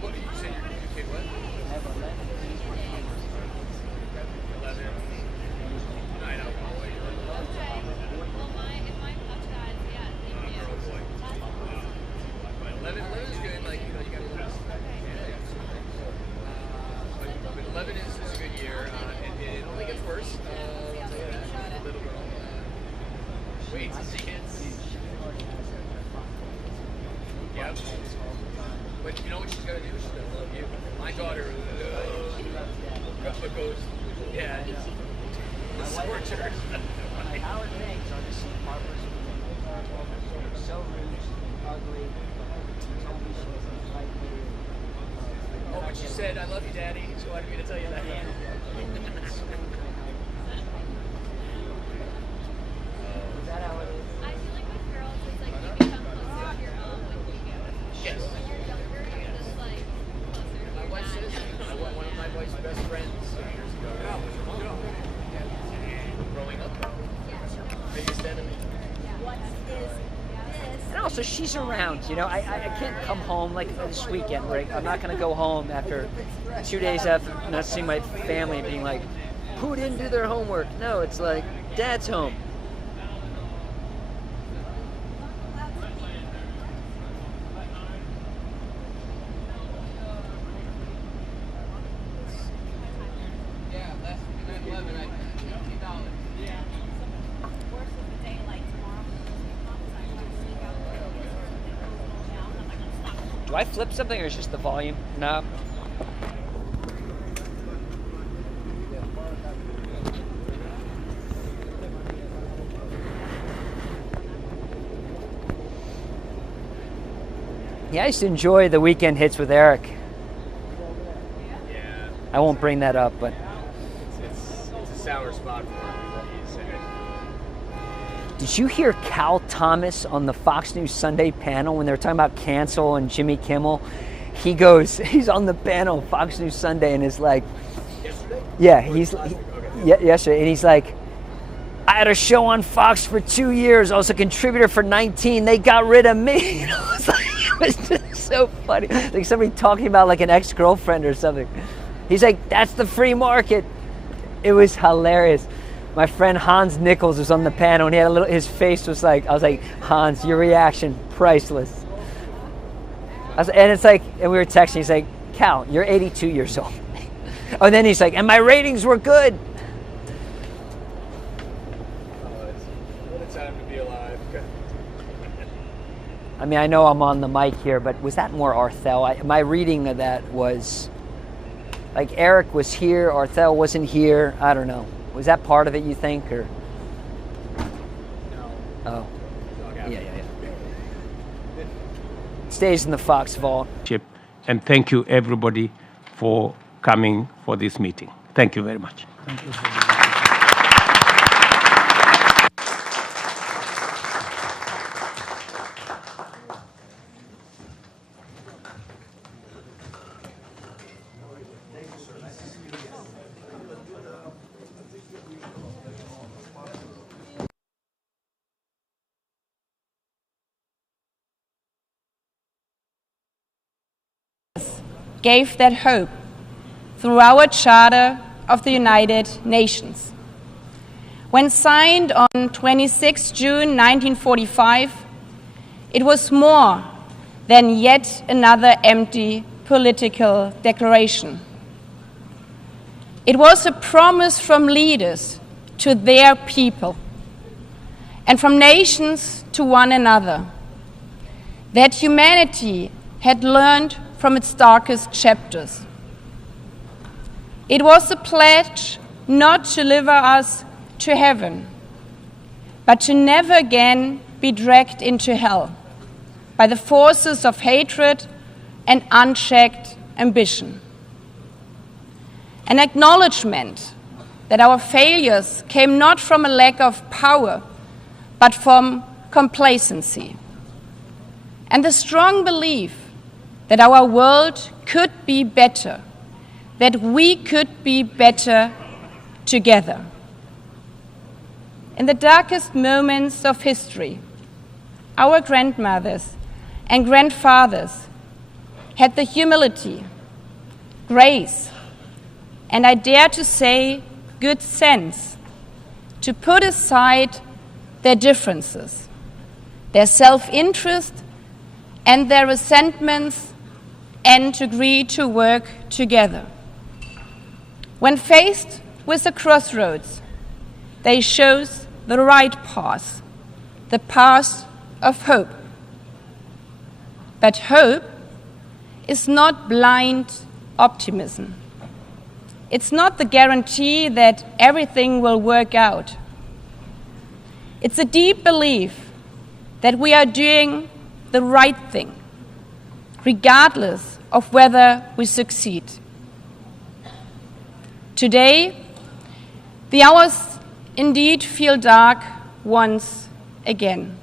What did you say your kid what? I have 11. 11. I know. But 11 is good. Like, you know, you got to lose. But 11 is a good year. It only gets worse. I'll tell you that. Little girl. Wait to see kids. Yep. But you know what she's got to do? She's got to love you. My daughter goes, yeah. Scorchers. How are things? Are the sea harbors so rude, ugly? She told me she was like me. Oh, but she said, I love you, Daddy. She wanted me to tell you that. Is that how it is? I feel like with girls, it's like you become closer to your own when you get older. Yes. When you're younger, you're just like closer to My your wife dad. says, one of my wife's best friends years ago. Growing up, biggest enemy. What is this? And also, she's around, you know. I can't come home like this weekend, right? I'm not going to go home after 2 days after not seeing my family and being like, who didn't do their homework? No, it's like, Dad's home. Yeah, less than 11, $50. Worse with the daylight tomorrow. Do I flip something or is it just the volume? No. Yeah, I used to enjoy the weekend hits with Eric. Yeah, I won't bring that up, but it's a sour spot for him. did you hear Cal Thomas on the Fox News Sunday panel when they were talking about cancel and Jimmy Kimmel? He goes, he's on the panel, Fox News Sunday, and is like, Yesterday? yeah, yesterday, and he's like, I had a show on Fox for 2 years. I was a contributor for 19. They got rid of me. And I was like, it was just so funny. Like somebody talking about like an ex-girlfriend or something. He's like, that's the free market. It was hilarious. My friend Hans Nichols was on the panel, and he had his face was like, I was like, Hans, your reaction, priceless. And it's like, and we were texting, he's like, Cal, you're 82 years old. Oh, and then he's like, and my ratings were good. What a time to be alive. I mean, I know I'm on the mic here, but was that more Arthel? My reading of that was, like Eric was here, Arthel wasn't here, I don't know. Was that part of it, you think, or? No. Oh. Yeah. Stays in the Fox vault. And thank you, everybody, for coming for this meeting. Thank you very much. Thank you. Gave that hope through our Charter of the United Nations. When signed on 26 June 1945, it was more than yet another empty political declaration. It was a promise from leaders to their people and from nations to one another that humanity had learned from its darkest chapters. It was a pledge not to deliver us to heaven, but to never again be dragged into hell by the forces of hatred and unchecked ambition. An acknowledgement that our failures came not from a lack of power, but from complacency. And the strong belief that our world could be better, that we could be better together. In the darkest moments of history, our grandmothers and grandfathers had the humility, grace, and I dare to say good sense to put aside their differences, their self-interest and their resentments, and to agree to work together. When faced with a crossroads, they chose the right path, the path of hope. But hope is not blind optimism. It's not the guarantee that everything will work out. It's a deep belief that we are doing the right thing, regardless of whether we succeed. Today, the hours indeed feel dark once again.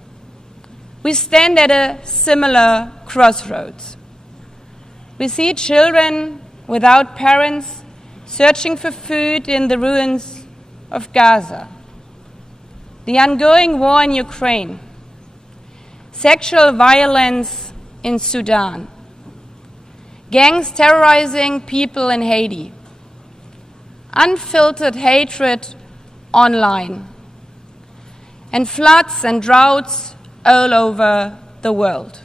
We stand at a similar crossroads. We see children without parents searching for food in the ruins of Gaza, the ongoing war in Ukraine, sexual violence in Sudan, gangs terrorizing people in Haiti, unfiltered hatred online, and floods and droughts all over the world.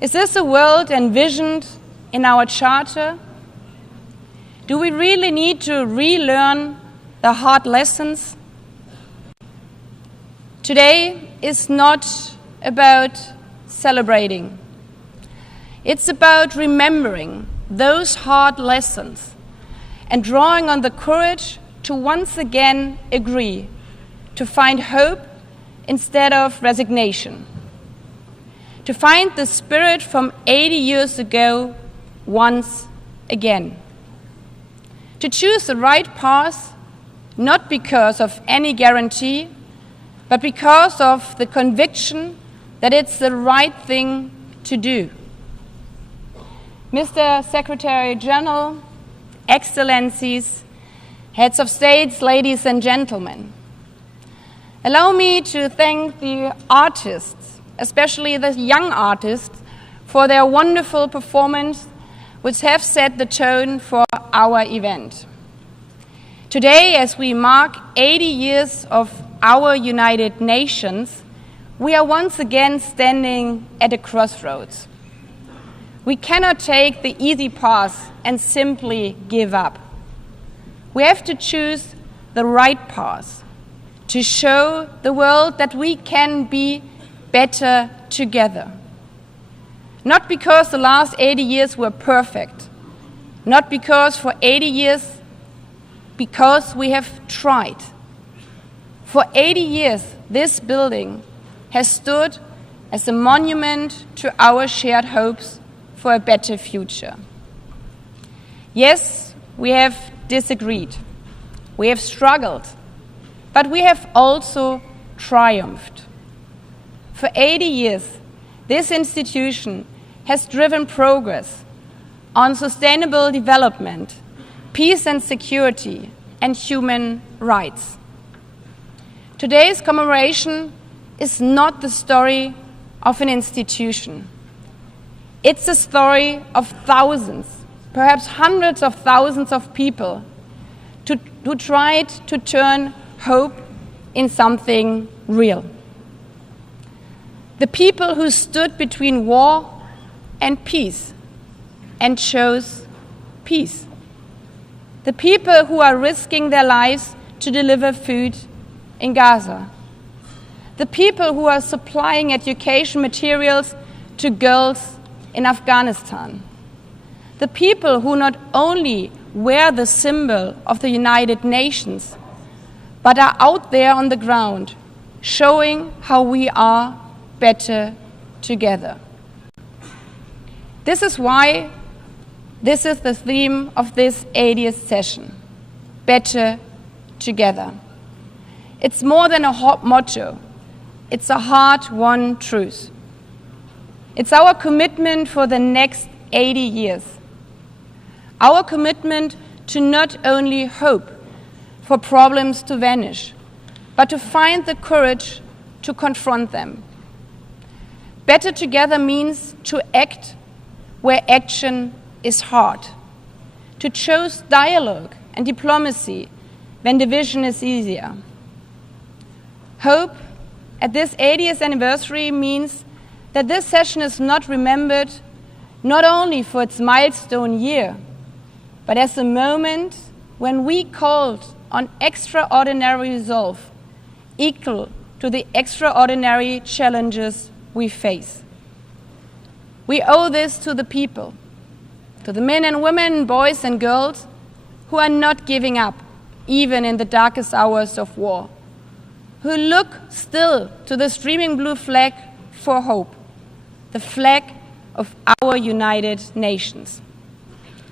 Is this a world envisioned in our charter? Do we really need to relearn the hard lessons? Today is not about celebrating. It's about remembering those hard lessons and drawing on the courage to once again agree, to find hope instead of resignation, to find the spirit from 80 years ago once again, to choose the right path, not because of any guarantee, but because of the conviction that it's the right thing to do. Mr. Secretary General, Excellencies, Heads of States, ladies and gentlemen, allow me to thank the artists, especially the young artists, for their wonderful performance, which have set the tone for our event. Today, as we mark 80 years of our United Nations, we are once again standing at a crossroads. We cannot take the easy path and simply give up. We have to choose the right path to show the world that we can be better together. Not because the last 80 years were perfect, not because for 80 years, because we have tried. For 80 years, this building has stood as a monument to our shared hopes for a better future. Yes, we have disagreed, we have struggled, but we have also triumphed. For 80 years, this institution has driven progress on sustainable development, peace and security, and human rights. Today's commemoration is not the story of an institution. It's a story of thousands, perhaps hundreds of thousands of people who tried to turn hope in something real. The people who stood between war and peace and chose peace. The people who are risking their lives to deliver food in Gaza. The people who are supplying education materials to girls in Afghanistan. The people who not only wear the symbol of the United Nations, but are out there on the ground, showing how we are better together. This is why this is the theme of this 80th session, better together. It's more than a hot motto, it's a hard-won truth. It's our commitment for the next 80 years. Our commitment to not only hope for problems to vanish, but to find the courage to confront them. Better together means to act where action is hard, to choose dialogue and diplomacy when division is easier. Hope at this 80th anniversary means that this session is not remembered not only for its milestone year, but as a moment when we called on extraordinary resolve equal to the extraordinary challenges we face. We owe this to the people, to the men and women, boys and girls who are not giving up, even in the darkest hours of war, who look still to the streaming blue flag for hope, the flag of our United Nations.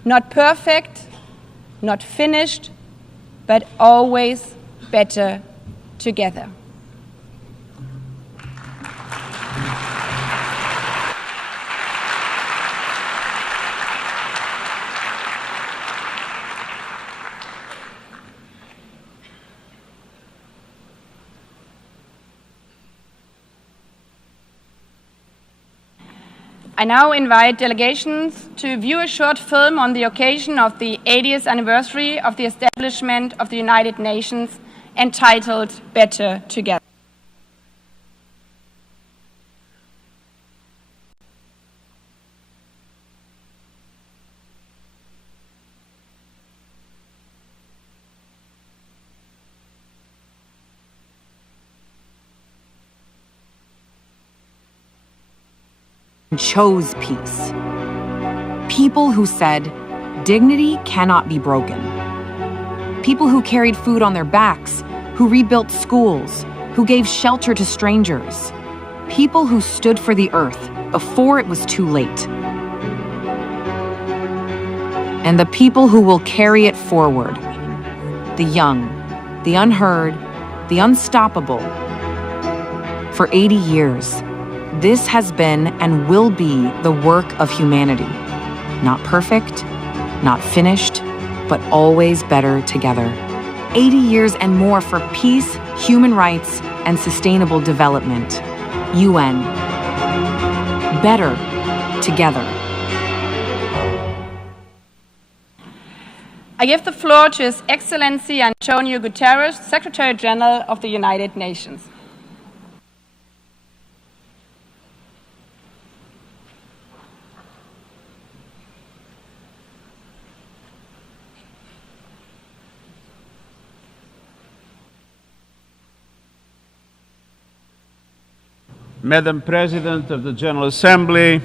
Not perfect, not finished, but always better together. I now invite delegations to view a short film on the occasion of the 80th anniversary of the establishment of the United Nations entitled Better Together. Chose peace. People who said, dignity cannot be broken. People who carried food on their backs, who rebuilt schools, who gave shelter to strangers. People who stood for the earth before it was too late. And the people who will carry it forward. The young, the unheard, the unstoppable. For 80 years, this has been and will be the work of humanity. Not perfect, not finished, but always better together. 80 years and more for peace, human rights, and sustainable development. UN. Better together. I give the floor to His Excellency Antonio Guterres, Secretary General of the United Nations. Madam President of the General Assembly,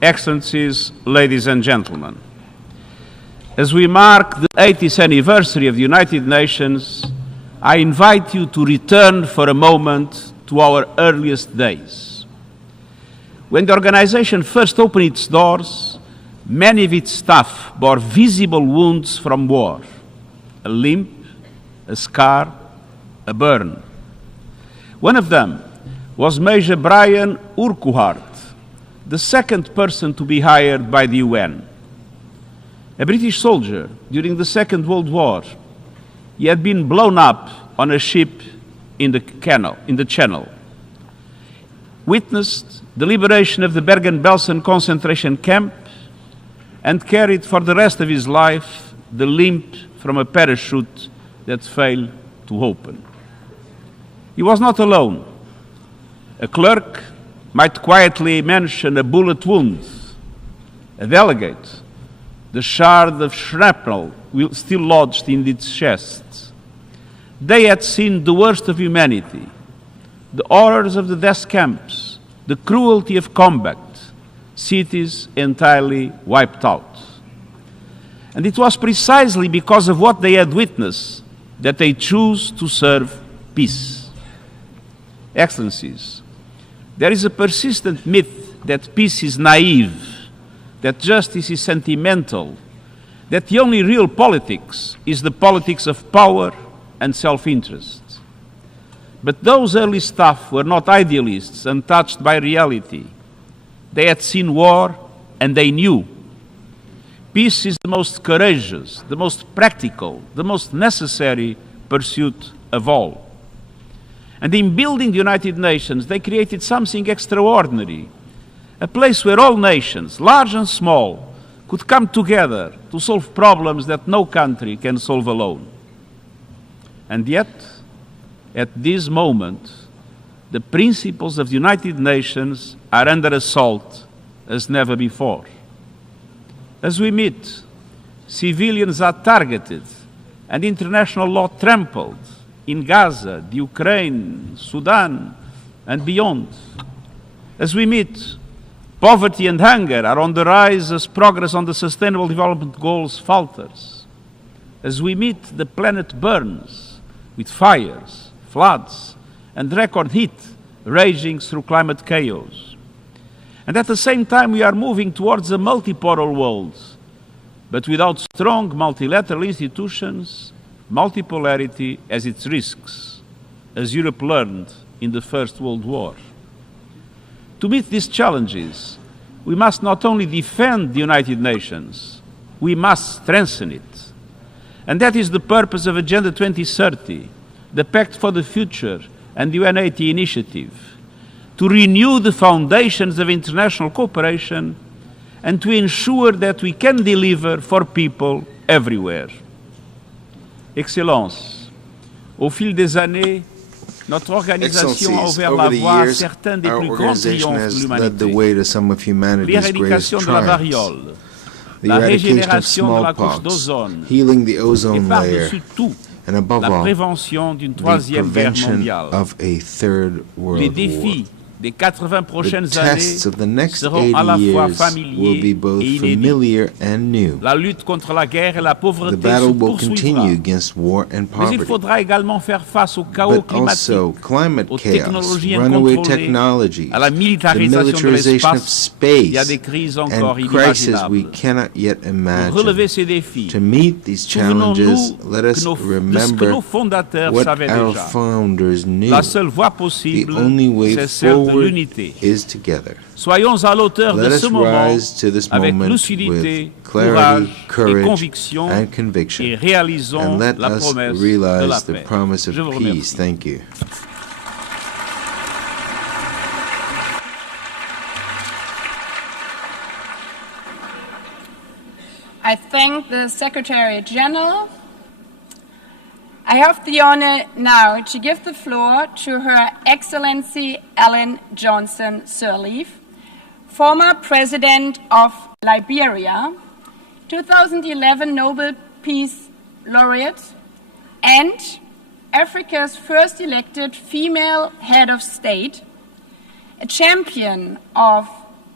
Excellencies, ladies and gentlemen. As we mark the 80th anniversary of the United Nations, I invite you to return for a moment to our earliest days. When the organization first opened its doors, many of its staff bore visible wounds from war, a limp, a scar, a burn. One of them was Major Brian Urquhart, the second person to be hired by the UN. A British soldier during the Second World War. He had been blown up on a ship in the Channel. Witnessed the liberation of the Bergen-Belsen concentration camp and carried for the rest of his life the limp from a parachute that failed to open. He was not alone. A clerk might quietly mention a bullet wound. A delegate, the shard of shrapnel still lodged in its chest. They had seen the worst of humanity, the horrors of the death camps, the cruelty of combat, cities entirely wiped out. And it was precisely because of what they had witnessed that they chose to serve peace. Excellencies, there is a persistent myth that peace is naive, that justice is sentimental, that the only real politics is the politics of power and self-interest. But those early staff were not idealists untouched by reality. They had seen war and they knew. Peace is the most courageous, the most practical, the most necessary pursuit of all. And in building the United Nations, they created something extraordinary, a place where all nations, large and small, could come together to solve problems that no country can solve alone. And yet, at this moment, the principles of the United Nations are under assault as never before. As we meet, civilians are targeted and international law trampled in Gaza, the Ukraine, Sudan, and beyond. As we meet, poverty and hunger are on the rise as progress on the Sustainable Development Goals falters. As we meet, the planet burns with fires, floods, and record heat raging through climate chaos. And at the same time, we are moving towards a multipolar world, but without strong multilateral institutions, multipolarity has its risks, as Europe learned in the First World War. To meet these challenges, we must not only defend the United Nations, we must strengthen it. And that is the purpose of Agenda 2030, the Pact for the Future, and the UN80 initiative, to renew the foundations of international cooperation and to ensure that we can deliver for people everywhere. Excellences, au fil des années, notre organisation a ouvert la voie à certains des plus grands triomphes de l'humanité. L'éradication de la variole, la régénération de la couche d'ozone, et par-dessus tout, la prévention d'une troisième guerre mondiale. Les défis des 80 prochaines années seront à la fois familiers et inédits. La lutte contre la guerre et la pauvreté se poursuivra. Mais il faudra également faire face au chaos climatique, aux technologies incontrôlées, à la militarisation de l'espace et à des crises encore inimaginables. Pour relever ces défis, souvenons-nous que nos fondateurs savaient déjà. La seule voie possible, c'est celle de l'unité. Soyons à l'auteur de ce moment avec lucidité, courage et conviction et réalisons la promesse de la paix. Je vous remercie. I thank the Secretary General. I have the honor now to give the floor to Her Excellency Ellen Johnson Sirleaf, former President of Liberia, 2011 Nobel Peace Laureate, and Africa's first elected female head of state, a champion of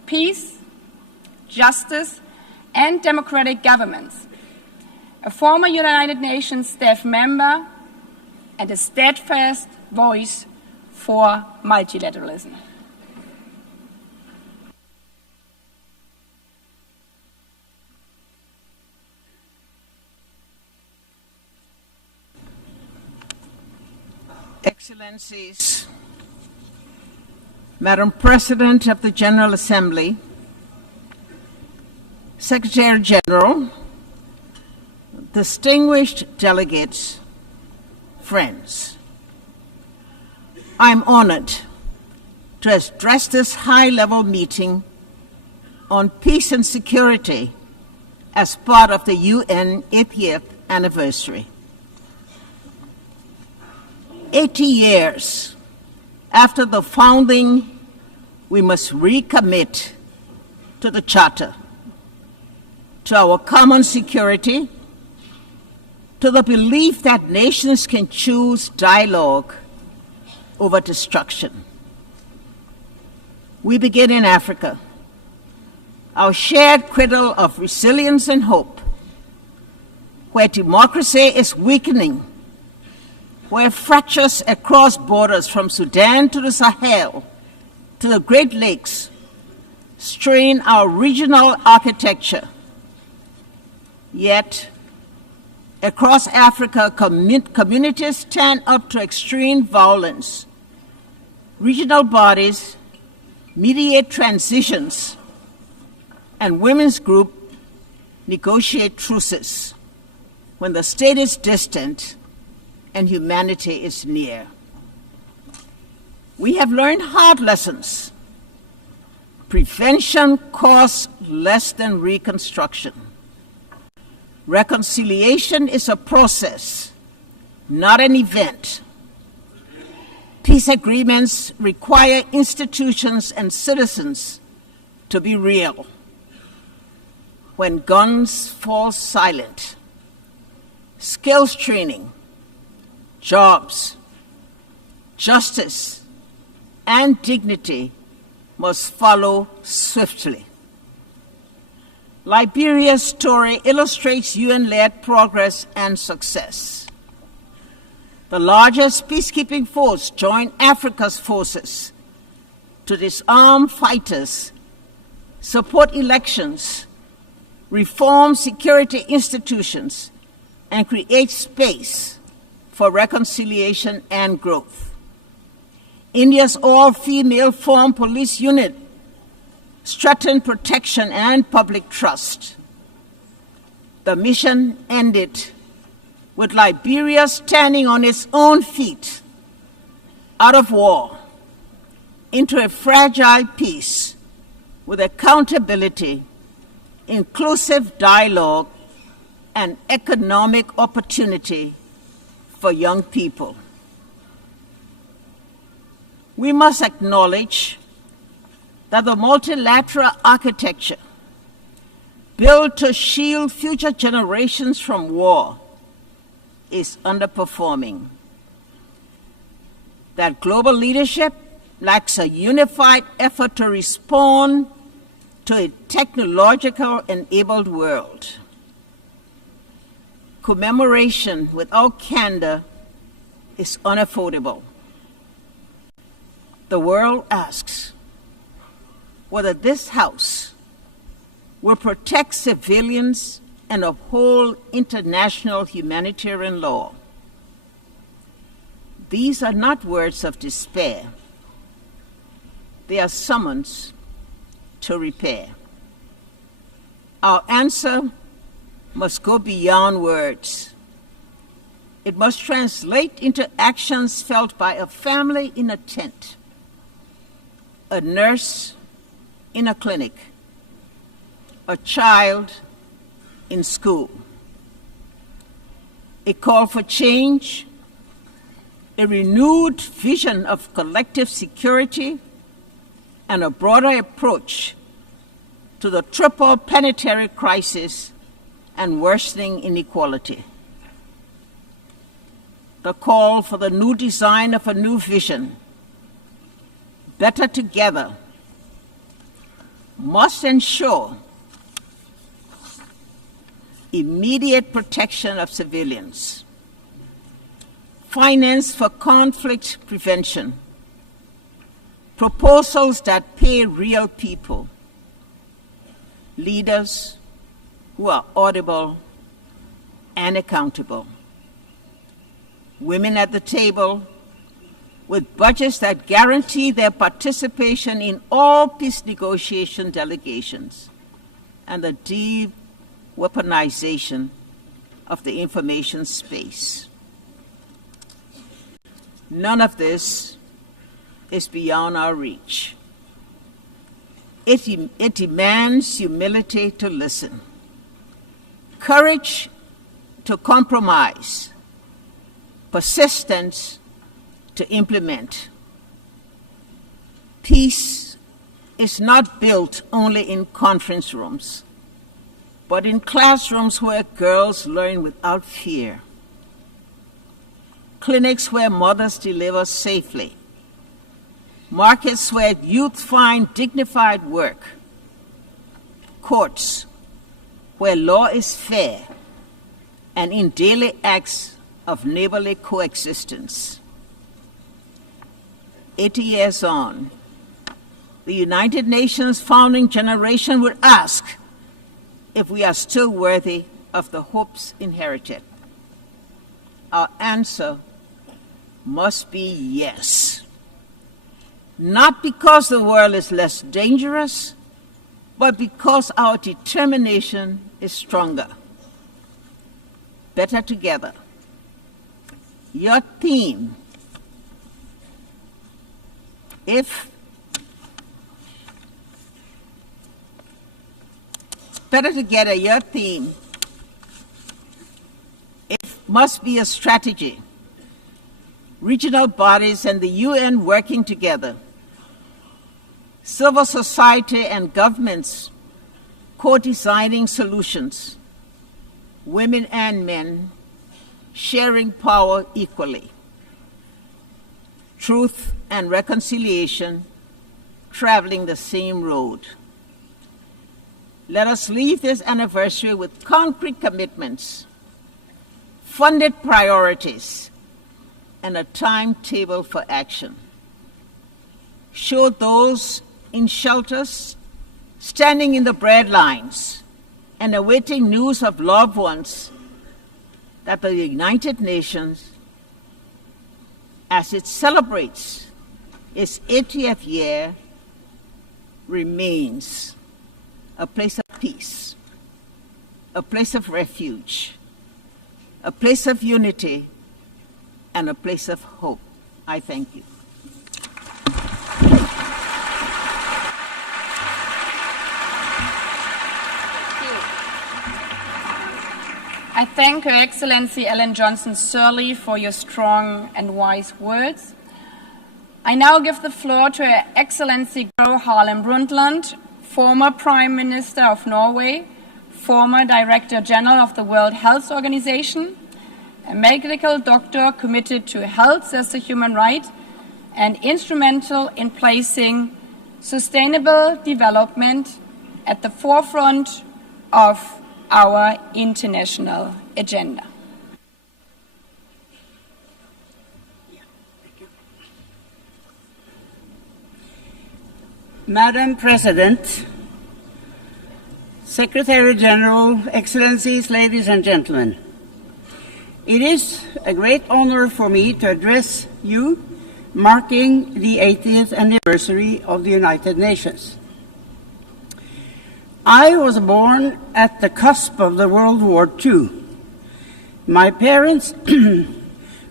peace, justice, and democratic governments, a former United Nations staff member, and a steadfast voice for multilateralism. Excellencies, Madam President of the General Assembly, Secretary General, distinguished delegates, friends, I'm honored to address this high-level meeting on peace and security as part of the UN 80th anniversary. 80 years after the founding, we must recommit to the Charter, to our common security, to the belief that nations can choose dialogue over destruction. We begin in Africa, our shared cradle of resilience and hope, where democracy is weakening, where fractures across borders from Sudan to the Sahel to the Great Lakes strain our regional architecture. Yet, across Africa, communities stand up to extreme violence. Regional bodies mediate transitions, and women's groups negotiate truces when the state is distant and humanity is near. We have learned hard lessons. Prevention costs less than reconstruction. Reconciliation is a process, not an event. Peace agreements require institutions and citizens to be real. When guns fall silent, skills training, jobs, justice, and dignity must follow swiftly. Liberia's story illustrates UN-led progress and success. The largest peacekeeping force joined Africa's forces to disarm fighters, support elections, reform security institutions, and create space for reconciliation and growth. India's all-female formed police unit strengthened protection and public trust. The mission ended with Liberia standing on its own feet, out of war, into a fragile peace with accountability, inclusive dialogue, and economic opportunity for young people. We must acknowledge that the multilateral architecture built to shield future generations from war is underperforming. That global leadership lacks a unified effort to respond to a technological enabled world. Commemoration without candor is unaffordable. The world asks whether this House will protect civilians and uphold international humanitarian law. These are not words of despair. They are summons to repair. Our answer must go beyond words. It must translate into actions felt by a family in a tent, a nurse in a clinic, a child in school. A call for change, a renewed vision of collective security, and a broader approach to the triple planetary crisis and worsening inequality. The call for the new design of a new vision, better together, must ensure immediate protection of civilians, finance for conflict prevention, proposals that pay real people, leaders who are audible and accountable, women at the table with budgets that guarantee their participation in all peace negotiation delegations, and the deep weaponization of the information space. None of this is beyond our reach. It demands humility to listen, courage to compromise, persistence to implement. Peace is not built only in conference rooms, but in classrooms where girls learn without fear, clinics where mothers deliver safely, markets where youth find dignified work, courts where law is fair, and in daily acts of neighborly coexistence. 80 years on, the United Nations founding generation would ask if we are still worthy of the hopes inherited. Our answer must be yes. Not because the world is less dangerous, but because our determination is stronger. Better together. Your theme, Better Together, your theme, it must be a strategy. Regional bodies and the UN working together, civil society and governments co-designing solutions, women and men sharing power equally, truth and reconciliation traveling the same road. Let us leave this anniversary with concrete commitments, funded priorities, and a timetable for action. Show those in shelters standing in the bread lines and awaiting news of loved ones that the United Nations, as it celebrates its 80th year, remains a place of peace, a place of refuge, a place of unity, and a place of hope. I thank you. I thank Her Excellency Ellen Johnson Sirleaf for your strong and wise words. I now give the floor to Her Excellency Gro Harlem Brundtland, former Prime Minister of Norway, former Director General of the World Health Organization, a medical doctor committed to health as a human right, and instrumental in placing sustainable development at the forefront of our international agenda. Madam President, Secretary General, Excellencies, ladies and gentlemen, it is a great honor for me to address you marking the 80th anniversary of the United Nations. I was born at the cusp of the World War II. My parents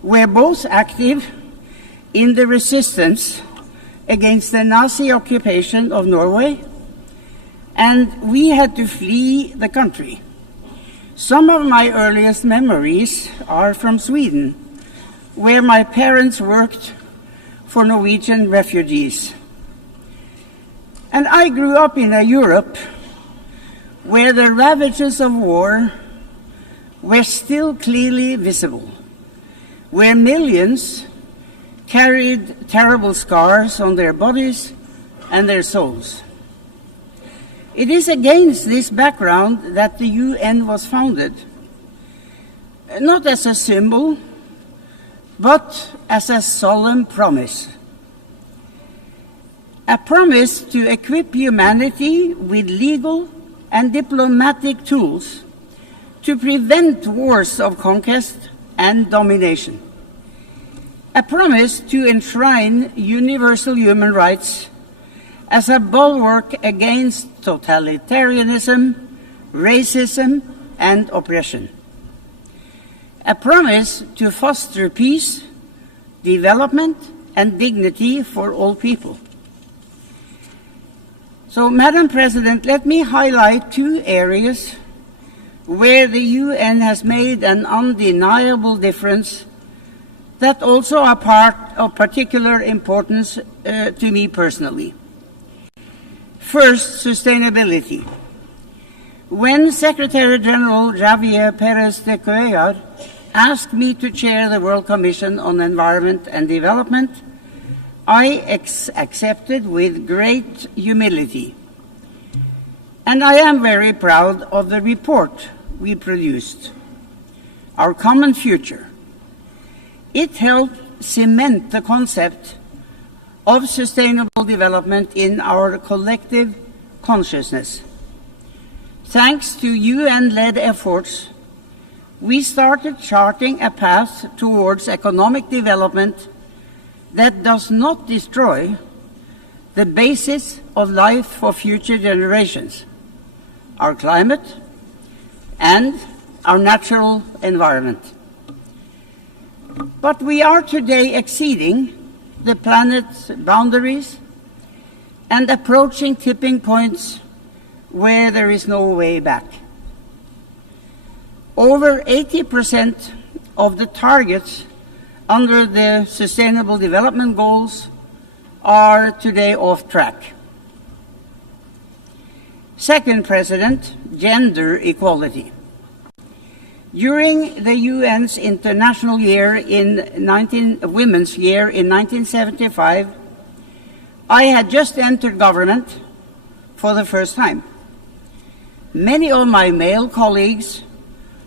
were both active in the resistance against the Nazi occupation of Norway, and we had to flee the country. Some of my earliest memories are from Sweden, where my parents worked for Norwegian refugees. And I grew up in a Europe where the ravages of war were still clearly visible, where millions carried terrible scars on their bodies and their souls. It is against this background that the UN was founded, not as a symbol, but as a solemn promise. A promise to equip humanity with legal and diplomatic tools to prevent wars of conquest and domination. A promise to enshrine universal human rights as a bulwark against totalitarianism, racism, and oppression. A promise to foster peace, development, and dignity for all people. So, Madam President, let me highlight two areas where the UN has made an undeniable difference that also are part of particular importance to me personally. First, sustainability. When Secretary General Javier Pérez de Cuellar asked me to chair the World Commission on Environment and Development, I accepted with great humility. And I am very proud of the report we produced, Our Common Future. It helped cement the concept of sustainable development in our collective consciousness. Thanks to UN-led efforts, we started charting a path towards economic development that does not destroy the basis of life for future generations, our climate and our natural environment. But we are today exceeding the planet's boundaries and approaching tipping points where there is no way back. Over 80% of the targets under the Sustainable Development Goals are today off track. Second, President, gender equality. During the UN's International Year Women's Year in 1975, I had just entered government for the first time. Many of my male colleagues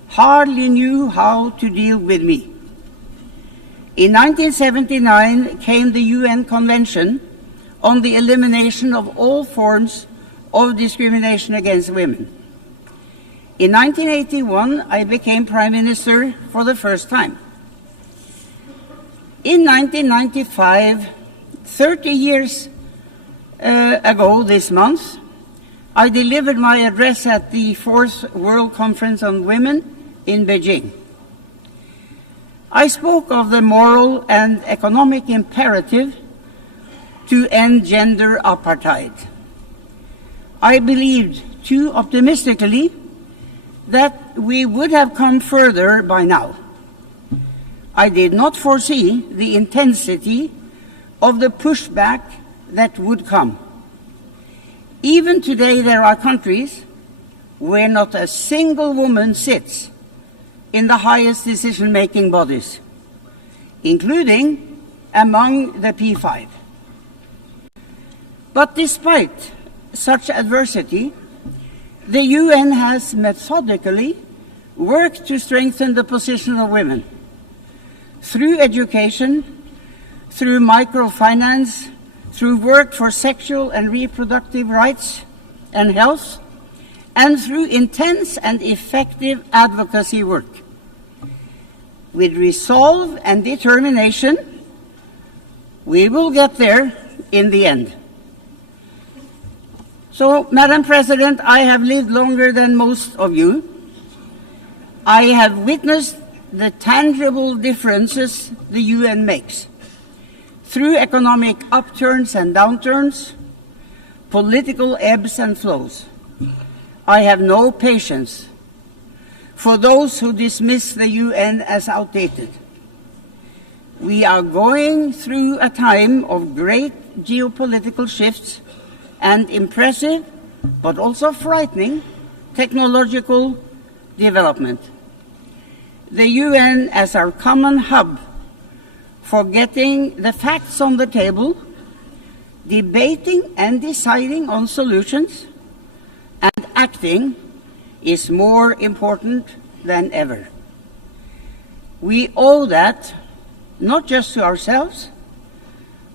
hardly knew how to deal with me. In 1979 came the UN Convention on the Elimination of All Forms of Discrimination against Women. In 1981, I became Prime Minister for the first time. In 1995, 30 years ago this month, I delivered my address at the 4th World Conference on Women in Beijing. I spoke of the moral and economic imperative to end gender apartheid. I believed too optimistically that we would have come further by now. I did not foresee the intensity of the pushback that would come. Even today, there are countries where not a single woman sits in the highest decision-making bodies, including among the P5. But despite such adversity, the UN has methodically worked to strengthen the position of women through education, through microfinance, through work for sexual and reproductive rights and health, and through intense and effective advocacy work. With resolve and determination, we will get there in the end. So, Madam President, I have lived longer than most of you. I have witnessed the tangible differences the UN makes through economic upturns and downturns, political ebbs and flows. I have no patience for those who dismiss the UN as outdated. We are going through a time of great geopolitical shifts and impressive, but also frightening, technological development. The UN as our common hub for getting the facts on the table, debating and deciding on solutions, and acting is more important than ever. We owe that not just to ourselves,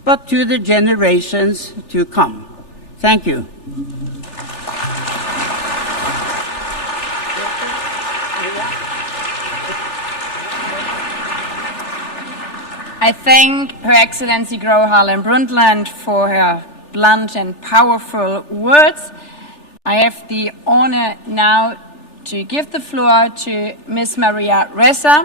but to the generations to come. Thank you. I thank Her Excellency Gro Harlem Brundtland for her blunt and powerful words. I have the honor now to give the floor to Ms. Maria Ressa,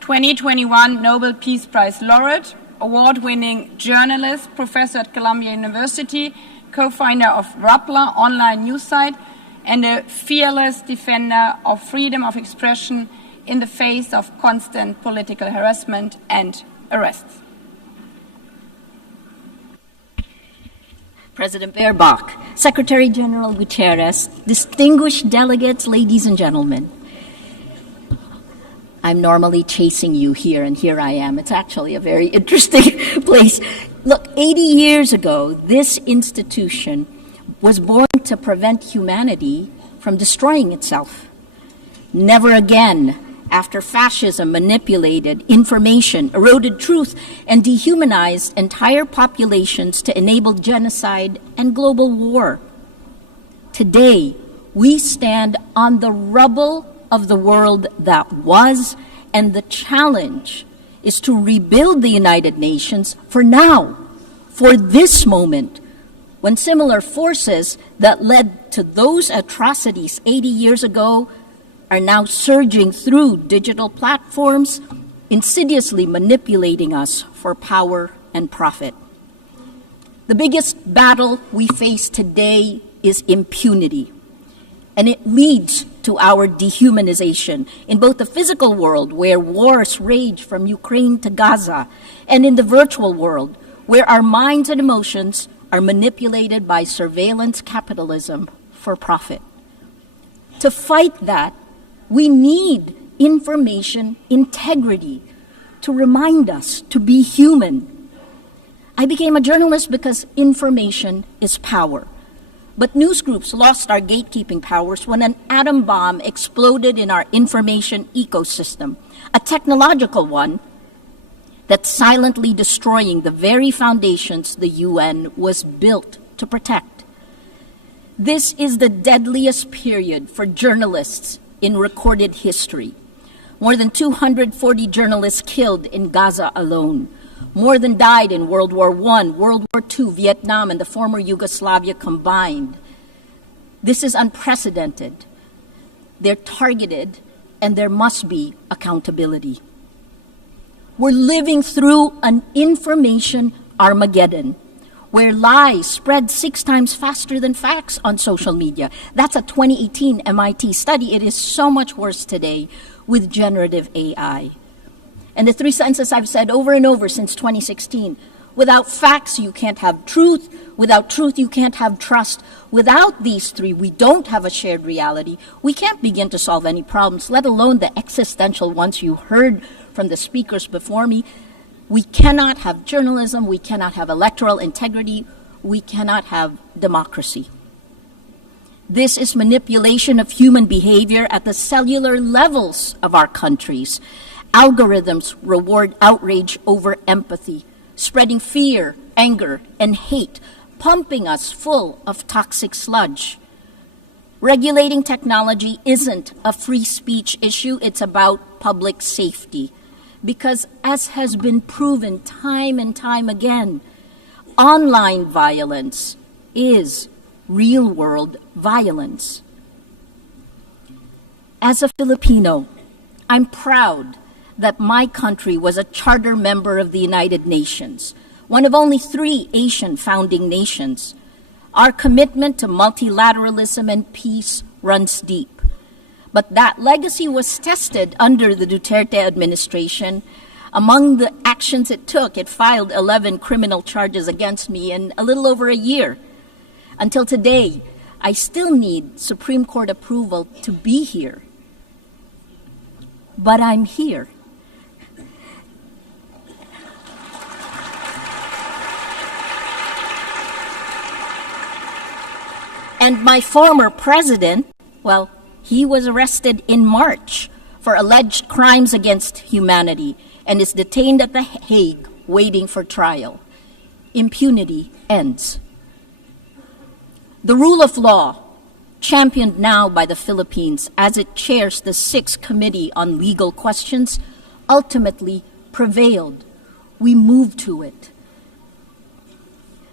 2021 Nobel Peace Prize laureate, award-winning journalist, professor at Columbia University, co-founder of Rappler online news site, and a fearless defender of freedom of expression in the face of constant political harassment and arrests. President Baerbock, Secretary General Guterres, distinguished delegates, ladies and gentlemen. I'm normally chasing you here, and here I am. It's actually a very interesting place. Look, 80 years ago, this institution was born to prevent humanity from destroying itself. Never again, after fascism manipulated information, eroded truth, and dehumanized entire populations to enable genocide and global war. Today, we stand on the rubble of the world that was, and the challenge is to rebuild the United Nations for now, for this moment, when similar forces that led to those atrocities 80 years ago are now surging through digital platforms, insidiously manipulating us for power and profit. The biggest battle we face today is impunity. And it leads to our dehumanization in both the physical world, where wars rage from Ukraine to Gaza, and in the virtual world, where our minds and emotions are manipulated by surveillance capitalism for profit. To fight that, we need information integrity to remind us to be human. I became a journalist because information is power. But news groups lost our gatekeeping powers when an atom bomb exploded in our information ecosystem, a technological one that's silently destroying the very foundations the UN was built to protect. This is the deadliest period for journalists in recorded history. More than 240 journalists killed in Gaza alone. More than died in World War I, World War II, Vietnam, and the former Yugoslavia combined. This is unprecedented. They're targeted, and there must be accountability. We're living through an information Armageddon, where lies spread 6 times faster than facts on social media. That's a 2018 MIT study. It is so much worse today with generative AI. And the 3 sentences I've said over and over since 2016, without facts, you can't have truth. Without truth, you can't have trust. Without these 3, we don't have a shared reality. We can't begin to solve any problems, let alone the existential ones you heard from the speakers before me. We cannot have journalism. We cannot have electoral integrity. We cannot have democracy. This is manipulation of human behavior at the cellular levels of our countries. Algorithms reward outrage over empathy, spreading fear, anger, and hate, pumping us full of toxic sludge. Regulating technology isn't a free speech issue, it's about public safety. Because, as has been proven time and time again, online violence is real-world violence. As a Filipino, I'm proud that my country was a charter member of the United Nations, one of only 3 Asian founding nations. Our commitment to multilateralism and peace runs deep. But that legacy was tested under the Duterte administration. Among the actions it took, it filed 11 criminal charges against me in a little over a year. Until today, I still need Supreme Court approval to be here. But I'm here. And my former president, well, he was arrested in March for alleged crimes against humanity and is detained at The Hague waiting for trial. Impunity ends. The rule of law, championed now by the Philippines as it chairs the 6th Committee on Legal Questions, ultimately prevailed. We moved to it.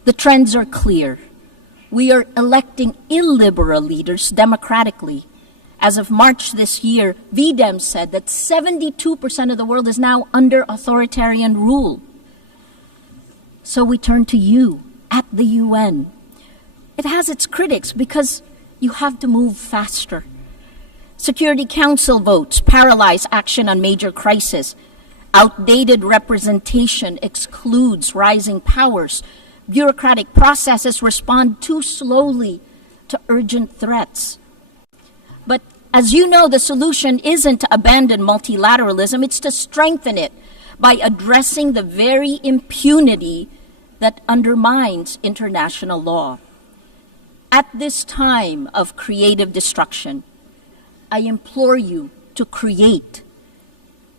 The trends are clear. We are electing illiberal leaders democratically. As of March this year, VDEM said that 72% of the world is now under authoritarian rule. So we turn to you at the UN. It has its critics because you have to move faster. Security Council votes paralyze action on major crises. Outdated representation excludes rising powers. Bureaucratic processes respond too slowly to urgent threats. But as you know, the solution isn't to abandon multilateralism, it's to strengthen it by addressing the very impunity that undermines international law. At this time of creative destruction, I implore you to create.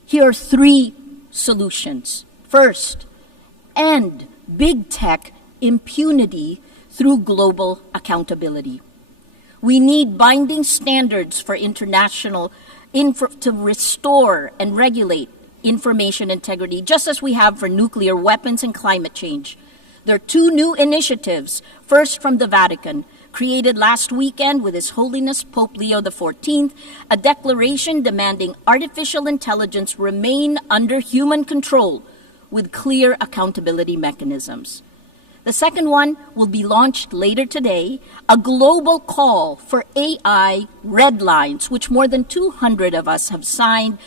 Here are 3 solutions. First, end big tech impunity through global accountability. We need binding standards for international to restore and regulate information integrity, just as we have for nuclear weapons and climate change. There are 2 new initiatives, first from the Vatican, created last weekend with His Holiness Pope Leo XIV, a declaration demanding artificial intelligence remain under human control with clear accountability mechanisms. The second one will be launched later today, a global call for AI red lines, which more than 200 of us have signed.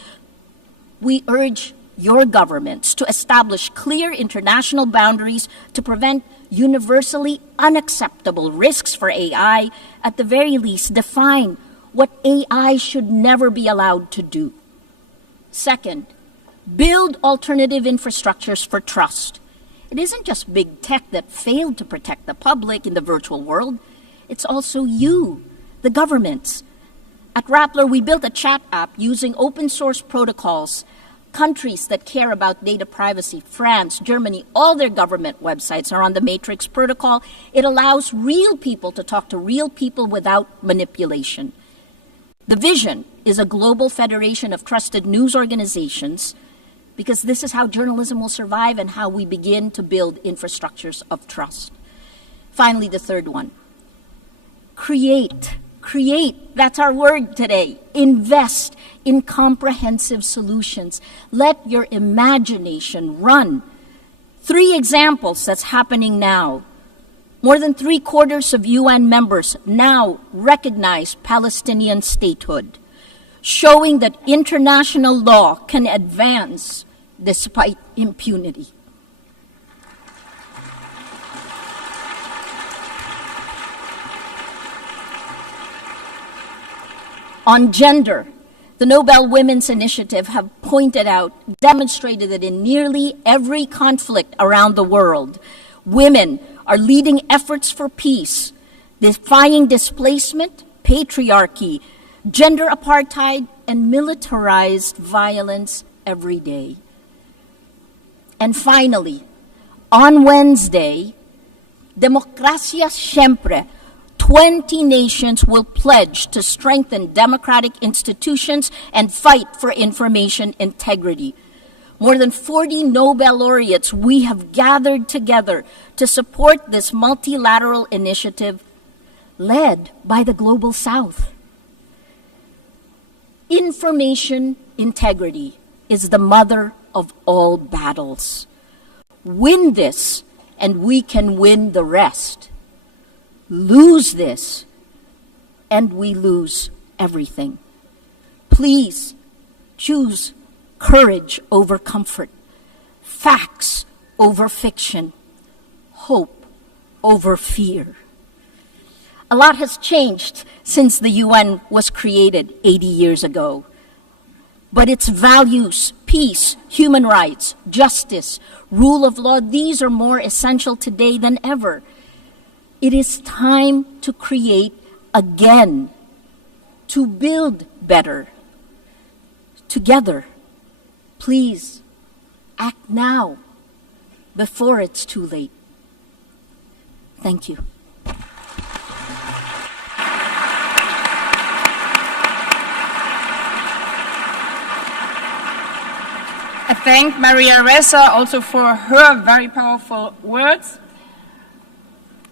We urge your governments to establish clear international boundaries to prevent universally unacceptable risks for AI, at the very least define what AI should never be allowed to do. Second, build alternative infrastructures for trust. It isn't just big tech that failed to protect the public in the virtual world. It's also you, the governments. At Rappler, we built a chat app using open source protocols. Countries that care about data privacy, France, Germany, all their government websites are on the Matrix protocol. It allows real people to talk to real people without manipulation. The vision is a global federation of trusted news organizations, because this is how journalism will survive and how we begin to build infrastructures of trust. Finally, the third one. Create. That's our word today. Invest in comprehensive solutions. Let your imagination run. 3 examples that's happening now. More than 3/4 of UN members now recognize Palestinian statehood, showing that international law can advance despite impunity. On gender, the Nobel Women's Initiative have pointed out, demonstrated that in nearly every conflict around the world, women are leading efforts for peace, defying displacement, patriarchy, gender apartheid, and militarized violence every day. And finally, on Wednesday, Demokrasya Siempre, 20 nations will pledge to strengthen democratic institutions and fight for information integrity. More than 40 Nobel laureates we have gathered together to support this multilateral initiative led by the Global South. Information integrity is the mother of all battles. Win this, and we can win the rest. Lose this, and we lose everything. Please choose courage over comfort, facts over fiction, hope over fear. A lot has changed since the UN was created 80 years ago. But its values, peace, human rights, justice, rule of law, these are more essential today than ever. It is time to create again, to build better, together. Please, act now, before it's too late. Thank you. I thank Maria Ressa also for her very powerful words.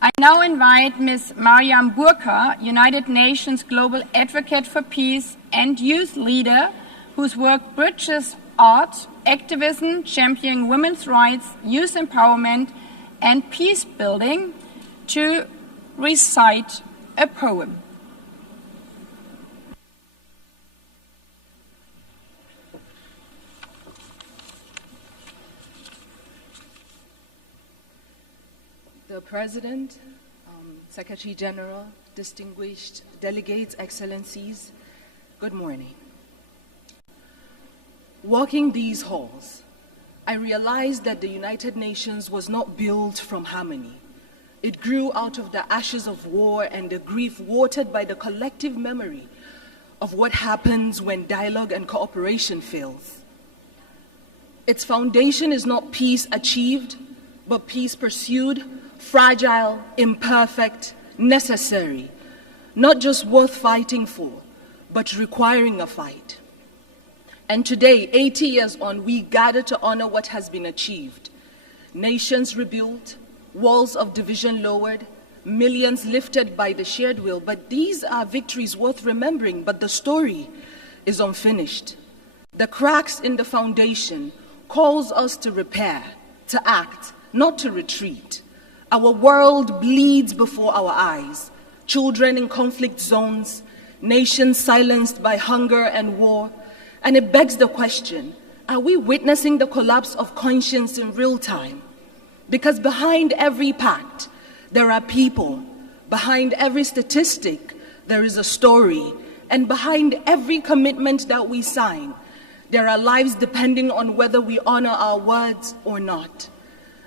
I now invite Ms. Mariam Burka, United Nations Global Advocate for Peace and youth leader, whose work bridges art, activism, championing women's rights, youth empowerment, and peace building, to recite a poem. The President, Secretary General, distinguished delegates, excellencies, good morning. Walking these halls, I realized that the United Nations was not built from harmony. It grew out of the ashes of war and the grief watered by the collective memory of what happens when dialogue and cooperation fails. Its foundation is not peace achieved, but peace pursued, fragile, imperfect, necessary, not just worth fighting for, but requiring a fight. And today, 80 years on, we gather to honor what has been achieved. Nations rebuilt, walls of division lowered, millions lifted by the shared will. But these are victories worth remembering, but the story is unfinished. The cracks in the foundation calls us to repair, to act, not to retreat. Our world bleeds before our eyes. Children in conflict zones, nations silenced by hunger and war. And it begs the question, are we witnessing the collapse of conscience in real time? Because behind every pact, there are people. Behind every statistic, there is a story. And behind every commitment that we sign, there are lives depending on whether we honor our words or not.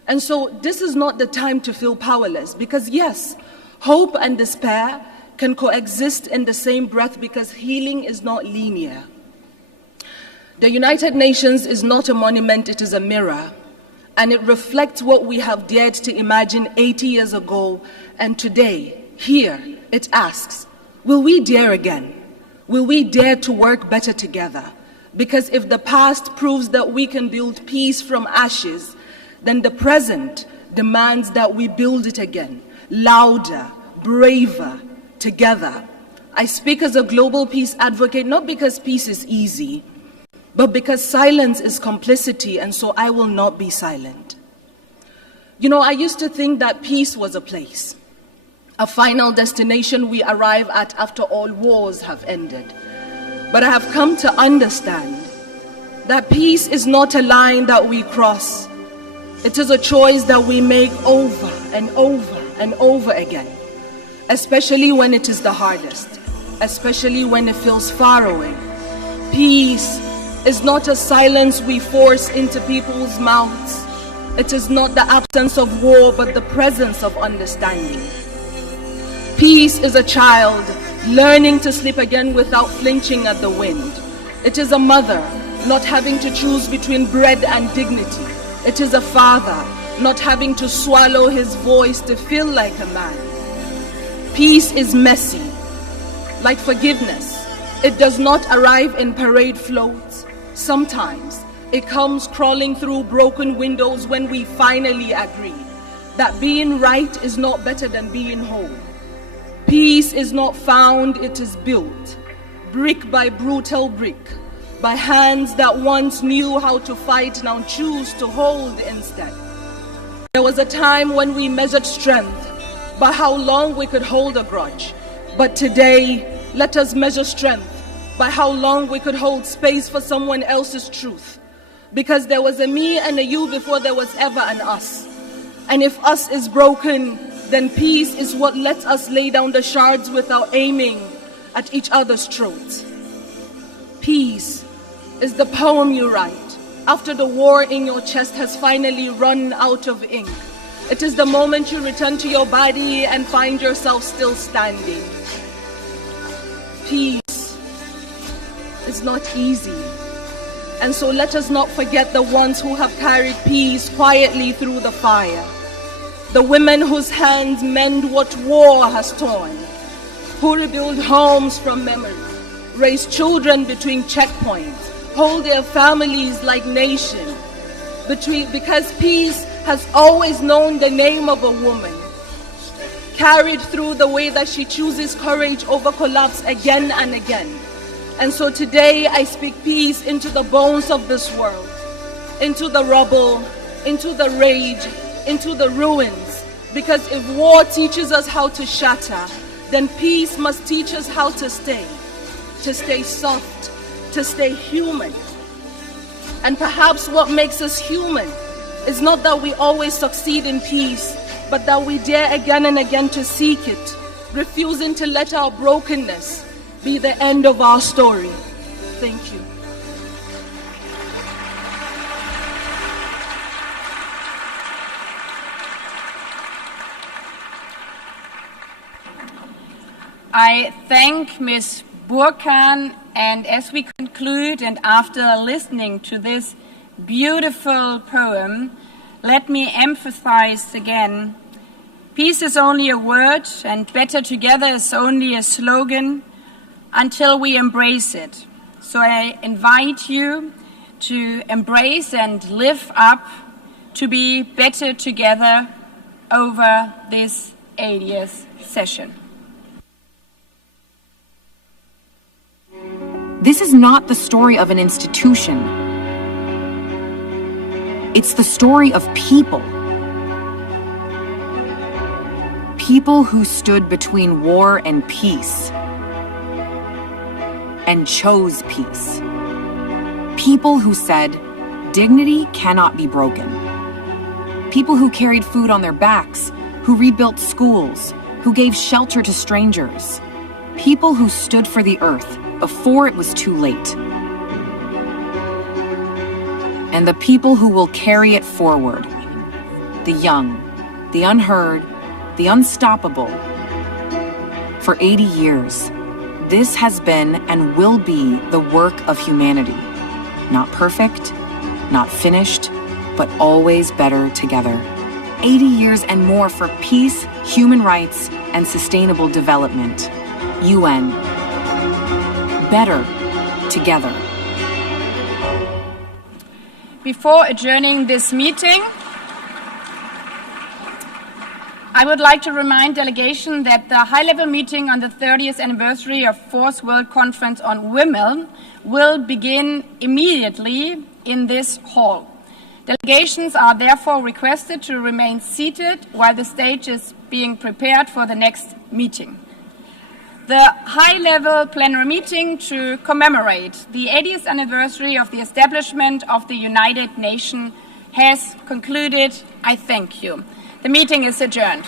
And so this is not the time to feel powerless, because yes, hope and despair can coexist in the same breath, because healing is not linear. The United Nations is not a monument, it is a mirror. And it reflects what we have dared to imagine 80 years ago. And today, here, it asks, will we dare again? Will we dare to work better together? Because if the past proves that we can build peace from ashes, then the present demands that we build it again, louder, braver, together. I speak as a global peace advocate, not because peace is easy, but because silence is complicity, and so I will not be silent. You know, I used to think that peace was a place, a final destination we arrive at after all wars have ended. But I have come to understand that peace is not a line that we cross. It is a choice that we make over and over and over again, especially when it is the hardest, especially when it feels far away. Peace is not a silence we force into people's mouths. It is not the absence of war, but the presence of understanding. Peace is a child learning to sleep again without flinching at the wind. It is a mother not having to choose between bread and dignity. It is a father not having to swallow his voice to feel like a man. Peace is messy, like forgiveness. It does not arrive in parade floats. Sometimes it comes crawling through broken windows when we finally agree that being right is not better than being whole. Peace is not found, it is built, brick by brutal brick, by hands that once knew how to fight, now choose to hold instead. There was a time when we measured strength by how long we could hold a grudge. But today, let us measure strength by how long we could hold space for someone else's truth. Because there was a me and a you before there was ever an us. And if us is broken, then peace is what lets us lay down the shards without aiming at each other's throats. Peace is the poem you write after the war in your chest has finally run out of ink. It is the moment you return to your body and find yourself still standing. Peace is not easy. And so let us not forget the ones who have carried peace quietly through the fire. The women whose hands mend what war has torn, who rebuild homes from memory, raise children between checkpoints, hold their families like nations, because peace has always known the name of a woman, carried through the way that she chooses courage over collapse again and again. And so today I speak peace into the bones of this world, into the rubble, into the rage, into the ruins. Because if war teaches us how to shatter, then peace must teach us how to stay soft, to stay human. And perhaps what makes us human is not that we always succeed in peace, but that we dare again and again to seek it, refusing to let our brokenness be the end of our story. Thank you. I thank Ms. Burkhan, and as we conclude and after listening to this beautiful poem, let me emphasize again, peace is only a word and better together is only a slogan until we embrace it. So I invite you to embrace and live up to be better together over this 80th session. This is not the story of an institution. It's the story of people. people who stood between war and peace and chose peace. People who said, dignity cannot be broken. People who carried food on their backs, who rebuilt schools, who gave shelter to strangers. People who stood for the earth before it was too late. And the people who will carry it forward. The young, the unheard, the unstoppable. For 80 years, this has been and will be the work of humanity. Not perfect, not finished, but always better together. 80 years and more for peace, human rights, and sustainable development. UN. Better together. Before adjourning this meeting, I would like to remind delegation that the high-level meeting on the 30th anniversary of Fourth World Conference on Women will begin immediately in this hall. Delegations are therefore requested to remain seated while the stage is being prepared for the next meeting. The high-level plenary meeting to commemorate the 80th anniversary of the establishment of the United Nations has concluded. I thank you. The meeting is adjourned.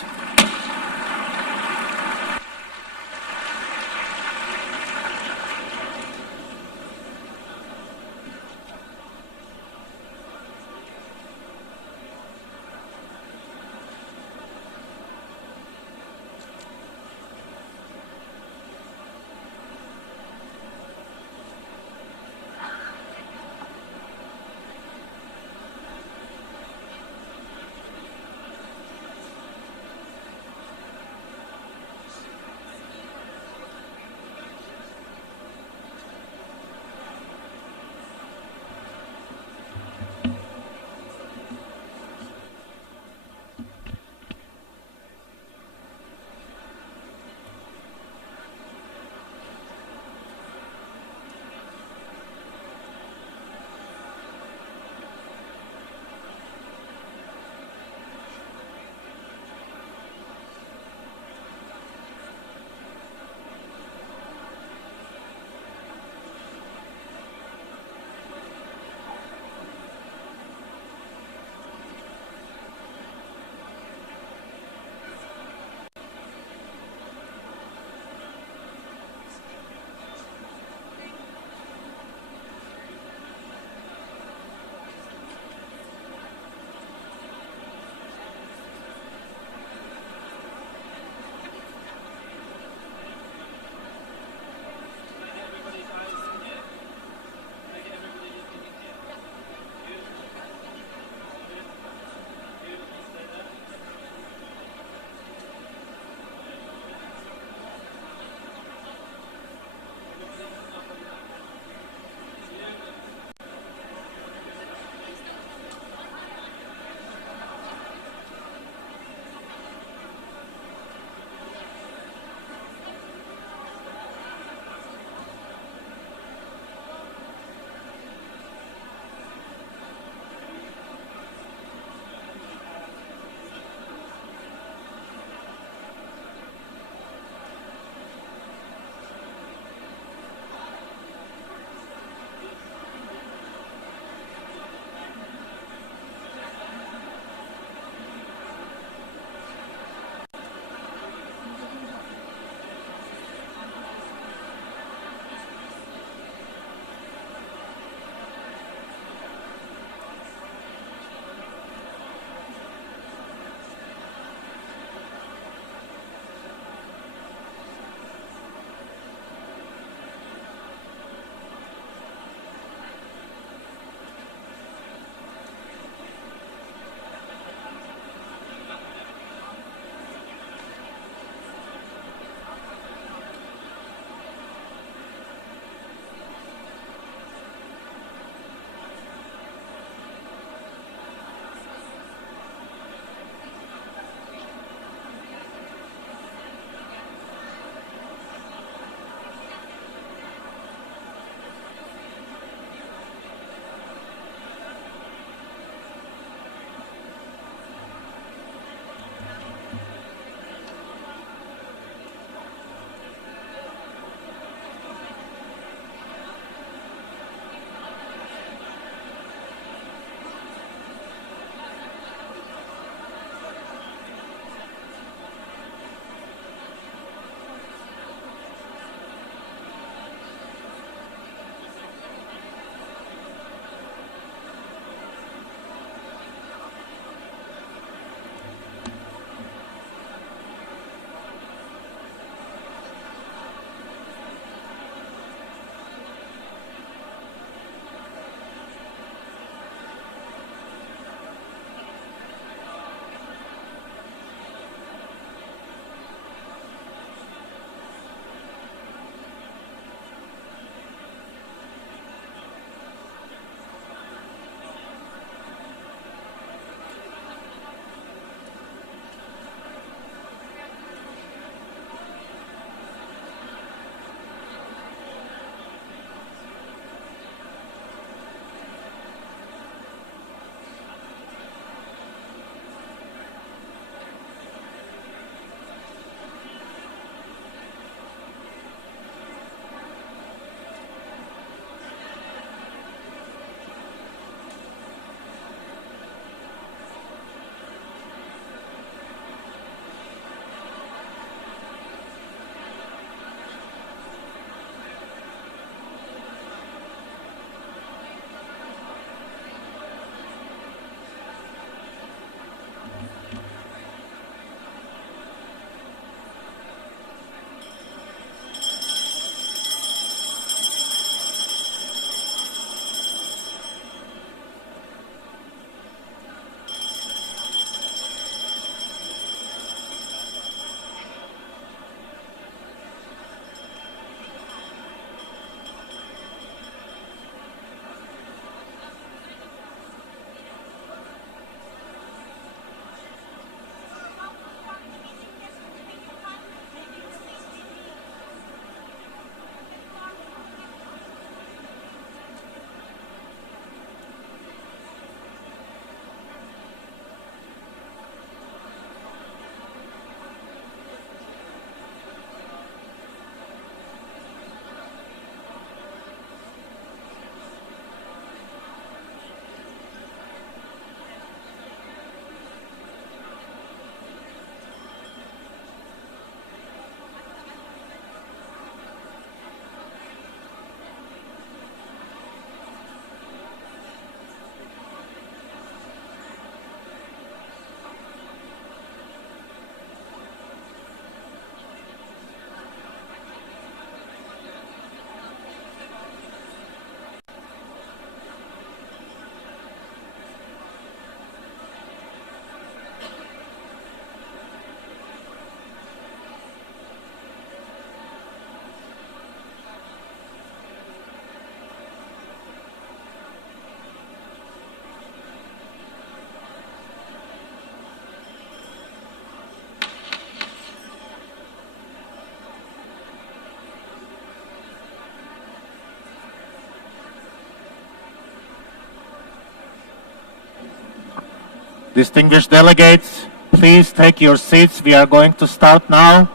Distinguished delegates, please take your seats. We are going to start now.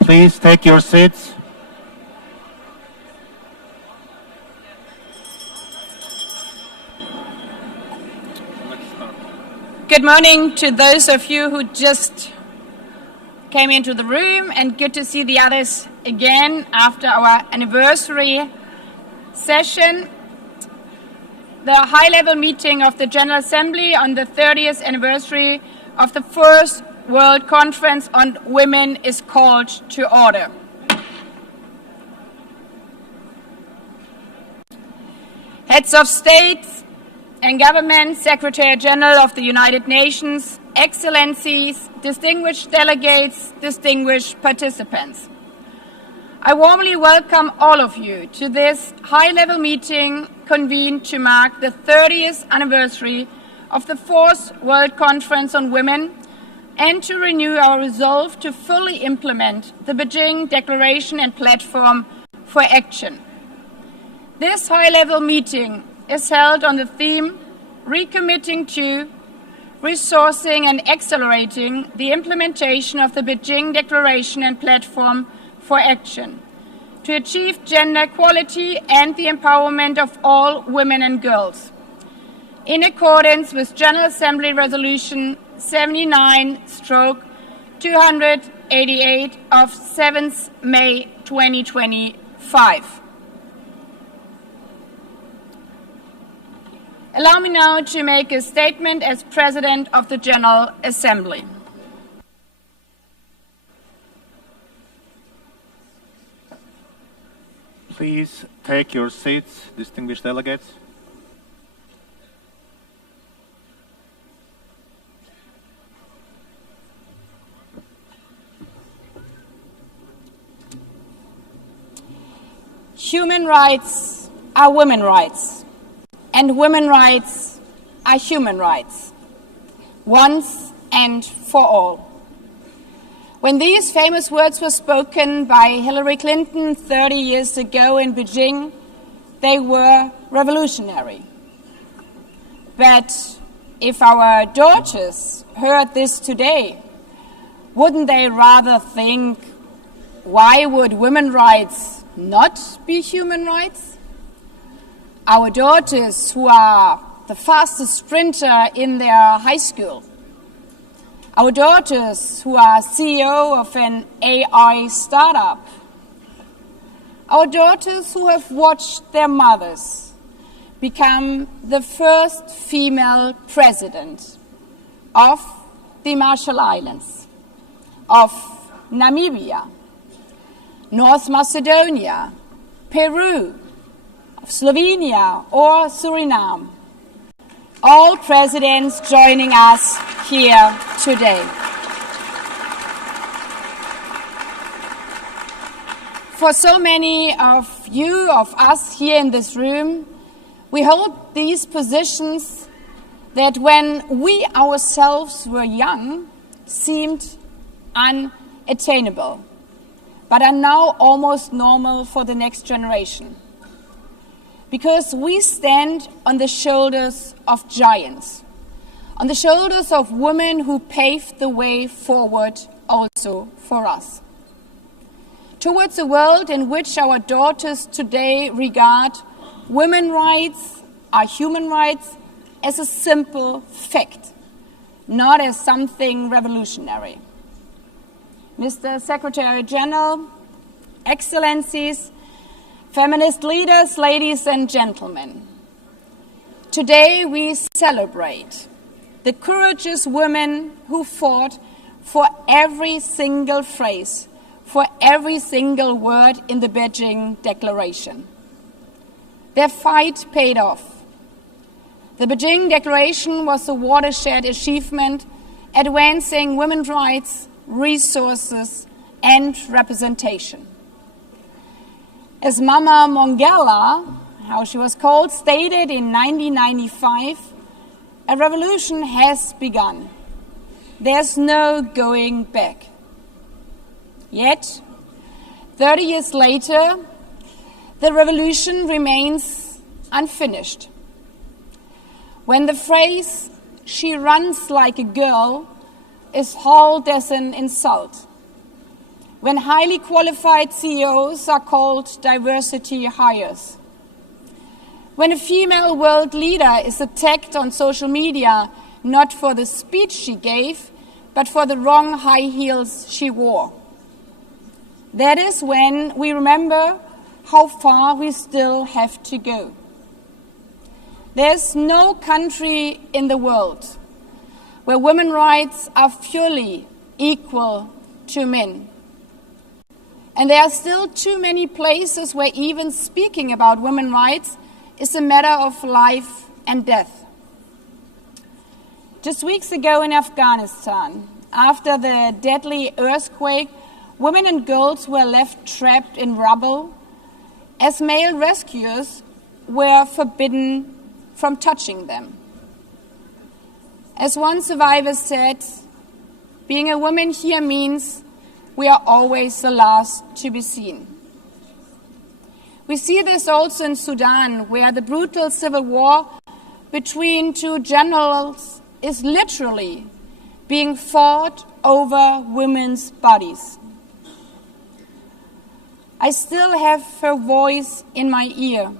Please take your seats. Good morning to those of you who just came into the room, and good to see the others again after our anniversary session. The high-level meeting of the General Assembly on the 30th anniversary of the First World Conference on Women is called to order. Heads of state and government, Secretary General of the United Nations, Excellencies, distinguished delegates, distinguished participants. I warmly welcome all of you to this high-level meeting convened to mark the 30th anniversary of the Fourth World Conference on Women and to renew our resolve to fully implement the Beijing Declaration and Platform for Action. This high-level meeting is held on the theme Recommitting to, Resourcing and Accelerating the Implementation of the Beijing Declaration and Platform for Action to achieve gender equality and the empowerment of all women and girls, in accordance with General Assembly Resolution 79/288 of 7th May 2025. Allow me now to make a statement as President of the General Assembly. Please take your seats, distinguished delegates. Human rights are women's rights, and women's rights are human rights, once and for all. When these famous words were spoken by Hillary Clinton 30 years ago in Beijing, they were revolutionary. But if our daughters heard this today, wouldn't they rather think, why would women's rights not be human rights? Our daughters who are the fastest sprinter in their high school, our daughters who are CEO of an AI startup, our daughters who have watched their mothers become the first female president of the Marshall Islands, of Namibia, North Macedonia, Peru, of Slovenia or Suriname. All presidents joining us here today. For so many of you, of us here in this room, we hold these positions that when we ourselves were young seemed unattainable, but are now almost normal for the next generation. Because we stand on the shoulders of giants, on the shoulders of women who paved the way forward also for us. Towards a world in which our daughters today regard women's rights, our human rights, as a simple fact, not as something revolutionary. Mr. Secretary General, Excellencies, feminist leaders, ladies and gentlemen, today we celebrate the courageous women who fought for every single phrase, for every single word in the Beijing Declaration. Their fight paid off. The Beijing Declaration was a watershed achievement advancing women's rights, resources, and representation. As Mama Mongella, how she was called, stated in 1995, a revolution has begun. There's no going back. Yet, 30 years later, the revolution remains unfinished. when the phrase, "she runs like a girl," is hailed as an insult, when highly qualified CEOs are called diversity hires, when a female world leader is attacked on social media not for the speech she gave, but for the wrong high heels she wore. That is when we remember how far we still have to go. There's no country in the world where women's rights are fully equal to men. And there are still too many places where even speaking about women's rights is a matter of life and death. Just weeks ago in Afghanistan, after the deadly earthquake, women and girls were left trapped in rubble as male rescuers were forbidden from touching them. As one survivor said, "Being a woman here means we are always the last to be seen." We see this also in Sudan, where the brutal civil war between two generals is literally being fought over women's bodies. I still have her voice in my ear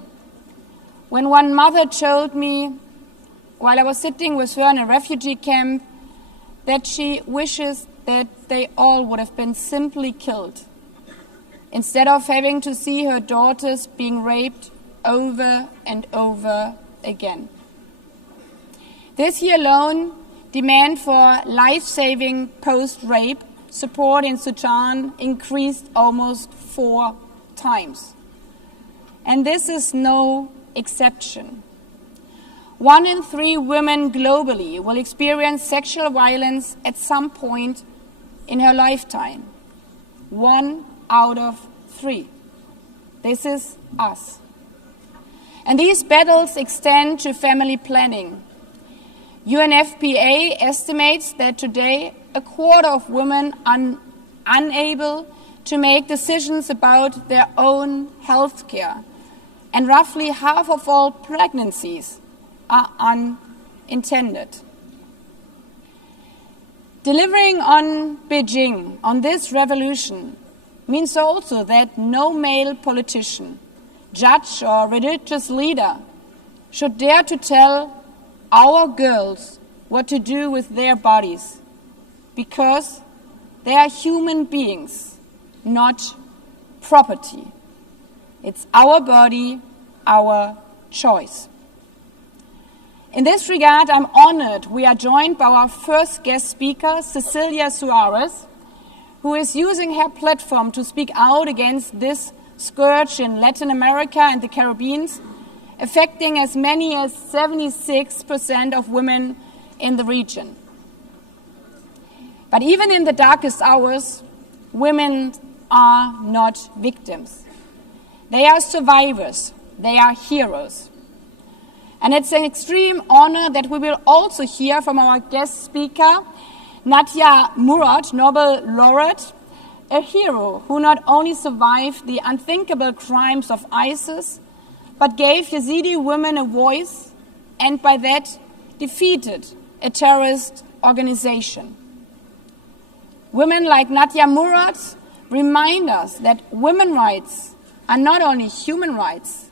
when one mother told me, while I was sitting with her in a refugee camp, that she wishes that they all would have been simply killed instead of having to see her daughters being raped over and over again. This year alone, demand for life-saving post-rape support in Sudan increased almost 4 times. And this is no exception. 1 in 3 women globally will experience sexual violence at some point in her lifetime. 1 out of 3. This is us. And these battles extend to family planning. UNFPA estimates that today a quarter of women are unable to make decisions about their own health care, and roughly half of all pregnancies are unintended. Delivering on Beijing, on this revolution, means also that no male politician, judge or religious leader should dare to tell our girls what to do with their bodies, because they are human beings, not property. It's our body, our choice. In this regard, I'm honored we are joined by our first guest speaker, Cecilia Suarez, who is using her platform to speak out against this scourge in Latin America and the Caribbean, affecting as many as 76% of women in the region. But even in the darkest hours, women are not victims. They are survivors. They are heroes. And it's an extreme honor that we will also hear from our guest speaker, Nadia Murad, Nobel laureate, a hero who not only survived the unthinkable crimes of ISIS, but gave Yazidi women a voice and by that defeated a terrorist organization. Women like Nadia Murad remind us that women's rights are not only human rights,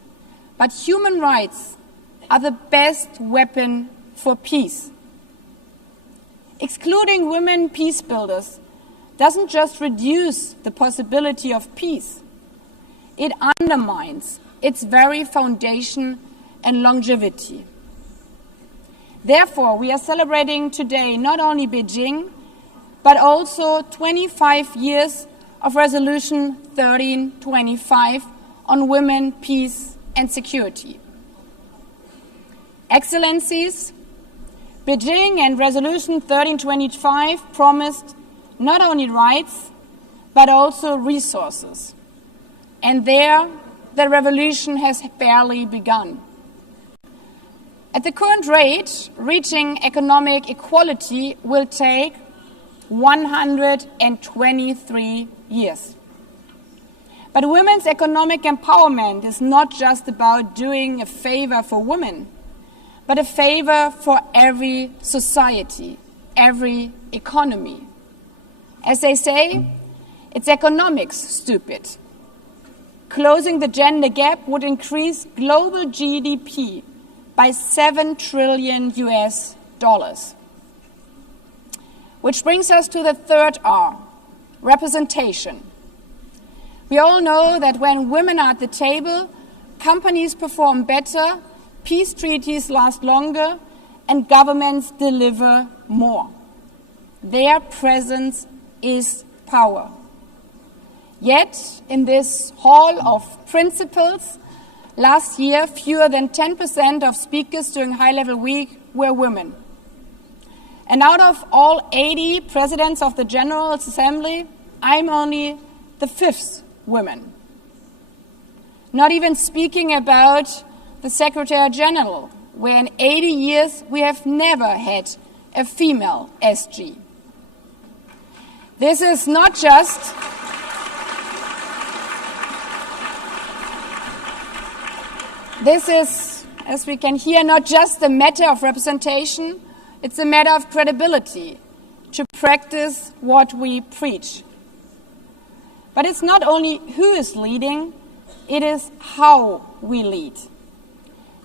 but human rights are the best weapon for peace. Excluding women peace builders doesn't just reduce the possibility of peace, it undermines its very foundation and longevity. Therefore, we are celebrating today not only Beijing, but also 25 years of Resolution 1325 on women, peace and security. Excellencies, Beijing and Resolution 1325 promised not only rights, but also resources. And there, the revolution has barely begun. At the current rate, reaching economic equality will take 123 years. But women's economic empowerment is not just about doing a favor for women, but a favor for every society, every economy. As they say, it's economics, stupid. Closing the gender gap would increase global GDP by $7 trillion US. Which brings us to the third R, representation. We all know that when women are at the table, companies perform better, peace treaties last longer, and governments deliver more. Their presence is power. Yet, in this hall of principles, last year, fewer than 10% of speakers during high-level week were women. And out of all 80 presidents of the General Assembly, I'm only the 5th woman. Not even speaking about the Secretary General, where in 80 years we have never had a female SG. This is not just This is, as we can hear, not just a matter of representation, it's a matter of credibility to practice what we preach. But it's not only who is leading, it is how we lead.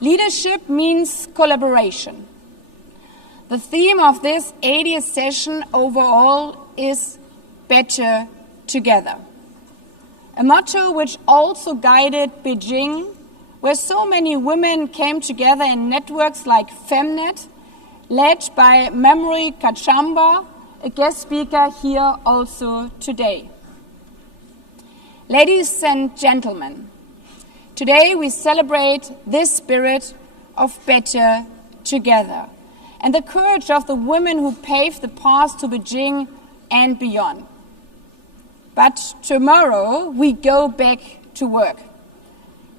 Leadership means collaboration. The theme of this 80th session overall is better together. A motto which also guided Beijing, where so many women came together in networks like Femnet, led by Memory Kamba, a guest speaker here also today. Ladies and gentlemen, today we celebrate this spirit of better together and the courage of the women who paved the path to Beijing and beyond. But tomorrow we go back to work.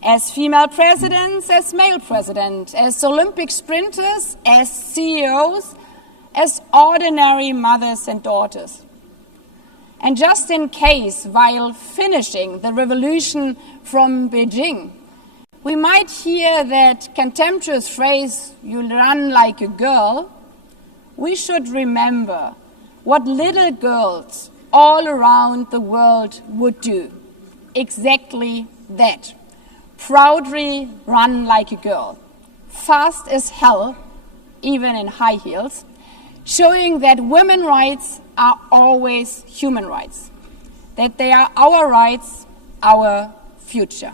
As female presidents, as male presidents, as Olympic sprinters, as CEOs, as ordinary mothers and daughters. And just in case, while finishing the revolution from Beijing, we might hear that contemptuous phrase, "you run like a girl," we should remember what little girls all around the world would do. Exactly that. Proudly run like a girl, fast as hell, even in high heels, showing that women's rights are always human rights, that they are our rights, our future.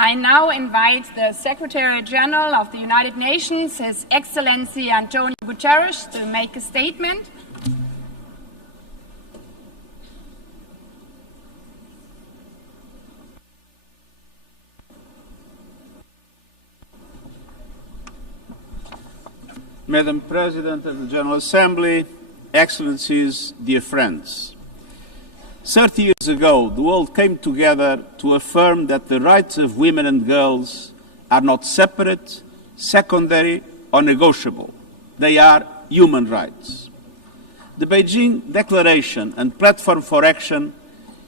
I now invite the Secretary General of the United Nations, His Excellency Antonio Guterres, to make a statement. Madam President of the General Assembly, Excellencies, dear friends. 30 years ago, the world came together to affirm that the rights of women and girls are not separate, secondary, or negotiable. They are human rights. The Beijing Declaration and Platform for Action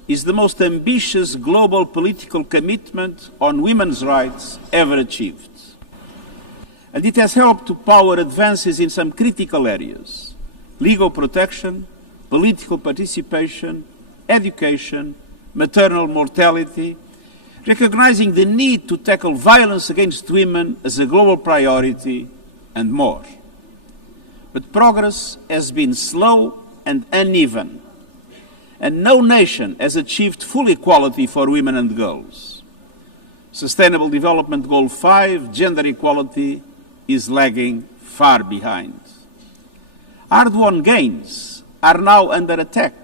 is the most ambitious global political commitment on women's rights ever achieved. And it has helped to power advances in some critical areas: legal protection, political participation, education, maternal mortality, recognizing the need to tackle violence against women as a global priority, and more. But progress has been slow and uneven, and no nation has achieved full equality for women and girls. Sustainable Development Goal 5, gender equality, is lagging far behind. Hard-won gains are now under attack.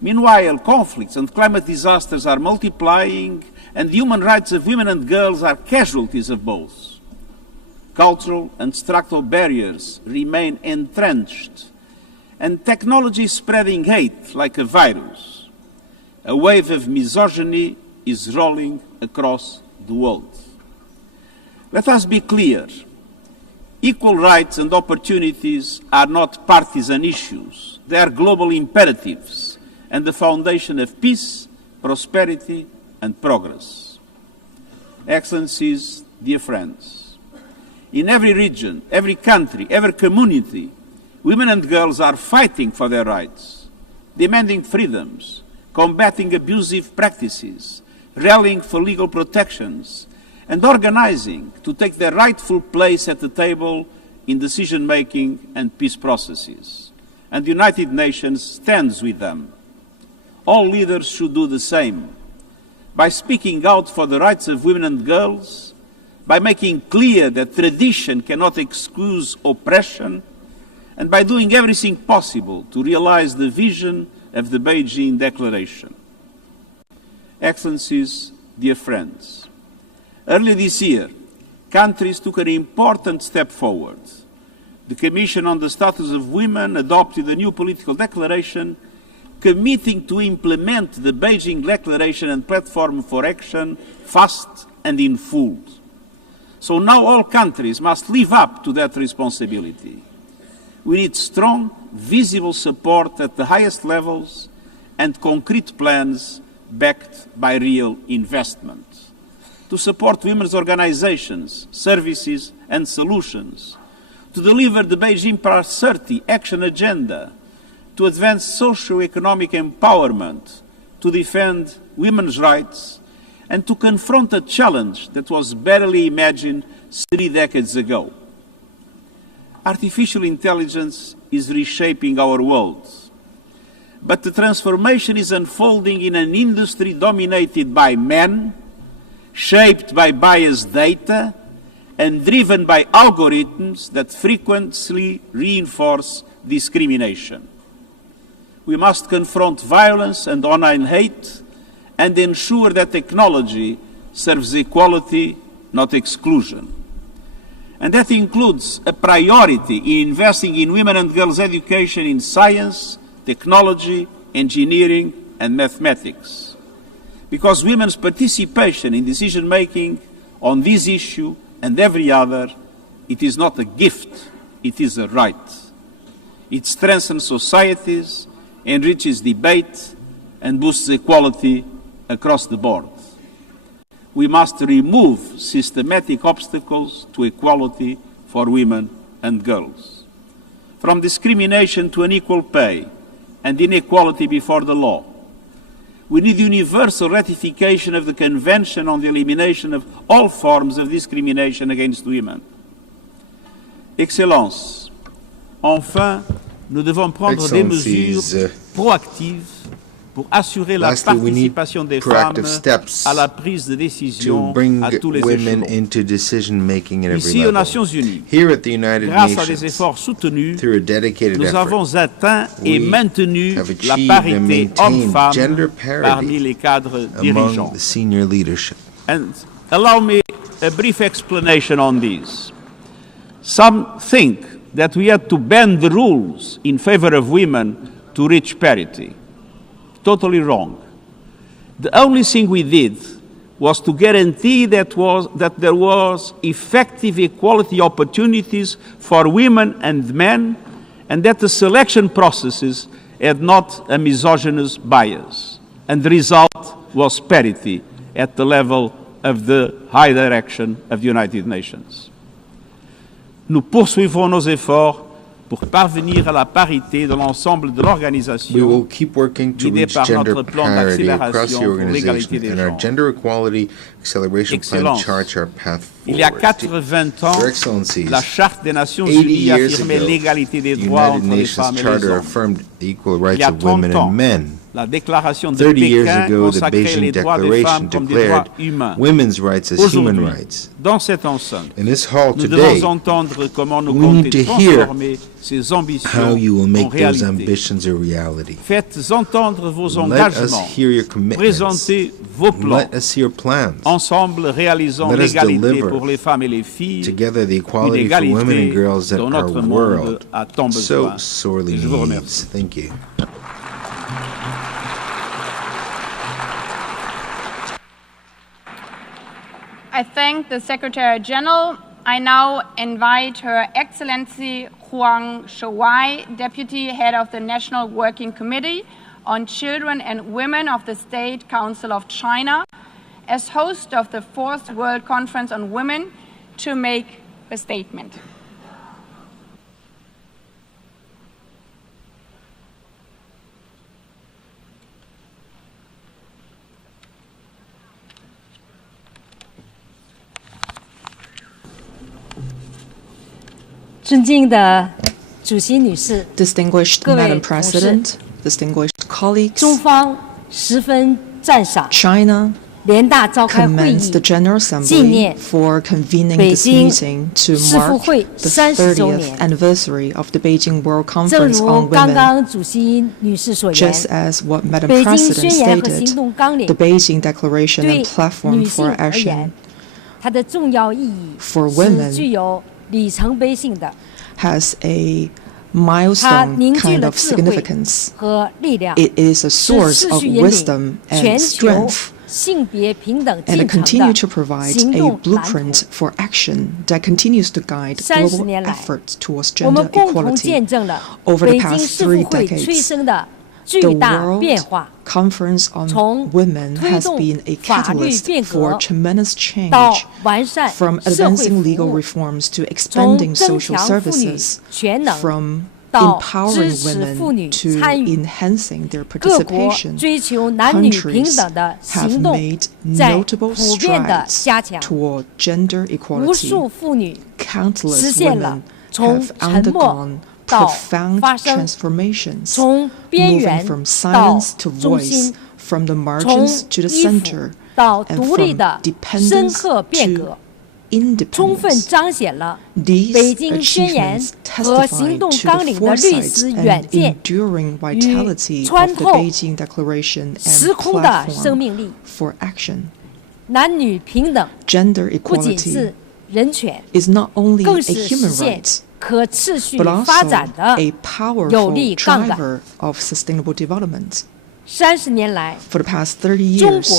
Meanwhile, conflicts and climate disasters are multiplying, and the human rights of women and girls are casualties of both. Cultural and structural barriers remain entrenched, and technology is spreading hate like a virus. A wave of misogyny is rolling across the world. Let us be clear. Equal rights and opportunities are not partisan issues. They are global imperatives and the foundation of peace, prosperity, and progress. Excellencies, dear friends, in every region, every country, every community, women and girls are fighting for their rights, demanding freedoms, combating abusive practices, rallying for legal protections, and organizing to take their rightful place at the table in decision-making and peace processes. And the United Nations stands with them. All leaders should do the same, by speaking out for the rights of women and girls, by making clear that tradition cannot excuse oppression, and by doing everything possible to realize the vision of the Beijing Declaration. Excellencies, dear friends, early this year, countries took an important step forward. The Commission on the Status of Women adopted a new political declaration committing to implement the Beijing Declaration and Platform for Action fast and in full. So now all countries must live up to that responsibility. We need strong, visible support at the highest levels and concrete plans backed by real investment. To support women's organizations, services and solutions, to deliver the Beijing Plus 30 action agenda, to advance socio-economic empowerment, to defend women's rights, and to confront a challenge that was barely imagined 3 decades ago. Artificial intelligence is reshaping our world, but the transformation is unfolding in an industry dominated by men, shaped by biased data, and driven by algorithms that frequently reinforce discrimination. We must confront violence and online hate and ensure that technology serves equality, not exclusion. And that includes a priority in investing in women and girls' education in science, technology, engineering, and mathematics. Because women's participation in decision-making on this issue and every other, it is not a gift, it is a right. It strengthens societies, enriches debate, and boosts equality across the board. We must remove systematic obstacles to equality for women and girls. From discrimination to unequal pay and inequality before the law. We need universal ratification of the Convention on the Elimination of all forms of discrimination against women. Excellences, enfin, nous devons prendre des mesures proactives pour assurer la participation des femmes à la prise de décision à tous les échelons. Ici, aux Nations Unies, grâce à des efforts soutenus, nous avons atteint et maintenu la parité homme-femme parmi les cadres dirigeants. And allow me a brief explanation on this. Some think that we had to bend the rules in favor of women to reach parity. Totally wrong. The only thing we did was to guarantee that there was effective equality opportunities for women and men, and that the selection processes had not a misogynist bias. And the result was parity at the level of the high direction of the United Nations. Nous poursuivrons nos efforts pour parvenir à la parité dans l'ensemble de l'organisation, guidée par notre plan d'accélération pour l'égalité des genres. Excellence, il y a 80 ans, la Charte des Nations Unies affirmait l'égalité des droits entre les femmes et les hommes. Il y a 30 ans, la déclaration de Pékin consacrait les droits des femmes comme des droits humains. Aujourd'hui, dans cette enceinte, nous devons entendre comment nous comptons transformer ces ambitions en réalité. Faites entendre vos engagements, présentez vos plans. Ensemble, réalisons l'égalité pour les femmes et les filles, une égalité dont notre monde a tant besoin. Je vous remercie. I thank the Secretary General. I now invite Her Excellency Huang Shouwei, Deputy Head of the National Working Committee on Children and Women of the State Council of China, as host of the 4th World Conference on Women, to make a statement. Distinguished Madam President, distinguished colleagues, China commends the General Assembly for convening this meeting to mark the 30th anniversary of the Beijing World Conference on Women. Just as what Madam President stated, the Beijing Declaration and Platform for Action for Women has a milestone kind of significance. It is a source of wisdom and strength, and it continues to provide a blueprint for action that continues to guide global efforts towards gender equality. Over the past 3 decades, the World Conference on Women has been a catalyst for tremendous change, from advancing legal reforms to expanding social services, from empowering women to enhancing their participation. Countries have made notable strides toward gender equality. Countless women have undergone profound transformations, moving from silence to voice, from the margins to the center, and from dependence to independence. These achievements testify to the foresight and enduring vitality of the Beijing Declaration and Platform for Action. Gender equality is not only a human right, but also a powerful driver of sustainable development. For the past 30 years,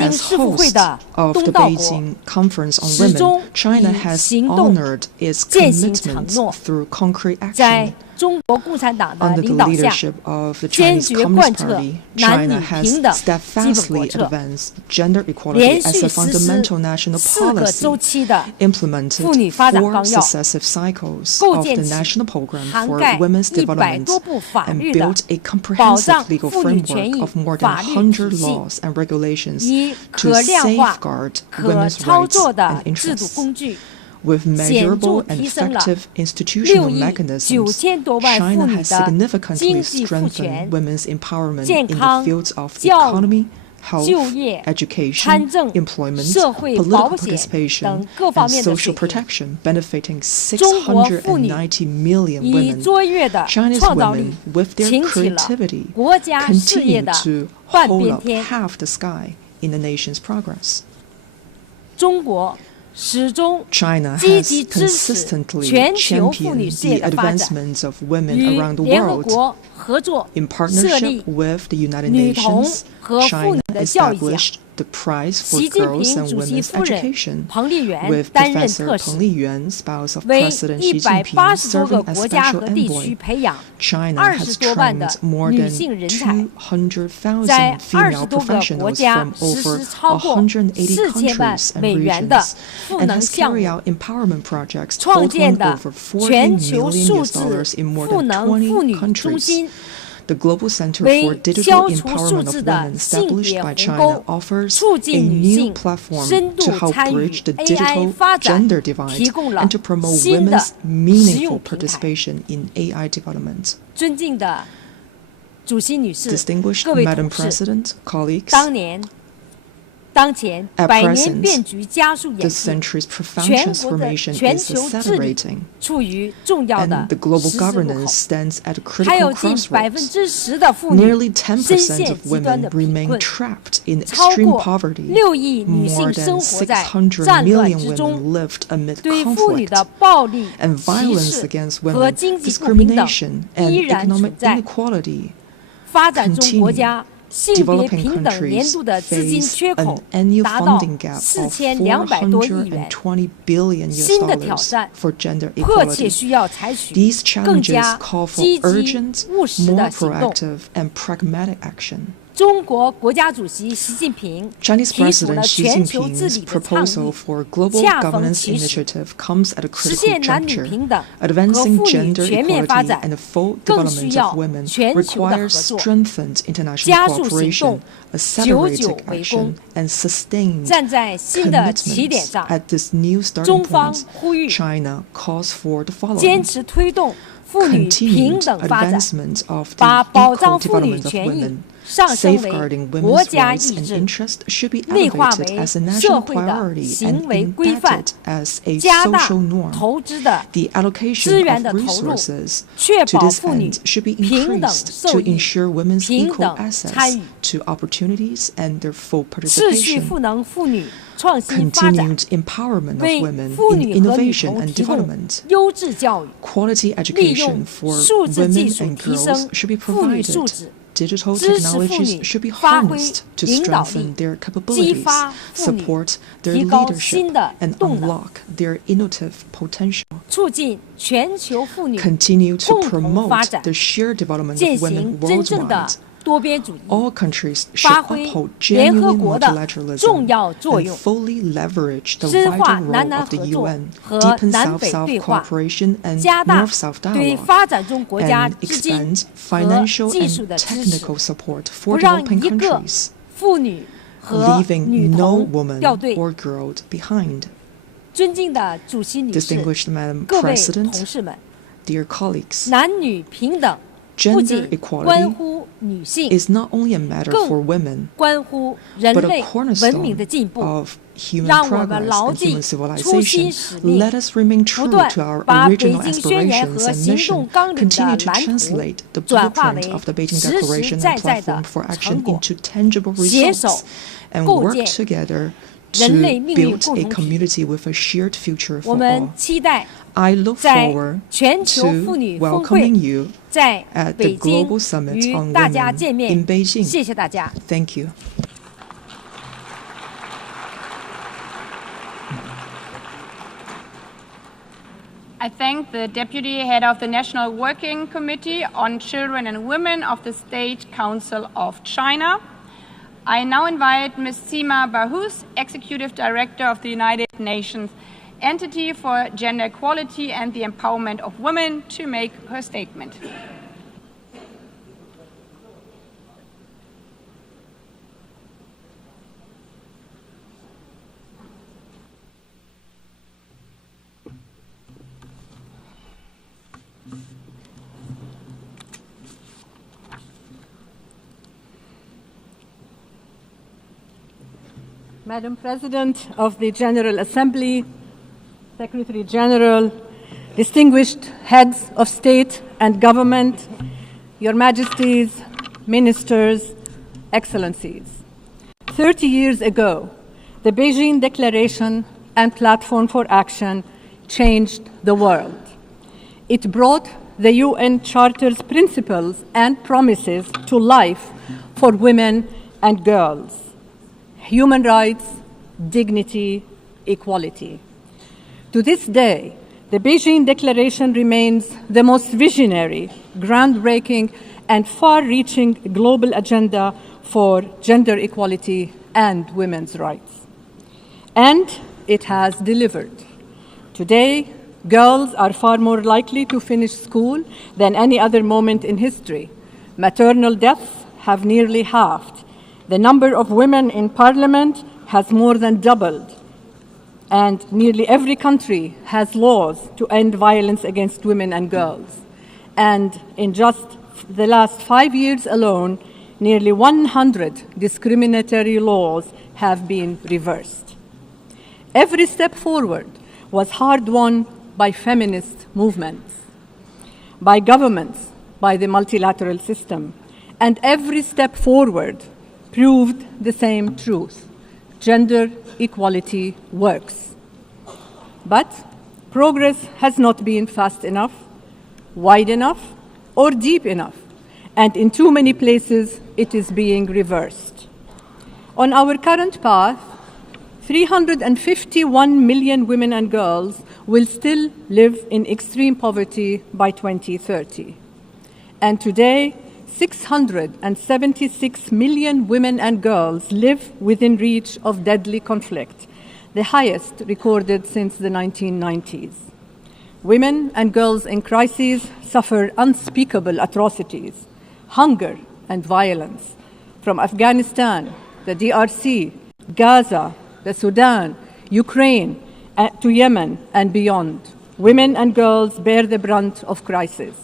as host of the Beijing Conference on Women, China has honored its commitments through concrete action. Under the leadership of the Chinese Communist Party, China has steadfastly advanced gender equality as a fundamental national policy, implemented 4 successive cycles of the National Program for Women's Development, and built a comprehensive legal framework of more than 100 laws and regulations to safeguard women's rights and interests. With measurable and effective institutional mechanisms, China has significantly strengthened women's empowerment in the fields of economy, health, education, employment, political participation, and social protection, benefiting 690 million women. Chinese women, with their creativity, continue to hold up half the sky in the nation's progress. China has consistently championed the advancements of women around the world. In partnership with the United Nations, China established the Prize for Girls and Women's Education, with Professor Peng Liyuan, spouse of President Xi Jinping, serving as special envoy. China has trained more than 200,000 female professionals from over 180 countries and regions, and has carried out empowerment projects totaling over $40 million in more than 20 countries. The Global Center for Digital Empowerment of Women, established by China, offers a new platform to help bridge the digital gender divide and to promote women's meaningful participation in AI development. Distinguished Madam President, colleagues, at present, the century's profound transformation is accelerating, and the global governance stands at a critical crossroads. Nearly 10% of women remain trapped in extreme poverty. More than 600 million women lived amid conflict, and violence against women, discrimination, and economic inequality continue developing countries face an annual funding gap of $420 billion for gender equality. These challenges call for urgent, more proactive, and pragmatic action. Chinese President Xi Jinping's proposal for global governance initiative comes at a critical juncture. Advancing gender equality and the full development of women requires strengthened international cooperation, accelerated action, and sustained commitments. At this new starting point, China calls for the following: continued advancement of the equal development of women. Safeguarding women's rights and interests should be elevated as a national priority and embedded as a social norm. The allocation of resources to this end should be increased to ensure women's equal access to opportunities and their full participation. Continued empowerment of women in innovation and development. Quality education for women and girls should be provided. Digital technologies should be harnessed to strengthen their capabilities, support their leadership, and unlock their innovative potential. Continue to promote the shared development of women worldwide. All countries should uphold genuine multilateralism and fully leverage the vital role of the UN, deepen South-South cooperation and North-South dialogue, and expand financial and technical support for developing countries, leaving no woman or girl behind. Distinguished Madam President, dear colleagues, gender equality is not only a matter for women, but a cornerstone of human progress and human civilization. Let us remain true to our original aspirations and mission, continue to translate the blueprint of the Beijing Declaration and platform for action into tangible results, and work together to build a community with a shared future for all. I look forward to welcoming you at the Global Summit on Women in Beijing. Thank you. I thank the Deputy Head of the National Working Committee on Children and Women of the State Council of China. I now invite Ms. Sima Bahous, Executive Director of the United Nations Entity for Gender Equality and the Empowerment of Women, to make her statement. Madam President of the General Assembly, Secretary General, distinguished heads of state and government, Your Majesties, Ministers, Excellencies. 30 years ago, the Beijing Declaration and Platform for Action changed the world. It brought the UN Charter's principles and promises to life for women and girls. Human rights, dignity, equality. To this day, the Beijing Declaration remains the most visionary, groundbreaking, and far-reaching global agenda for gender equality and women's rights. And it has delivered. Today, girls are far more likely to finish school than any other moment in history. Maternal deaths have nearly halved. The number of women in parliament has more than doubled, and nearly every country has laws to end violence against women and girls. And in just the last 5 years alone, nearly 100 discriminatory laws have been reversed. Every step forward was hard-won by feminist movements, by governments, by the multilateral system, and every step forward proved the same truth: gender equality works. But progress has not been fast enough, wide enough, or deep enough, and in too many places it is being reversed. On our current path, 351 million women and girls will still live in extreme poverty by 2030. And today, 676 million women and girls live within reach of deadly conflict, the highest recorded since the 1990s. Women and girls in crises suffer unspeakable atrocities, hunger and violence from Afghanistan, the DRC, Gaza, the Sudan, Ukraine, to Yemen and beyond. Women and girls bear the brunt of crisis.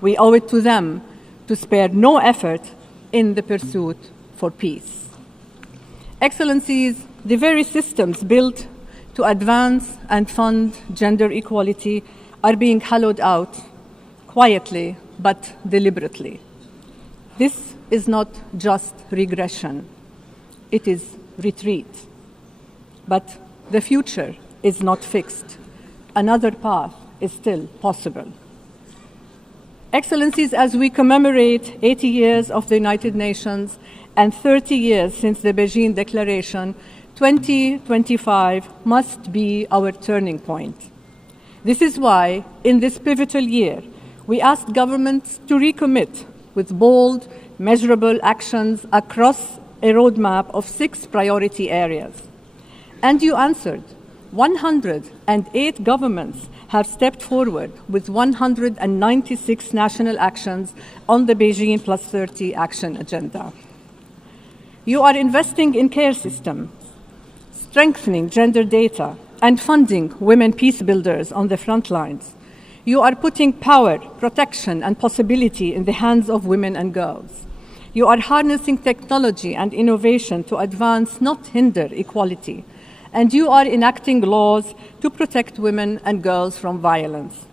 We owe it to them to spare no effort in the pursuit for peace. Excellencies, the very systems built to advance and fund gender equality are being hollowed out quietly but deliberately. This is not just regression, it is retreat. But the future is not fixed. Another path is still possible. Excellencies, as we commemorate 80 years of the United Nations and 30 years since the Beijing Declaration, 2025 must be our turning point. This is why, in this pivotal year, we asked governments to recommit with bold, measurable actions across a roadmap of 6 priority areas. And you answered. 108 governments have stepped forward with 196 national actions on the Beijing Plus 30 action agenda. You are investing in care systems, strengthening gender data, and funding women peace builders on the front lines. You are putting power, protection, and possibility in the hands of women and girls. You are harnessing technology and innovation to advance, not hinder, equality. And you are enacting laws to protect women and girls from violence.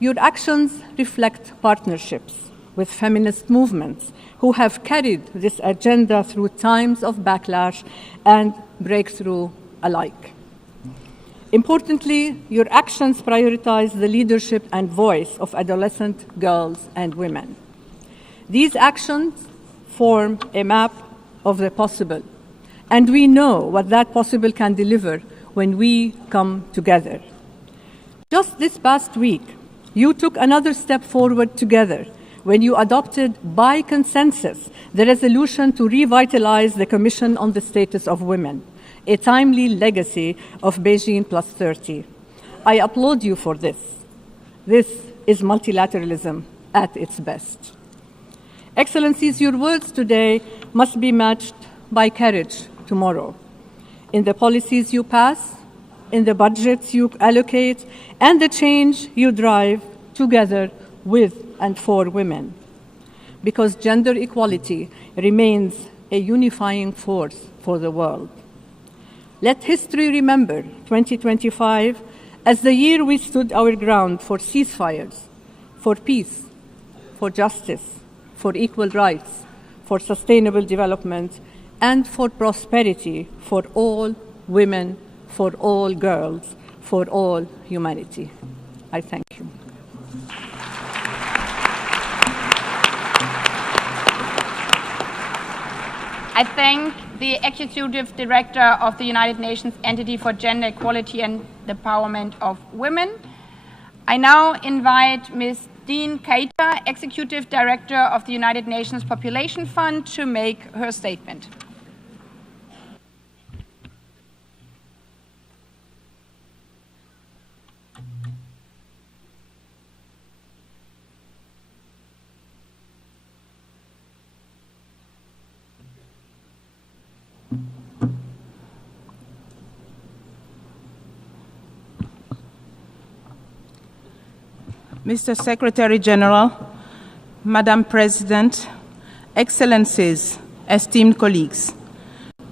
Your actions reflect partnerships with feminist movements who have carried this agenda through times of backlash and breakthrough alike. Importantly, your actions prioritize the leadership and voice of adolescent girls and women. These actions form a map of the possible, and we know what that possible can deliver when we come together. Just this past week, you took another step forward together when you adopted by consensus the resolution to revitalize the Commission on the Status of Women, a timely legacy of Beijing Plus 30. I applaud you for this. This is multilateralism at its best. Excellencies, your words today must be matched by courage tomorrow. In the policies you pass, in the budgets you allocate, and the change you drive together with and for women. Because gender equality remains a unifying force for the world. Let history remember 2025 as the year we stood our ground for ceasefires, for peace, for justice, for equal rights, for sustainable development, and for prosperity for all women, for all girls, for all humanity. I thank you. I thank the Executive Director of the United Nations Entity for Gender Equality and the Empowerment of Women. I now invite Ms. Dean Keita, Executive Director of the United Nations Population Fund, to make her statement. Mr. Secretary General, Madam President, Excellencies, esteemed colleagues.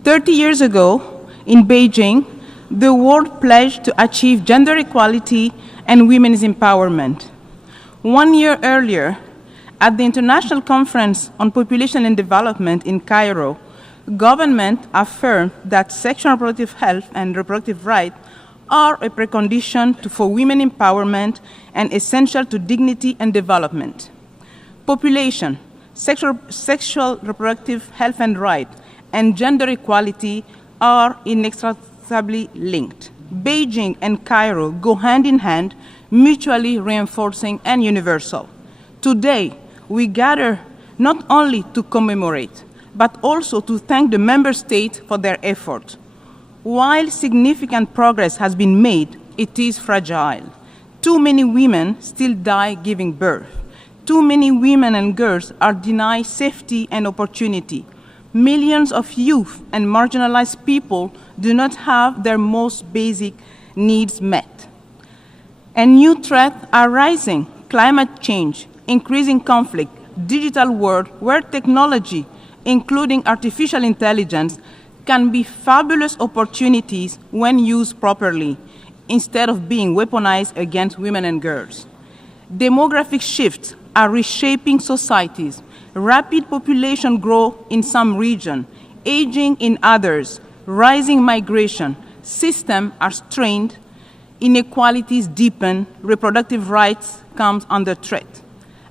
30 years ago, in Beijing, the world pledged to achieve gender equality and women's empowerment. 1 year earlier, at the International Conference on Population and Development in Cairo, government affirmed that sexual and reproductive health and reproductive rights are a precondition for women empowerment and essential to dignity and development. Population, sexual reproductive health and rights, and gender equality are inextricably linked. Beijing and Cairo go hand in hand, mutually reinforcing and universal. Today, we gather not only to commemorate, but also to thank the member states for their effort. While significant progress has been made, it is fragile. Too many women still die giving birth. Too many women and girls are denied safety and opportunity. Millions of youth and marginalized people do not have their most basic needs met. And new threats are rising: climate change, increasing conflict, digital world where technology, including artificial intelligence, can be fabulous opportunities when used properly, instead of being weaponized against women and girls. Demographic shifts are reshaping societies. Rapid population growth in some regions, aging in others, rising migration, systems are strained, inequalities deepen, reproductive rights come under threat.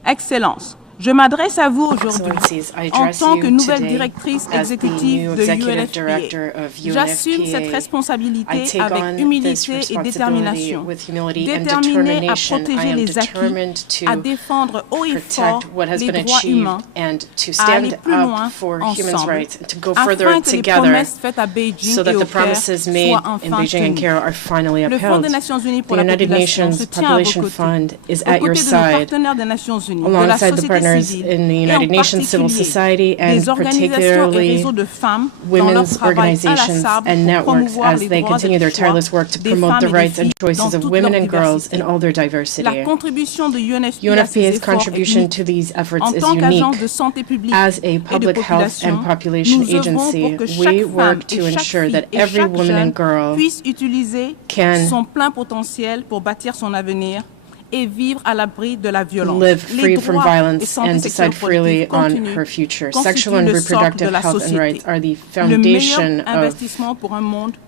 Excellences, je m'adresse à vous aujourd'hui en tant que nouvelle directrice exécutive de UNFPA. J'assume cette responsabilité avec humilité et détermination. Déterminée à protéger les acquis, à défendre haut et fort les droits humains, à aller plus loin ensemble, afin que les promesses faites à Beijing et au Caire soient enfin tenues. Le Fonds des Nations Unies pour la population se tient à vos côtés, aux côtés de nos partenaires des Nations Unies, de la société in the United Nations civil society, and particularly women's organizations and networks as they continue their tireless work to promote the rights and choices of women and girls in all their diversity. UNFPA's contribution to these efforts is unique. As a public health and population agency, we work to ensure that every woman and girl can live free from violence and decide freely on her future. Sexual and reproductive health and rights are the foundation of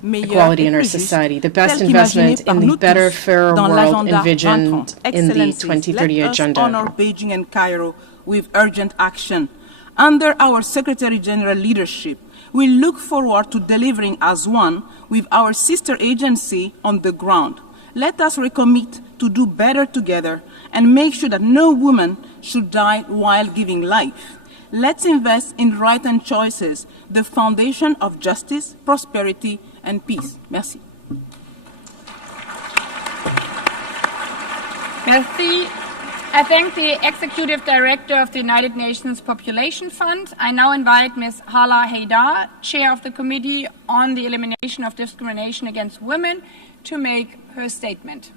equality in our society, the best investment in the better, fairer world envisioned in the 2030 agenda. Honor Beijing and Cairo with urgent action. Under our Secretary General leadership, we look forward to delivering as one with our sister agency on the ground. Let us recommit to do better together and make sure that no woman should die while giving life. Let's invest in right and choices, the foundation of justice, prosperity, and peace. Merci. Merci. I thank the Executive Director of the United Nations Population Fund. I now invite Ms. Hala Haidar, Chair of the Committee on the Elimination of Discrimination Against Women, to make her statement.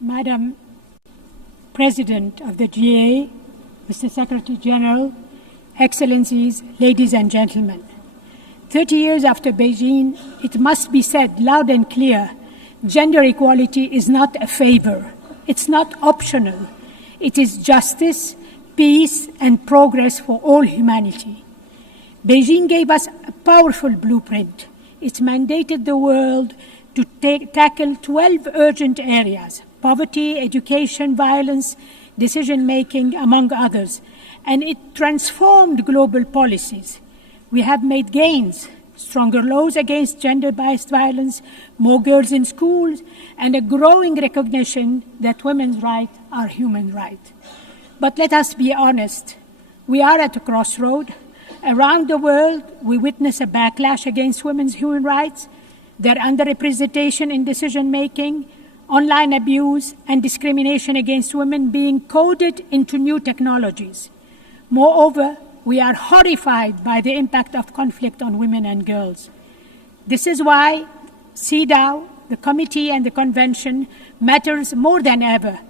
Madam President of the GA, Mr. Secretary General, Excellencies, ladies and gentlemen. 30 years after Beijing, it must be said loud and clear, gender equality is not a favor. It's not optional. It is justice, peace, and progress for all humanity. Beijing gave us a powerful blueprint. It mandated the world to tackle 12 urgent areas: poverty, education, violence, decision-making, among others, and it transformed global policies. We have made gains, stronger laws against gender-based violence, more girls in schools, and a growing recognition that women's rights are human rights. But let us be honest, we are at a crossroad. Around the world, we witness a backlash against women's human rights, their underrepresentation in decision-making, online abuse, and discrimination against women being coded into new technologies. Moreover, we are horrified by the impact of conflict on women and girls. This is why CEDAW, the committee and the convention, matters more than ever.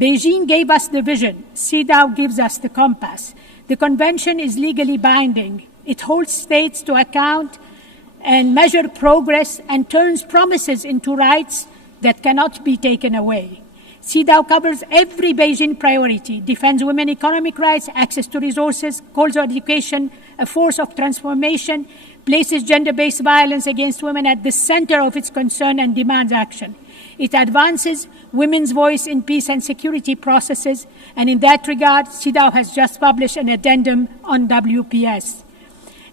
Beijing gave us the vision. CEDAW gives us the compass. The convention is legally binding. It holds states to account and measures progress and turns promises into rights that cannot be taken away. CEDAW covers every Beijing priority, defends women's economic rights, access to resources, calls for education, a force of transformation, places gender-based violence against women at the center of its concern and demands action. It advances women's voice in peace and security processes, and in that regard, CEDAW has just published an addendum on WPS.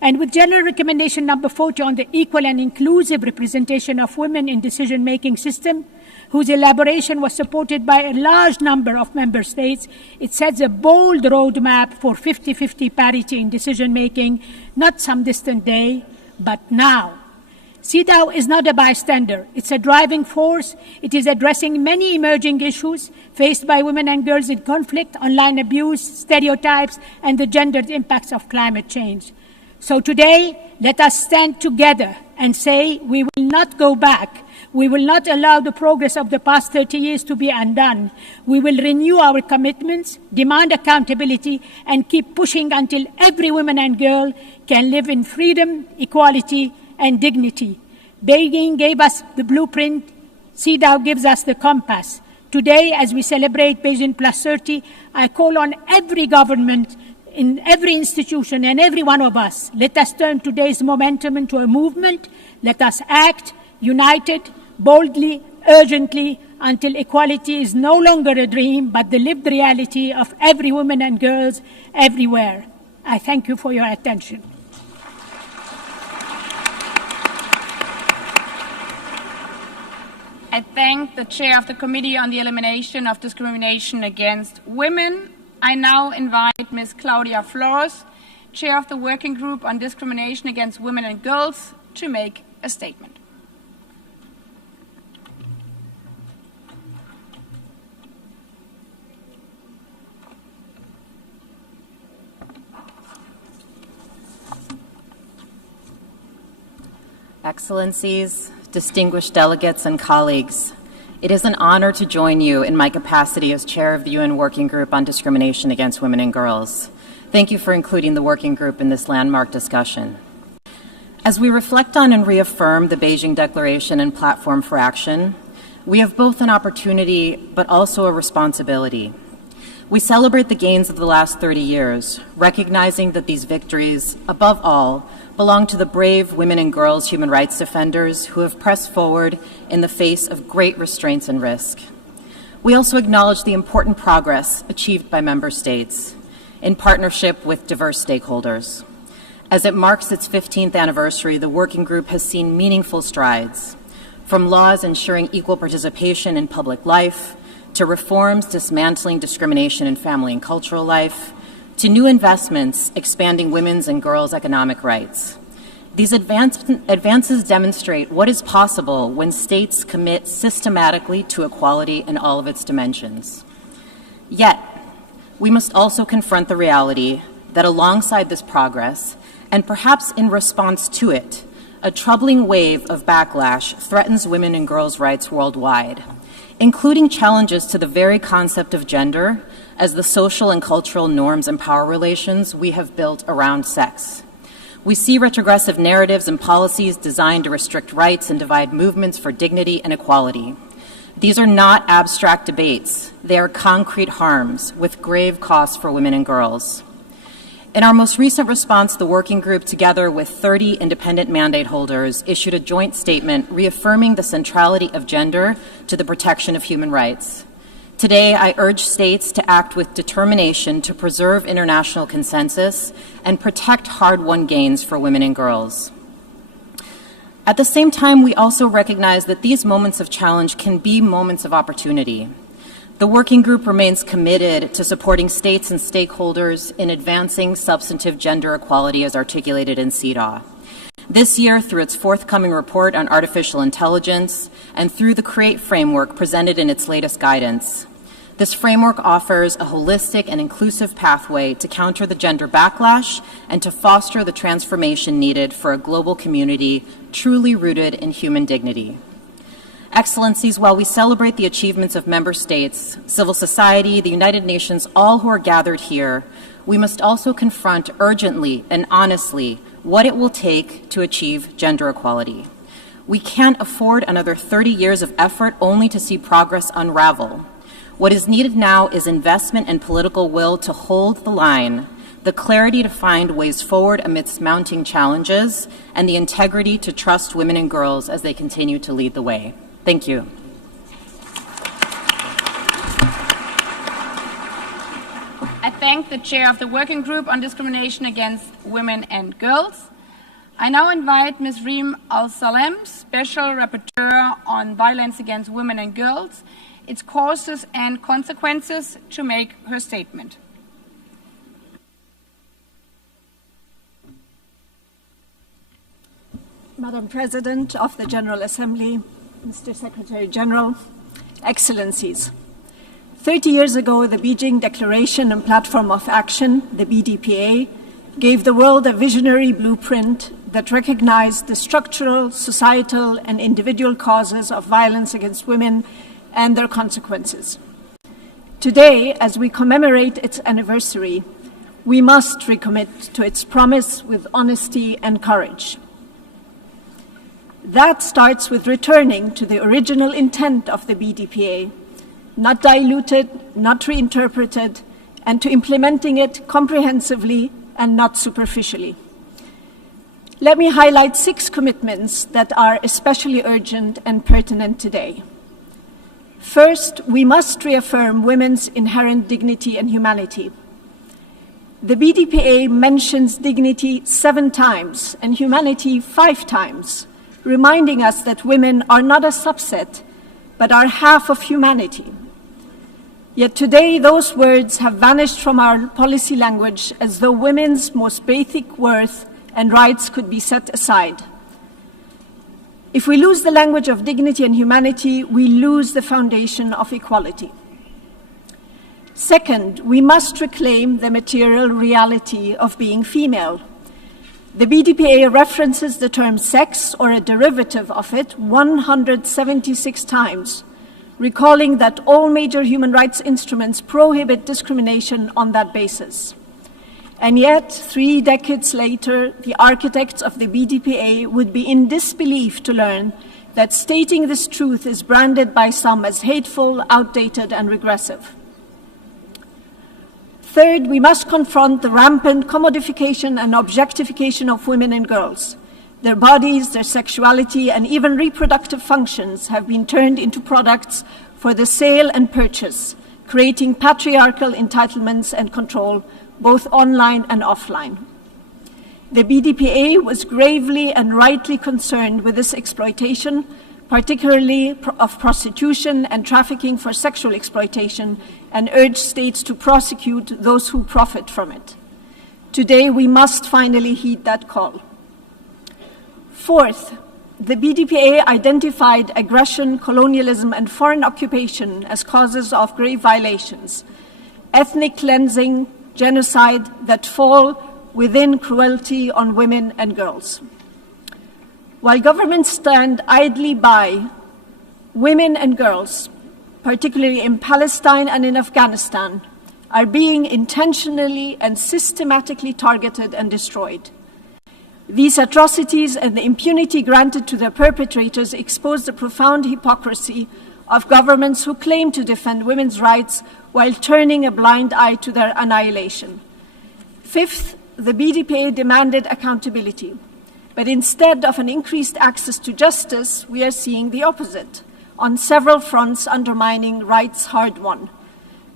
And with General Recommendation number 40 on the equal and inclusive representation of women in decision-making system, whose elaboration was supported by a large number of member states, it sets a bold roadmap for 50-50 parity in decision-making, not some distant day, but now. CEDAW is not a bystander. It's a driving force. It is addressing many emerging issues faced by women and girls in conflict, online abuse, stereotypes, and the gendered impacts of climate change. So today, let us stand together and say we will not go back. We will not allow the progress of the past 30 years to be undone. We will renew our commitments, demand accountability, and keep pushing until every woman and girl can live in freedom, equality, and dignity. Beijing gave us the blueprint. CEDAW gives us the compass. Today, as we celebrate Beijing Plus 30, I call on every government in every institution and every one of us. Let us turn today's momentum into a movement. Let us act united, boldly, urgently, until equality is no longer a dream, but the lived reality of every woman and girls everywhere. I thank you for your attention. I thank the chair of the Committee on the Elimination of Discrimination Against Women. I now invite Ms. Claudia Flores, chair of the Working Group on Discrimination Against Women and Girls, to make a statement. Excellencies, distinguished delegates and colleagues, it is an honor to join you in my capacity as chair of the UN Working Group on Discrimination Against Women and Girls. Thank you for including the working group in this landmark discussion. As we reflect on and reaffirm the Beijing Declaration and Platform for Action, we have both an opportunity but also a responsibility. We celebrate the gains of the last 30 years, recognizing that these victories, above all, belong to the brave women and girls human rights defenders who have pressed forward in the face of great restraints and risk. We also acknowledge the important progress achieved by member states in partnership with diverse stakeholders. As it marks its 15th anniversary, the working group has seen meaningful strides, from laws ensuring equal participation in public life, to reforms dismantling discrimination in family and cultural life, to new investments expanding women's and girls' economic rights. These advances demonstrate what is possible when states commit systematically to equality in all of its dimensions. Yet, we must also confront the reality that alongside this progress, and perhaps in response to it, a troubling wave of backlash threatens women and girls' rights worldwide, including challenges to the very concept of gender as the social and cultural norms and power relations we have built around sex. We see retrogressive narratives and policies designed to restrict rights and divide movements for dignity and equality. These are not abstract debates. They are concrete harms with grave costs for women and girls. In our most recent response, the working group, together with 30 independent mandate holders, issued a joint statement reaffirming the centrality of gender to the protection of human rights. Today, I urge states to act with determination to preserve international consensus and protect hard-won gains for women and girls. At the same time, we also recognize that these moments of challenge can be moments of opportunity. The working group remains committed to supporting states and stakeholders in advancing substantive gender equality as articulated in CEDAW. This year, through its forthcoming report on artificial intelligence and through the CREATE framework presented in its latest guidance, this framework offers a holistic and inclusive pathway to counter the gender backlash and to foster the transformation needed for a global community truly rooted in human dignity. Excellencies, while we celebrate the achievements of member states, civil society, the United Nations, all who are gathered here, we must also confront urgently and honestly what it will take to achieve gender equality. We can't afford another 30 years of effort only to see progress unravel. What is needed now is investment and political will to hold the line, the clarity to find ways forward amidst mounting challenges, and the integrity to trust women and girls as they continue to lead the way. Thank you. I thank the chair of the Working Group on Discrimination Against Women and Girls. I now invite Ms. Reem Al-Salem, Special Rapporteur on Violence Against Women and Girls, its causes and consequences, to make her statement. Madam President of the General Assembly, Mr. Secretary General, Excellencies. 30 years ago, the Beijing Declaration and Platform of Action, the BDPA, gave the world a visionary blueprint that recognized the structural, societal, and individual causes of violence against women and their consequences. Today, as we commemorate its anniversary, we must recommit to its promise with honesty and courage. That starts with returning to the original intent of the BDPA, not diluted, not reinterpreted, and to implementing it comprehensively and not superficially. Let me highlight 6 commitments that are especially urgent and pertinent today. First, we must reaffirm women's inherent dignity and humanity. The BDPA mentions dignity 7 times and humanity 5 times, reminding us that women are not a subset, but are half of humanity. Yet today, those words have vanished from our policy language as though women's most basic worth and rights could be set aside. If we lose the language of dignity and humanity, we lose the foundation of equality. Second, we must reclaim the material reality of being female. The BDPA references the term sex or a derivative of it 176 times, recalling that all major human rights instruments prohibit discrimination on that basis. And yet, 3 decades later, the architects of the BDPA would be in disbelief to learn that stating this truth is branded by some as hateful, outdated, and regressive. Third, we must confront the rampant commodification and objectification of women and girls. Their bodies, their sexuality, and even reproductive functions have been turned into products for the sale and purchase, creating patriarchal entitlements and control, both online and offline. The BDPA was gravely and rightly concerned with this exploitation, particularly of prostitution and trafficking for sexual exploitation, and urged states to prosecute those who profit from it. Today, we must finally heed that call. Fourth, the BDPA identified aggression, colonialism, and foreign occupation as causes of grave violations, ethnic cleansing, genocide that fall within cruelty on women and girls. While governments stand idly by, women and girls, particularly in Palestine and in Afghanistan, are being intentionally and systematically targeted and destroyed. These atrocities and the impunity granted to their perpetrators expose the profound hypocrisy of governments who claim to defend women's rights while turning a blind eye to their annihilation. Fifth, the BDPA demanded accountability. But instead of an increased access to justice, we are seeing the opposite, on several fronts undermining rights hard won.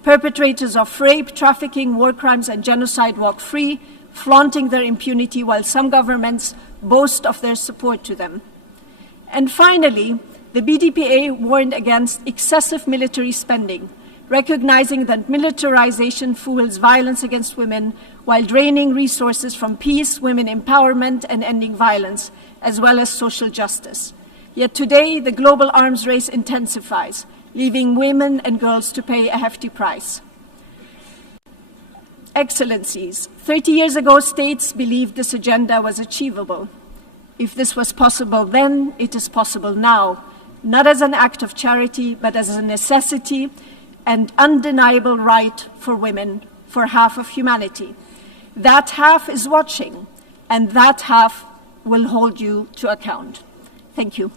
Perpetrators of rape, trafficking, war crimes, and genocide walk free, flaunting their impunity while some governments boast of their support to them. And finally, the BDPA warned against excessive military spending, recognizing that militarization fuels violence against women while draining resources from peace, women empowerment, and ending violence, as well as social justice. Yet today, the global arms race intensifies, leaving women and girls to pay a hefty price. Excellencies, 30 years ago, states believed this agenda was achievable. If this was possible then, it is possible now, not as an act of charity, but as a necessity and undeniable right for women, for half of humanity. That half is watching, and that half will hold you to account. Thank you.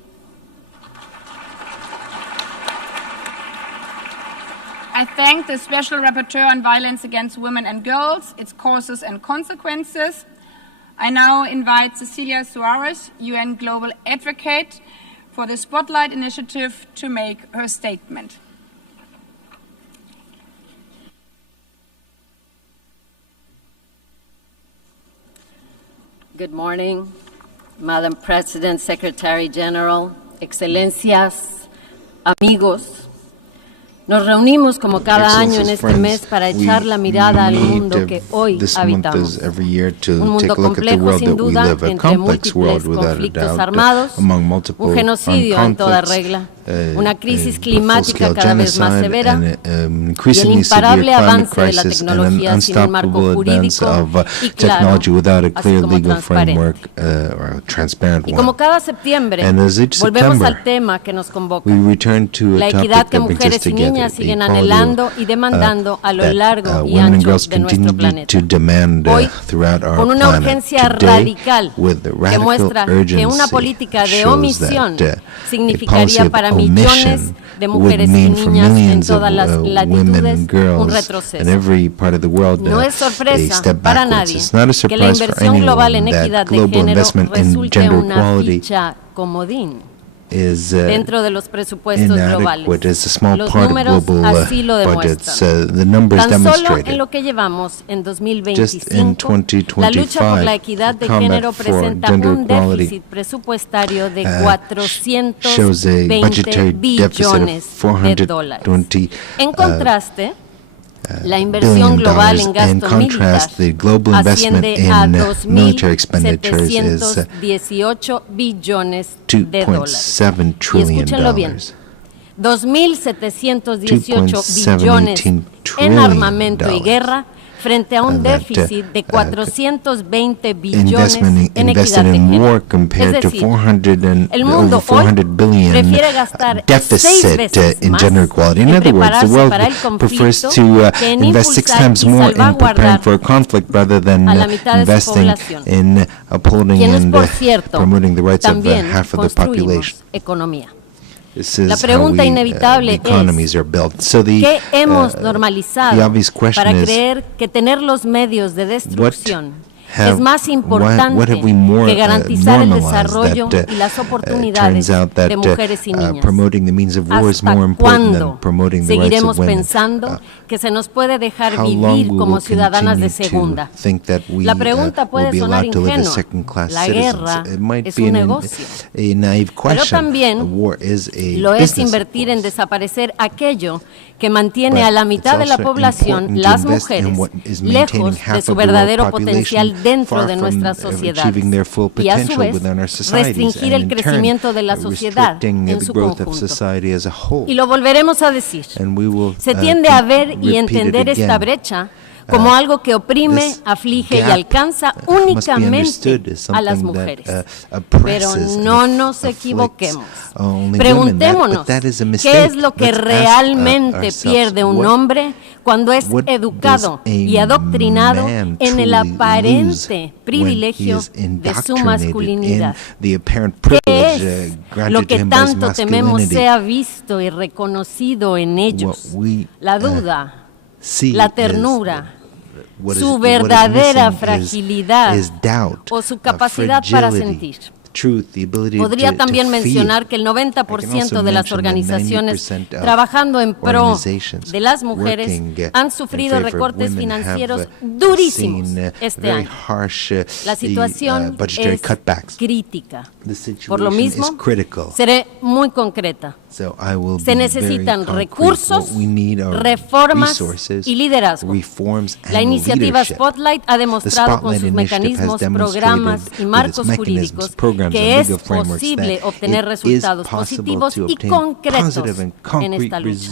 I thank the Special Rapporteur on Violence Against Women and Girls, its causes and consequences. I now invite Cecilia Suarez, UN Global Advocate for the Spotlight Initiative, to make her statement. Good morning, Madam President, Secretary General, Excelencias, amigos. Nos reunimos como cada año en este mes para echar la mirada al mundo que hoy habitamos. Un mundo complejo sin duda, entre múltiples conflictos armados, un genocidio en toda regla, una crisis climática cada vez más severa y el imparable avance de la tecnología sin un marco jurídico y claro, así como transparente. Y como cada septiembre, volvemos al tema que nos convoca, la equidad que mujeres y niñas siguen anhelando y demandando a lo largo y ancho de nuestro planeta. Hoy, con una urgencia radical que muestra que una política de omisión significaría para millones de mujeres y niñas en todas las latitudes un retroceso. No es sorpresa para nadie que la inversión global en equidad de género resulte una ficha comodín dentro de los presupuestos globales. Los números así lo demuestran. Tan solo en lo que llevamos en 2025, la lucha por la equidad de género presenta un déficit presupuestario de 420 billones de dólares. En contraste, la inversión global en gasto militar asciende a 2.718 billones de dólares. Y escúchenlo bien, 2.718 billones en armamento y guerra frente a un déficit de 420 billones en equidad de género. Es decir, el mundo hoy prefiere gastar 6 veces más en prepararse para el conflicto que en impulsar y salvaguardar a la mitad de su población, quienes, por cierto, también construimos economía. La pregunta inevitable es, ¿qué hemos normalizado para creer que tener los medios de destrucción es más importante que garantizar el desarrollo y las oportunidades de mujeres y niñas? ¿Hasta cuándo seguiremos pensando que se nos puede dejar vivir como ciudadanas de segunda? La pregunta puede sonar ingenua. La guerra es un negocio, pero también lo es invertir en desaparecer aquello que mantiene a la mitad de la población, las mujeres, lejos de su verdadero potencial dentro de nuestras sociedades y a su vez restringir el crecimiento de la sociedad en su conjunto. Y lo volveremos a decir, se tiende a ver y entender esta brecha como algo que oprime, aflige y alcanza únicamente a las mujeres. Pero no nos equivoquemos. Preguntémonos, ¿qué es lo que realmente pierde un hombre cuando es educado y adoctrinado en el aparente privilegio de su masculinidad? ¿Qué es lo que tanto tememos sea visto y reconocido en ellos? La duda, la ternura, su verdadera fragilidad o su capacidad para sentir. Podría también mencionar que el 90% de las organizaciones trabajando en pro de las mujeres han sufrido recortes financieros durísimos este año. La situación es crítica. Por lo mismo, seré muy concreta. Se necesitan recursos, reformas y liderazgo. La iniciativa Spotlight ha demostrado con sus mecanismos, programas y marcos jurídicos que es posible obtener resultados positivos y concretos en esta lucha.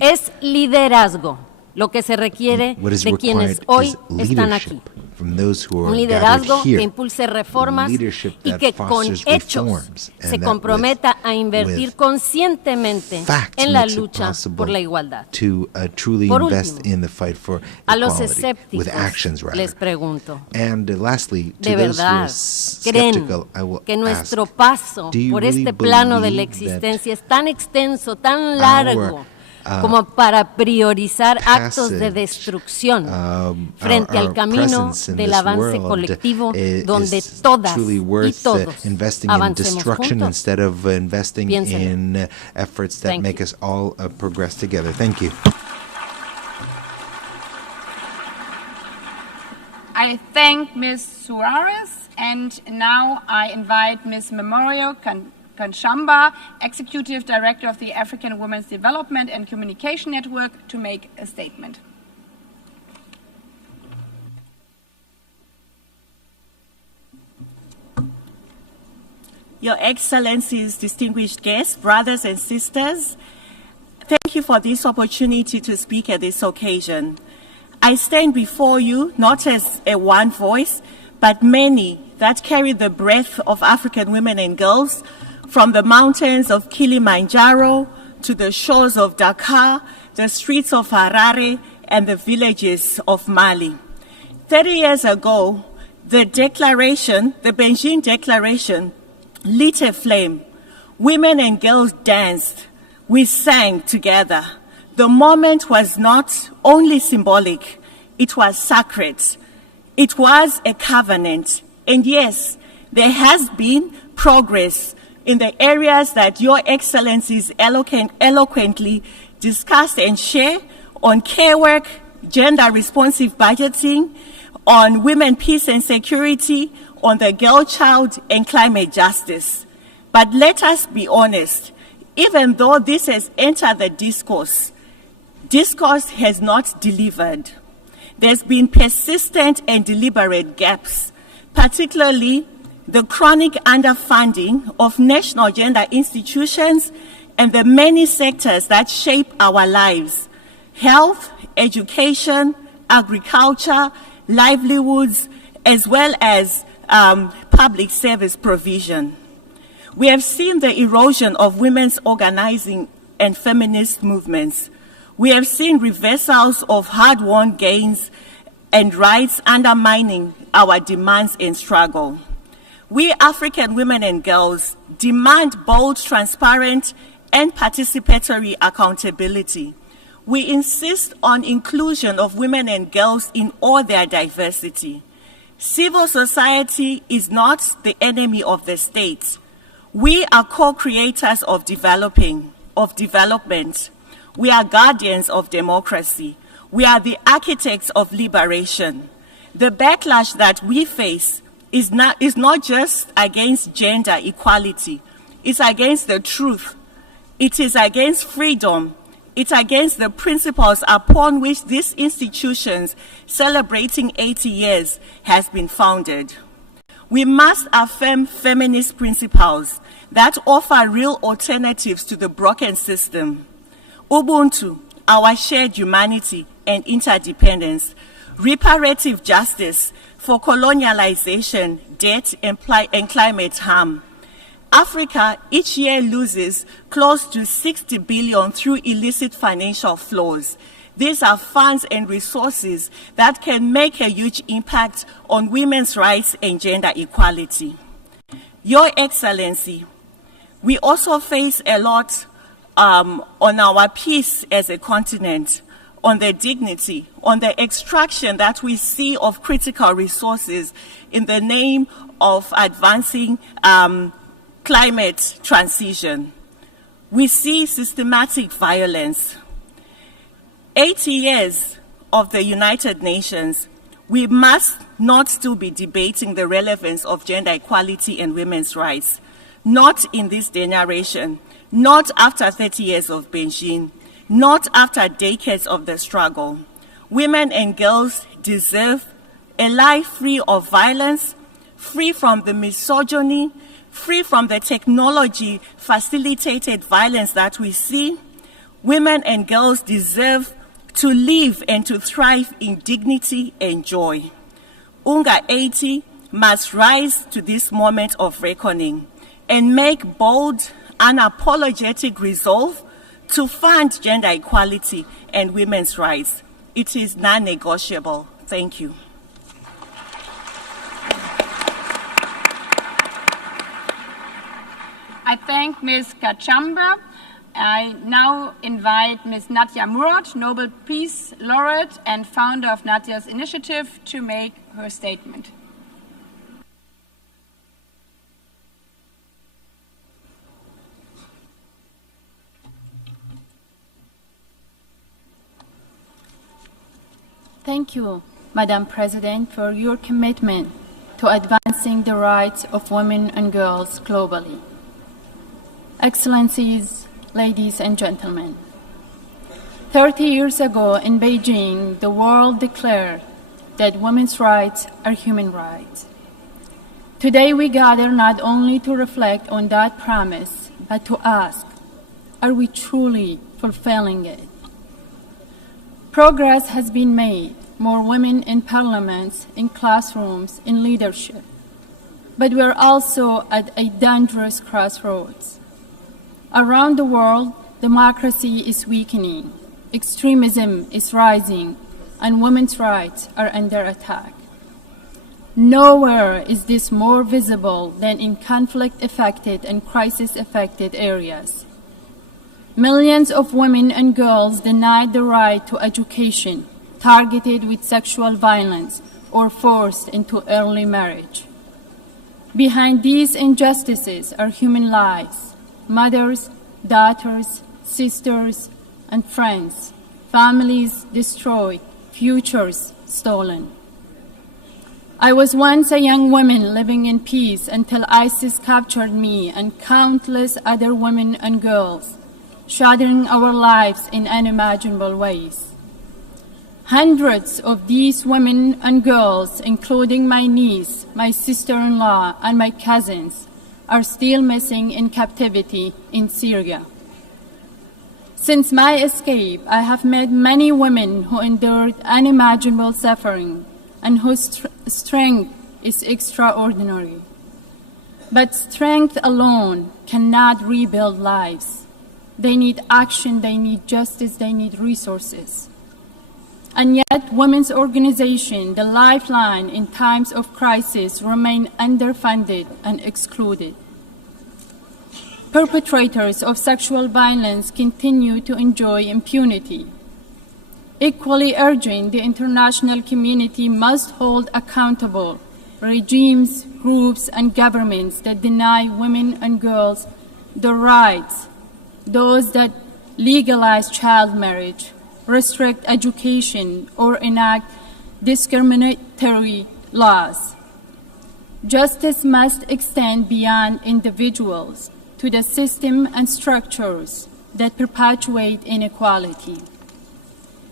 Es liderazgo lo que se requiere what is de quienes hoy están aquí. From those who are Un liderazgo gathered here, que impulse reformas leadership y that que con fosters hechos reforms, and se that comprometa a invertir with conscientemente facts en la makes it lucha possible por la igualdad. to truly Por invest último, in the fight for a los equality, with escépticos actions rather. les pregunto, And lastly, to ¿de those who are verdad creen skeptical, I will que ask, nuestro paso do you por really este plano de la believe that existencia es tan extenso, tan largo, como para priorizar actos de destrucción frente al camino del avance colectivo donde todas y todos investing in avancemos destruction juntos? instead of investing Piénsenlo. in efforts that Thank make us all progress together. Thank you. I thank Ms. Suarez, and now I invite Ms. Memorial Kamba, Executive Director of the African Women's Development and Communication Network, to make a statement. Your Excellencies, distinguished guests, brothers and sisters, thank you for this opportunity to speak at this occasion. I stand before you not as a one voice, but many that carry the breath of African women and girls, from the mountains of Kilimanjaro to the shores of Dakar, the streets of Harare, and the villages of Mali. 30 years ago, the Beijing Declaration, lit a flame. Women and girls danced. We sang together. The moment was not only symbolic, it was sacred. It was a covenant. And yes, there has been progress in the areas that Your Excellencies eloquently discussed and share on care work, gender-responsive budgeting, on women, peace and security, on the girl child, and climate justice. But let us be honest, even though this has entered the discourse has not delivered. There's been persistent and deliberate gaps, particularly the chronic underfunding of national gender institutions and the many sectors that shape our lives: health, education, agriculture, livelihoods, as well as public service provision. We have seen the erosion of women's organizing and feminist movements. We have seen reversals of hard-won gains and rights undermining our demands and struggle. We African women and girls demand bold, transparent, and participatory accountability. We insist on inclusion of women and girls in all their diversity. Civil society is not the enemy of the state. We are co-creators of development. We are guardians of democracy. We are the architects of liberation. The backlash that we face is not just against gender equality. It's against the truth. It is against freedom. It's against the principles upon which these institutions celebrating 80 years has been founded. We must affirm feminist principles that offer real alternatives to the broken system. Ubuntu, our shared humanity and interdependence, reparative justice for colonialization, debt, and climate harm. Africa each year loses close to 60 billion through illicit financial flows. These are funds and resources that can make a huge impact on women's rights and gender equality. Your Excellency, we also face a lot on our peace as a continent, on the dignity, on the extraction that we see of critical resources in the name of advancing climate transition. We see systematic violence. 80 years of the United Nations, we must not still be debating the relevance of gender equality and women's rights. Not in this generation, not after 30 years of Beijing, not after decades of the struggle. Women and girls deserve a life free of violence, free from the misogyny, free from the technology-facilitated violence that we see. Women and girls deserve to live and to thrive in dignity and joy. UNGA 80 must rise to this moment of reckoning and make bold, unapologetic resolve to fund gender equality and women's rights. It is non-negotiable. Thank you. I thank Ms. Kachamba. I now invite Ms. Nadia Murad, Nobel Peace Laureate and founder of Nadia's Initiative, to make her statement. Thank you, Madam President, for your commitment to advancing the rights of women and girls globally. Excellencies, ladies and gentlemen, 30 years ago in Beijing, the world declared that women's rights are human rights. Today we gather not only to reflect on that promise, but to ask, are we truly fulfilling it? Progress has been made, more women in parliaments, in classrooms, in leadership. But we're also at a dangerous crossroads. Around the world, democracy is weakening, extremism is rising, and women's rights are under attack. Nowhere is this more visible than in conflict-affected and crisis-affected areas. Millions of women and girls denied the right to education, targeted with sexual violence, or forced into early marriage. Behind these injustices are human lives, mothers, daughters, sisters, and friends, families destroyed, futures stolen. I was once a young woman living in peace until ISIS captured me and countless other women and girls, shattering our lives in unimaginable ways. Hundreds of these women and girls, including my niece, my sister-in-law, and my cousins, are still missing in captivity in Syria. Since my escape, I have met many women who endured unimaginable suffering and whose strength is extraordinary. But strength alone cannot rebuild lives. They need action, they need justice, they need resources. And yet, women's organizations, the lifeline in times of crisis, remain underfunded and excluded. Perpetrators of sexual violence continue to enjoy impunity. Equally urgent, the international community must hold accountable regimes, groups, and governments that deny women and girls the rights, those that legalize child marriage, restrict education, or enact discriminatory laws. Justice must extend beyond individuals to the system and structures that perpetuate inequality.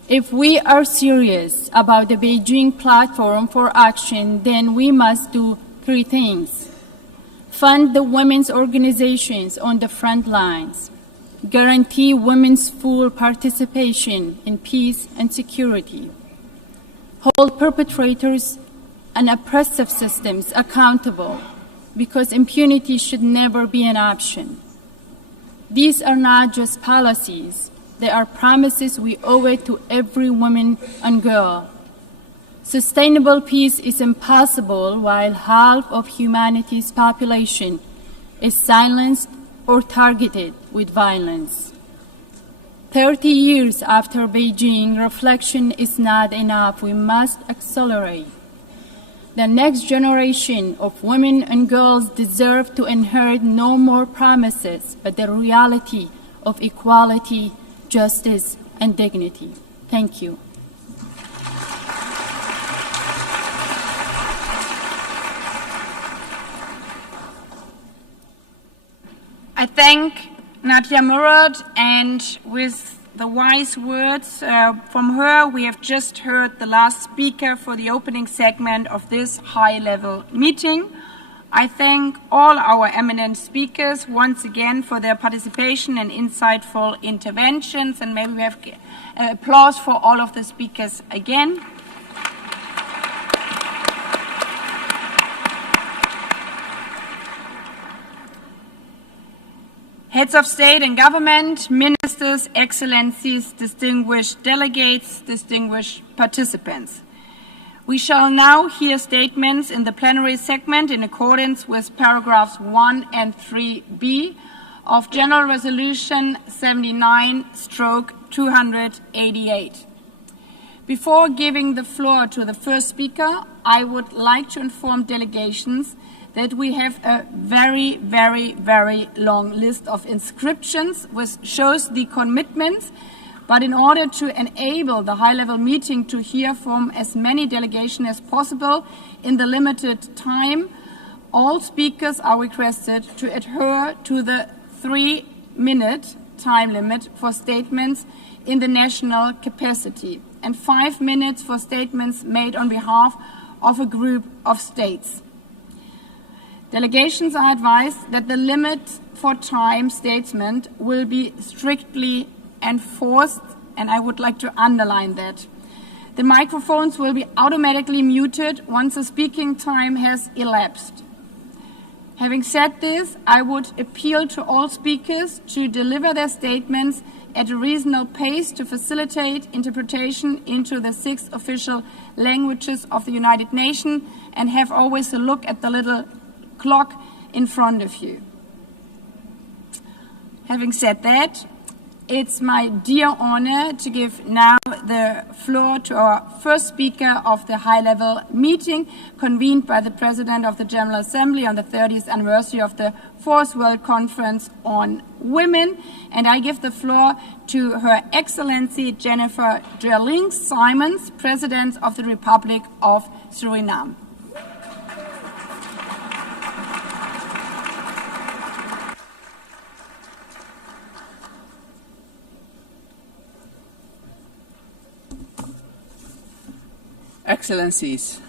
If we are serious about the Beijing Platform for Action, then we must do three things. Fund the women's organizations on the front lines, guarantee women's full participation in peace and security, hold perpetrators and oppressive systems accountable, because impunity should never be an option. These are not just policies, they are promises we owe it to every woman and girl. Sustainable peace is impossible while half of humanity's population is silenced or targeted with violence. 30 years after Beijing, reflection is not enough. We must accelerate. The next generation of women and girls deserve to inherit no more promises, but the reality of equality, justice, and dignity. Thank you. I thank Nadia Murad, and with the wise words from her, we have just heard the last speaker for the opening segment of this high-level meeting. I thank all our eminent speakers once again for their participation and insightful interventions, and maybe we have applause for all of the speakers again. Heads of state and government, ministers, excellencies, distinguished delegates, distinguished participants. We shall now hear statements in the plenary segment in accordance with paragraphs 1 and 3b of General Resolution 79/288. Before giving the floor to the first speaker, I would like to inform delegations that we have a very, very, very long list of inscriptions, which shows the commitments. But in order to enable the high-level meeting to hear from as many delegations as possible in the limited time, all speakers are requested to adhere to the 3-minute time limit for statements in the national capacity and 5 minutes for statements made on behalf of a group of states. Delegations are advised that the limit for time statement will be strictly enforced, and I would like to underline that. The microphones will be automatically muted once the speaking time has elapsed. Having said this, I would appeal to all speakers to deliver their statements at a reasonable pace to facilitate interpretation into the 6 official languages of the United Nations, and have always a look at the little clock in front of you. Having said that, it's my dear honor to give now the floor to our first speaker of the high-level meeting convened by the President of the General Assembly on the 30th anniversary of the 4th World Conference on Women. And I give the floor to Her Excellency Jennifer Gerling Simons, President of the Republic of Suriname. Excellencies,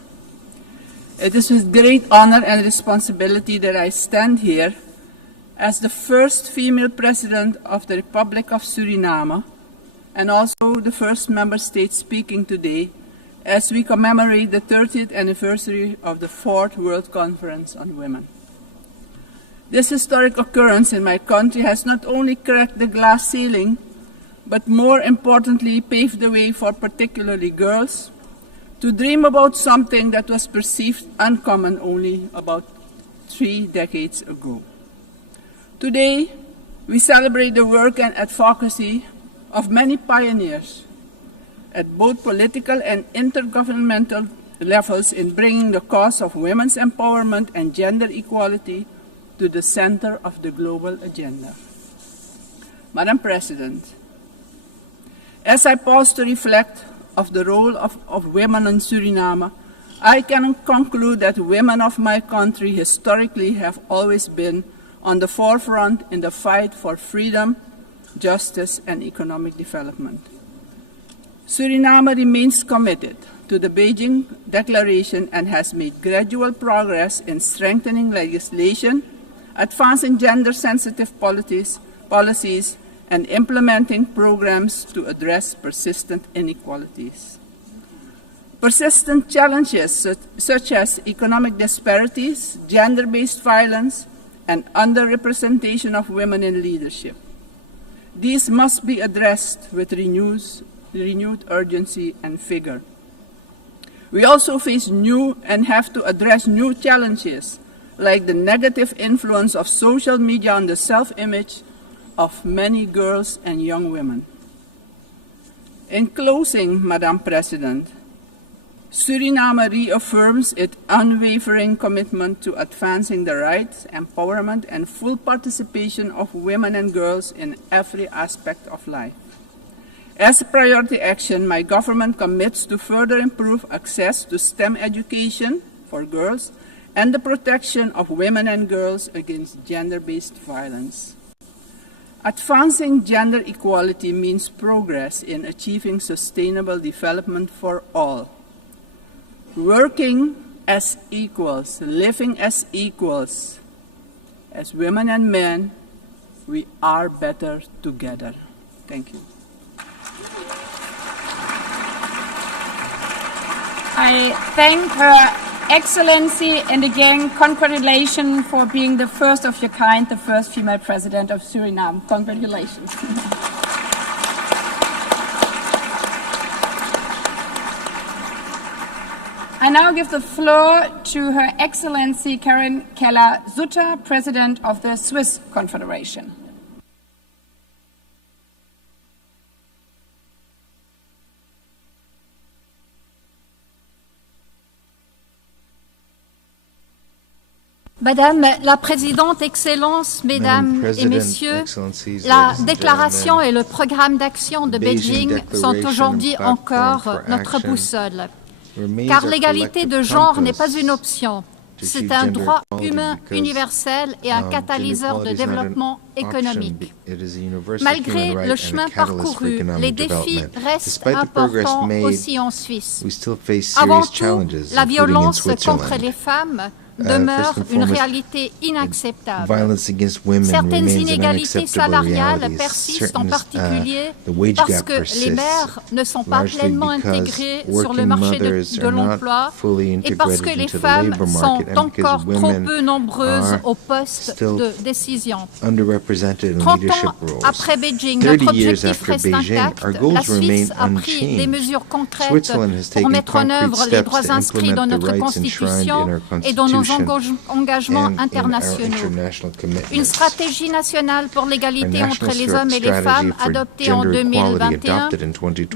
it is with great honor and responsibility that I stand here as the first female president of the Republic of Suriname and also the first member state speaking today as we commemorate the 30th anniversary of the 4th World Conference on Women. This historic occurrence in my country has not only cracked the glass ceiling, but more importantly paved the way for particularly girls to dream about something that was perceived uncommon only about 3 decades ago. Today, we celebrate the work and advocacy of many pioneers at both political and intergovernmental levels in bringing the cause of women's empowerment and gender equality to the center of the global agenda. Madam President, as I pause to reflect of the role of women in Suriname, I can conclude that women of my country historically have always been on the forefront in the fight for freedom, justice, and economic development. Suriname remains committed to the Beijing Declaration and has made gradual progress in strengthening legislation, advancing gender-sensitive policies, and implementing programs to address persistent inequalities. Persistent challenges such as economic disparities, gender-based violence, and underrepresentation of women in leadership. These must be addressed with renewed urgency and vigor. We also face new and have to address new challenges, like the negative influence of social media on the self-image of many girls and young women. In closing, Madam President, Suriname reaffirms its unwavering commitment to advancing the rights, empowerment, and full participation of women and girls in every aspect of life. As a priority action, my government commits to further improve access to STEM education for girls and the protection of women and girls against gender-based violence. Advancing gender equality means progress in achieving sustainable development for all. Working as equals, living as equals, as women and men, we are better together. Thank you. I thank Her Excellency, and again, congratulations for being the first of your kind, the first female president of Suriname. Congratulations. I now give the floor to Her Excellency Karen Keller-Sutter, President of the Swiss Confederation. Madame la Présidente, Excellences, Mesdames et Messieurs, la déclaration et le programme d'action de Beijing sont aujourd'hui encore notre boussole. Car l'égalité de genre n'est pas une option, c'est un droit humain universel et un catalyseur de développement économique. Malgré le chemin parcouru, les défis restent importants aussi en Suisse. Avant tout, la violence contre les femmes demeure une réalité inacceptable. Certaines inégalités salariales persistent en particulier parce que les mères ne sont pas pleinement intégrées sur le marché de l'emploi et parce que les femmes sont encore trop peu nombreuses aux postes de décision. 30 ans après Beijing, notre objectif reste intact. La Suisse a pris des mesures concrètes pour mettre en œuvre les droits inscrits dans notre Constitution et dans nos engagements internationaux. Une stratégie nationale pour l'égalité entre les hommes et les femmes adoptée en 2021.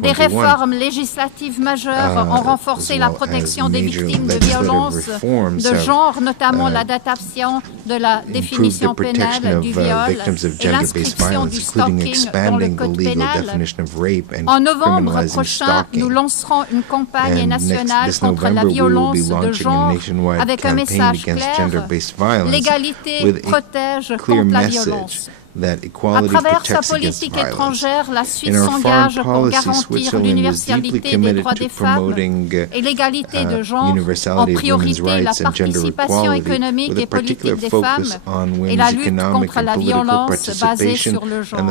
Des réformes législatives majeures ont renforcé la protection des victimes de violences de genre, notamment l'adaptation de la définition pénale du viol et l'inscription du stalking dans le code pénal. En novembre prochain, nous lancerons une campagne nationale contre la violence de genre avec un message clair: l'égalité protège contre la violence. À travers sa politique étrangère, la Suisse s'engage pour garantir l'universalité des droits des femmes et l'égalité de genre, en priorité la participation économique et politique des femmes et la lutte contre la violence basée sur le genre.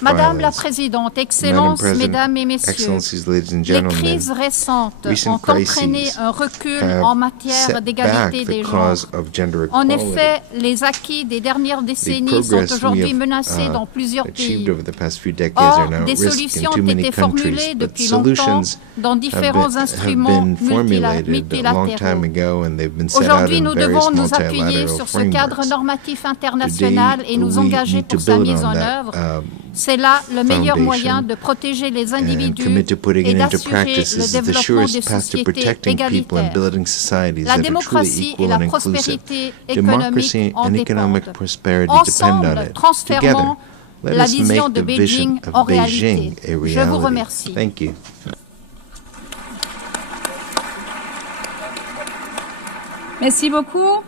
Madame la Présidente, Excellences, Mesdames et Messieurs, les crises récentes ont entraîné un recul en matière d'égalité des genres. En effet, les acquis des dernières décennies sont aujourd'hui menacés dans plusieurs pays. Or, des solutions ont été formulées depuis longtemps dans différents instruments multilatéraux. Aujourd'hui, nous devons nous appuyer sur ce cadre normatif international et nous engager pour sa mise en œuvre. C'est là le meilleur moyen de protéger les individus et d'assurer le développement de sociétés égalitaires. La démocratie et la prospérité économique en dépendent. Ensemble, transformons la vision de Beijing en réalité. Je vous remercie. Merci beaucoup.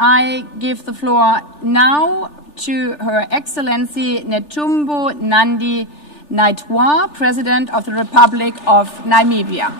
I give the floor now to Her Excellency Netumbo Nandi-Ndaitwah, President of the Republic of Namibia.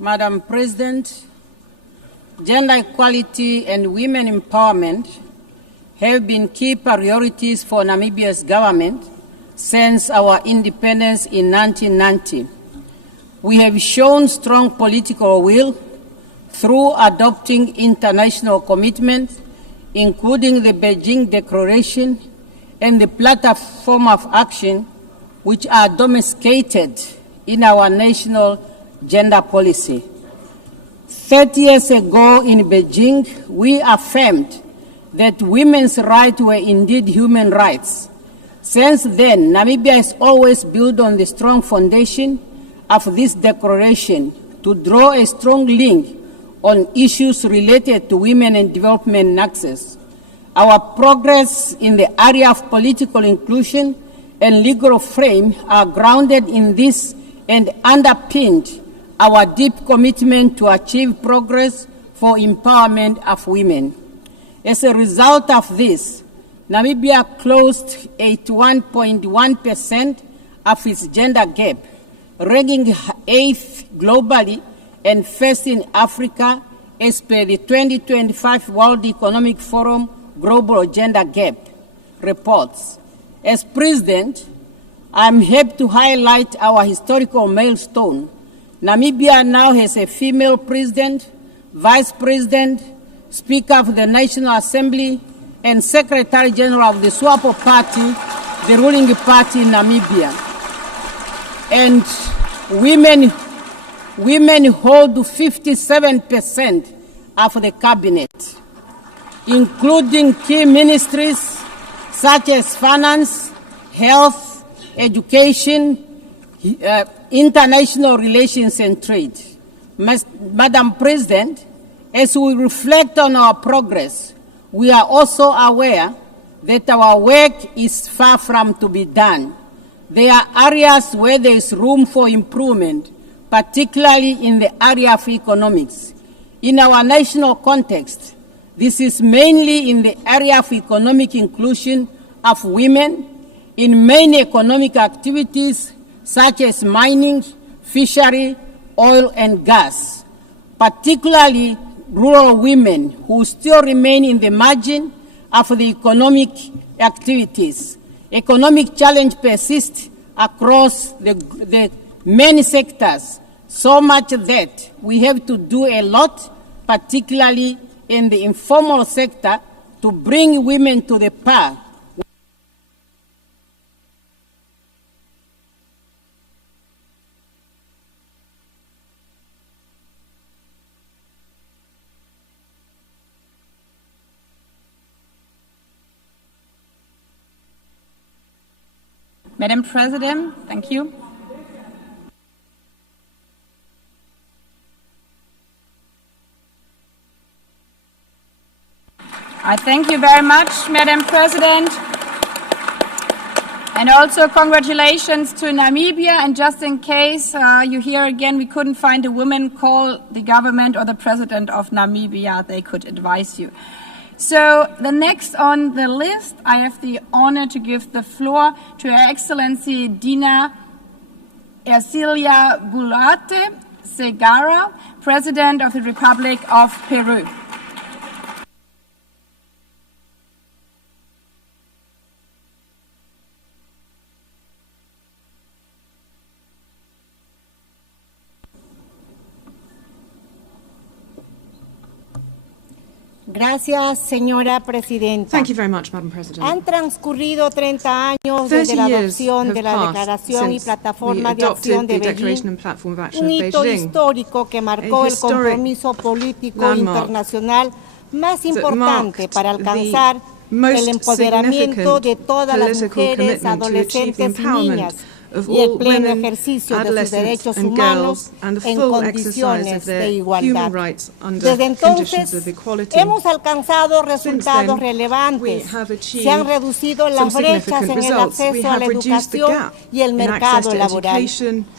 Madam President, gender equality and women empowerment have been key priorities for Namibia's government since our independence in 1990. We have shown strong political will through adopting international commitments, including the Beijing Declaration and the Platform of Action, which are domesticated in our national gender policy. 30 years ago in Beijing, we affirmed that women's rights were indeed human rights. Since then, Namibia has always built on the strong foundation of this declaration to draw a strong link on issues related to women and development and access. Our progress in the area of political inclusion and legal frame are grounded in this and underpinned our deep commitment to achieve progress for empowerment of women. As a result of this, Namibia closed 81.1% of its gender gap, ranking 8th globally and first in Africa as per the 2025 World Economic Forum Global Gender Gap reports. As President, I'm happy to highlight our historical milestone. Namibia now has a female president, vice president, Speaker of the National Assembly, and Secretary General of the SWAPO Party, the ruling party in Namibia. And women hold 57% of the cabinet, including key ministries such as finance, health, education, international relations and trade. Madam President, as we reflect on our progress, we are also aware that our work is far from to be done. There are areas where there is room for improvement, particularly in the area of economics. In our national context, this is mainly in the area of economic inclusion of women in many economic activities such as mining, fishery, oil and gas, particularly rural women who still remain in the margin of the economic activities. Economic challenge persists across the many sectors, so much that we have to do a lot, particularly in the informal sector, to bring women to the par. Madam President, thank you. I thank you very much, Madam President. And also congratulations to Namibia. And just in case you hear again, we couldn't find a woman, call the government or the president of Namibia. They could advise you. So the next on the list, I have the honor to give the floor to Her Excellency Dina Ercilia Boluarte Segarra, President of the Republic of Peru. Gracias, señora presidenta. Thank you very much, Madam President. Han transcurrido 30 años desde la adopción de la Declaración y Plataforma de Acción de Beijing, un hito histórico que marcó el compromiso político internacional más importante para alcanzar el empoderamiento de todas las mujeres, adolescentes y niñas, y el pleno ejercicio de sus derechos humanos en condiciones de igualdad. Desde entonces, hemos alcanzado resultados relevantes. Se han reducido las brechas en el acceso a la educación y el mercado laboral.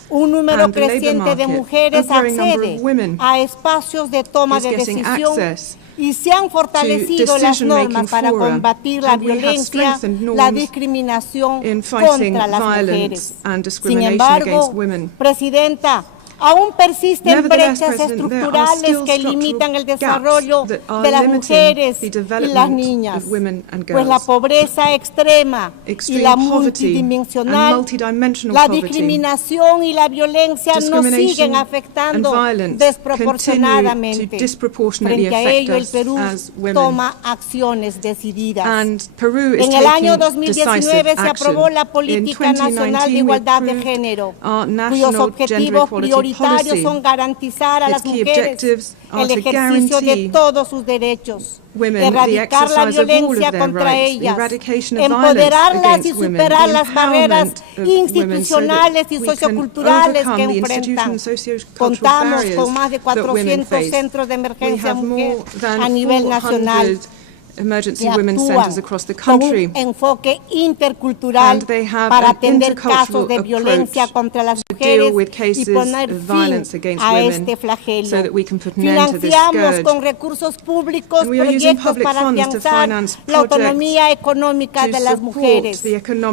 Un número creciente de mujeres accede a espacios de toma de decisión y se han fortalecido las normas para combatir la violencia, la discriminación contra las mujeres. Sin embargo, Presidenta, aún persisten brechas estructurales que limitan el desarrollo de las mujeres y las niñas, pues la pobreza extrema y la multidimensional, la discriminación y la violencia nos siguen afectando desproporcionadamente. Frente a ello, el Perú toma acciones decididas. En el año 2019 se aprobó la Política Nacional de Igualdad de Género, cuyos objetivos prioritarios son garantizar a las mujeres el ejercicio de todos sus derechos, erradicar la violencia contra ellas, empoderarlas y superar las barreras institucionales y socioculturales que enfrentan. Contamos con más de 400 centros de emergencia mujer a nivel nacional. emergency women's centers across the country. Con un enfoque intercultural para atender casos de violencia contra las mujeres y poner fin a este flagelo. Financiamos con recursos públicos proyectos para afianzar la autonomía económica de las mujeres.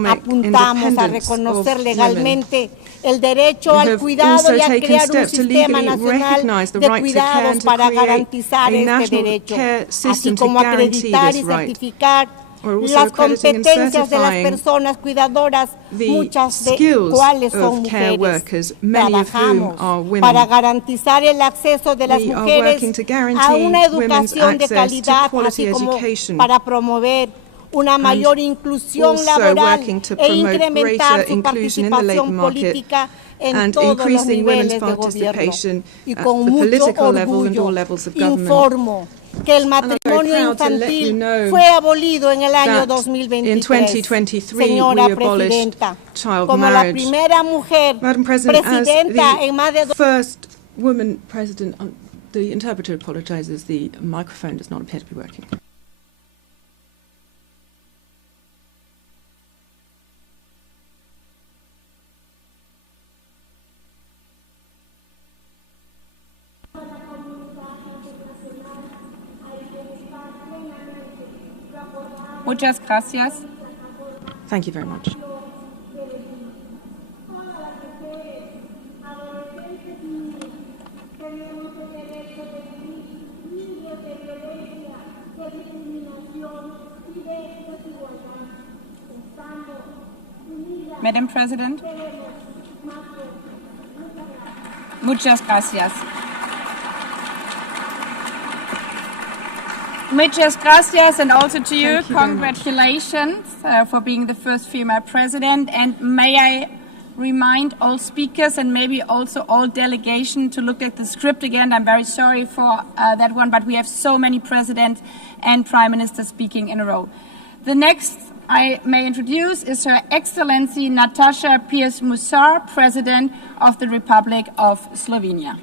Apuntamos a reconocer legalmente el derecho al cuidado y a crear un sistema nacional de cuidados para garantizar este derecho, así como acreditar y certificar las competencias de las personas cuidadoras, muchas de cuales son mujeres. Trabajamos para garantizar el acceso de las mujeres a una educación de calidad, así como para promover una mayor inclusión laboral e incrementar su participación política en todos los niveles de gobierno. Y con mucho orgullo informo que el matrimonio infantil fue abolido en el año 2023. Señora Presidenta, como la primera mujer presidenta en más de first woman president. The interpreter apologizes. The microphone does not appear to be working. Muchas gracias. Thank you very much. Madam President. Muchas gracias. Muchas gracias, and also to you, congratulations for being the first female president. And may I remind all speakers and maybe also all delegation to look at the script again. I'm very sorry for that one, but we have so many presidents and prime ministers speaking in a row. The next I may introduce is Her Excellency Nataša Pirc-Musar, President of the Republic of Slovenia.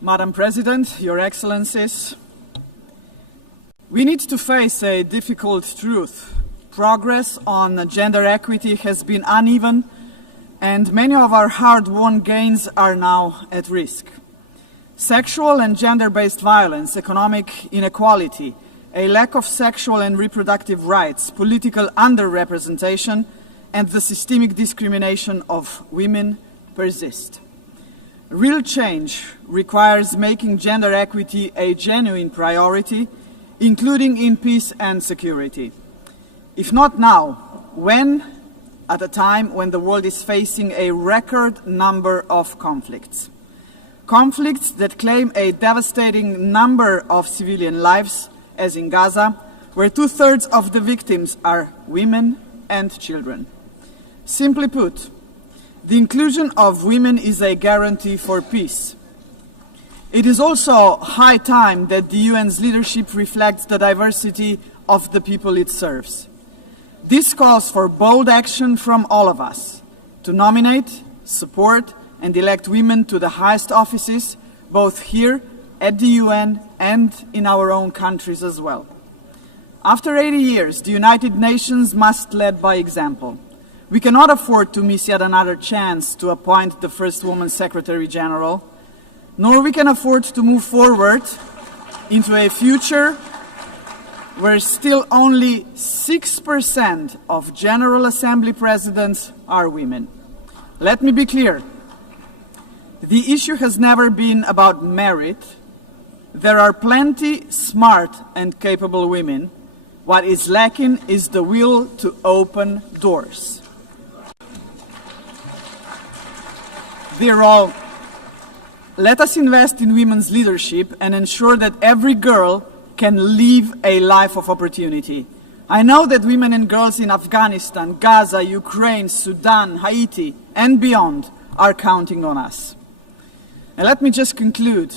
Madam President, Your Excellencies, we need to face a difficult truth. Progress on gender equity has been uneven, and many of our hard-won gains are now at risk. Sexual and gender-based violence, economic inequality, a lack of sexual and reproductive rights, political underrepresentation, and the systemic discrimination of women persist. Real change requires making gender equity a genuine priority, including in peace and security. If not now, when? At a time when the world is facing a record number of conflicts. Conflicts that claim a devastating number of civilian lives, as in Gaza, where 2/3 of the victims are women and children. Simply put, the inclusion of women is a guarantee for peace. It is also high time that the UN's leadership reflects the diversity of the people it serves. This calls for bold action from all of us to nominate, support, and elect women to the highest offices, both here at the UN and in our own countries as well. After 80 years, the United Nations must lead by example. We cannot afford to miss yet another chance to appoint the first woman Secretary General, nor we can afford to move forward into a future where still only 6% of General Assembly presidents are women. Let me be clear. The issue has never been about merit. There are plenty smart and capable women. What is lacking is the will to open doors. Dear all, let us invest in women's leadership and ensure that every girl can live a life of opportunity. I know that women and girls in Afghanistan, Gaza, Ukraine, Sudan, Haiti, and beyond are counting on us. And let me just conclude.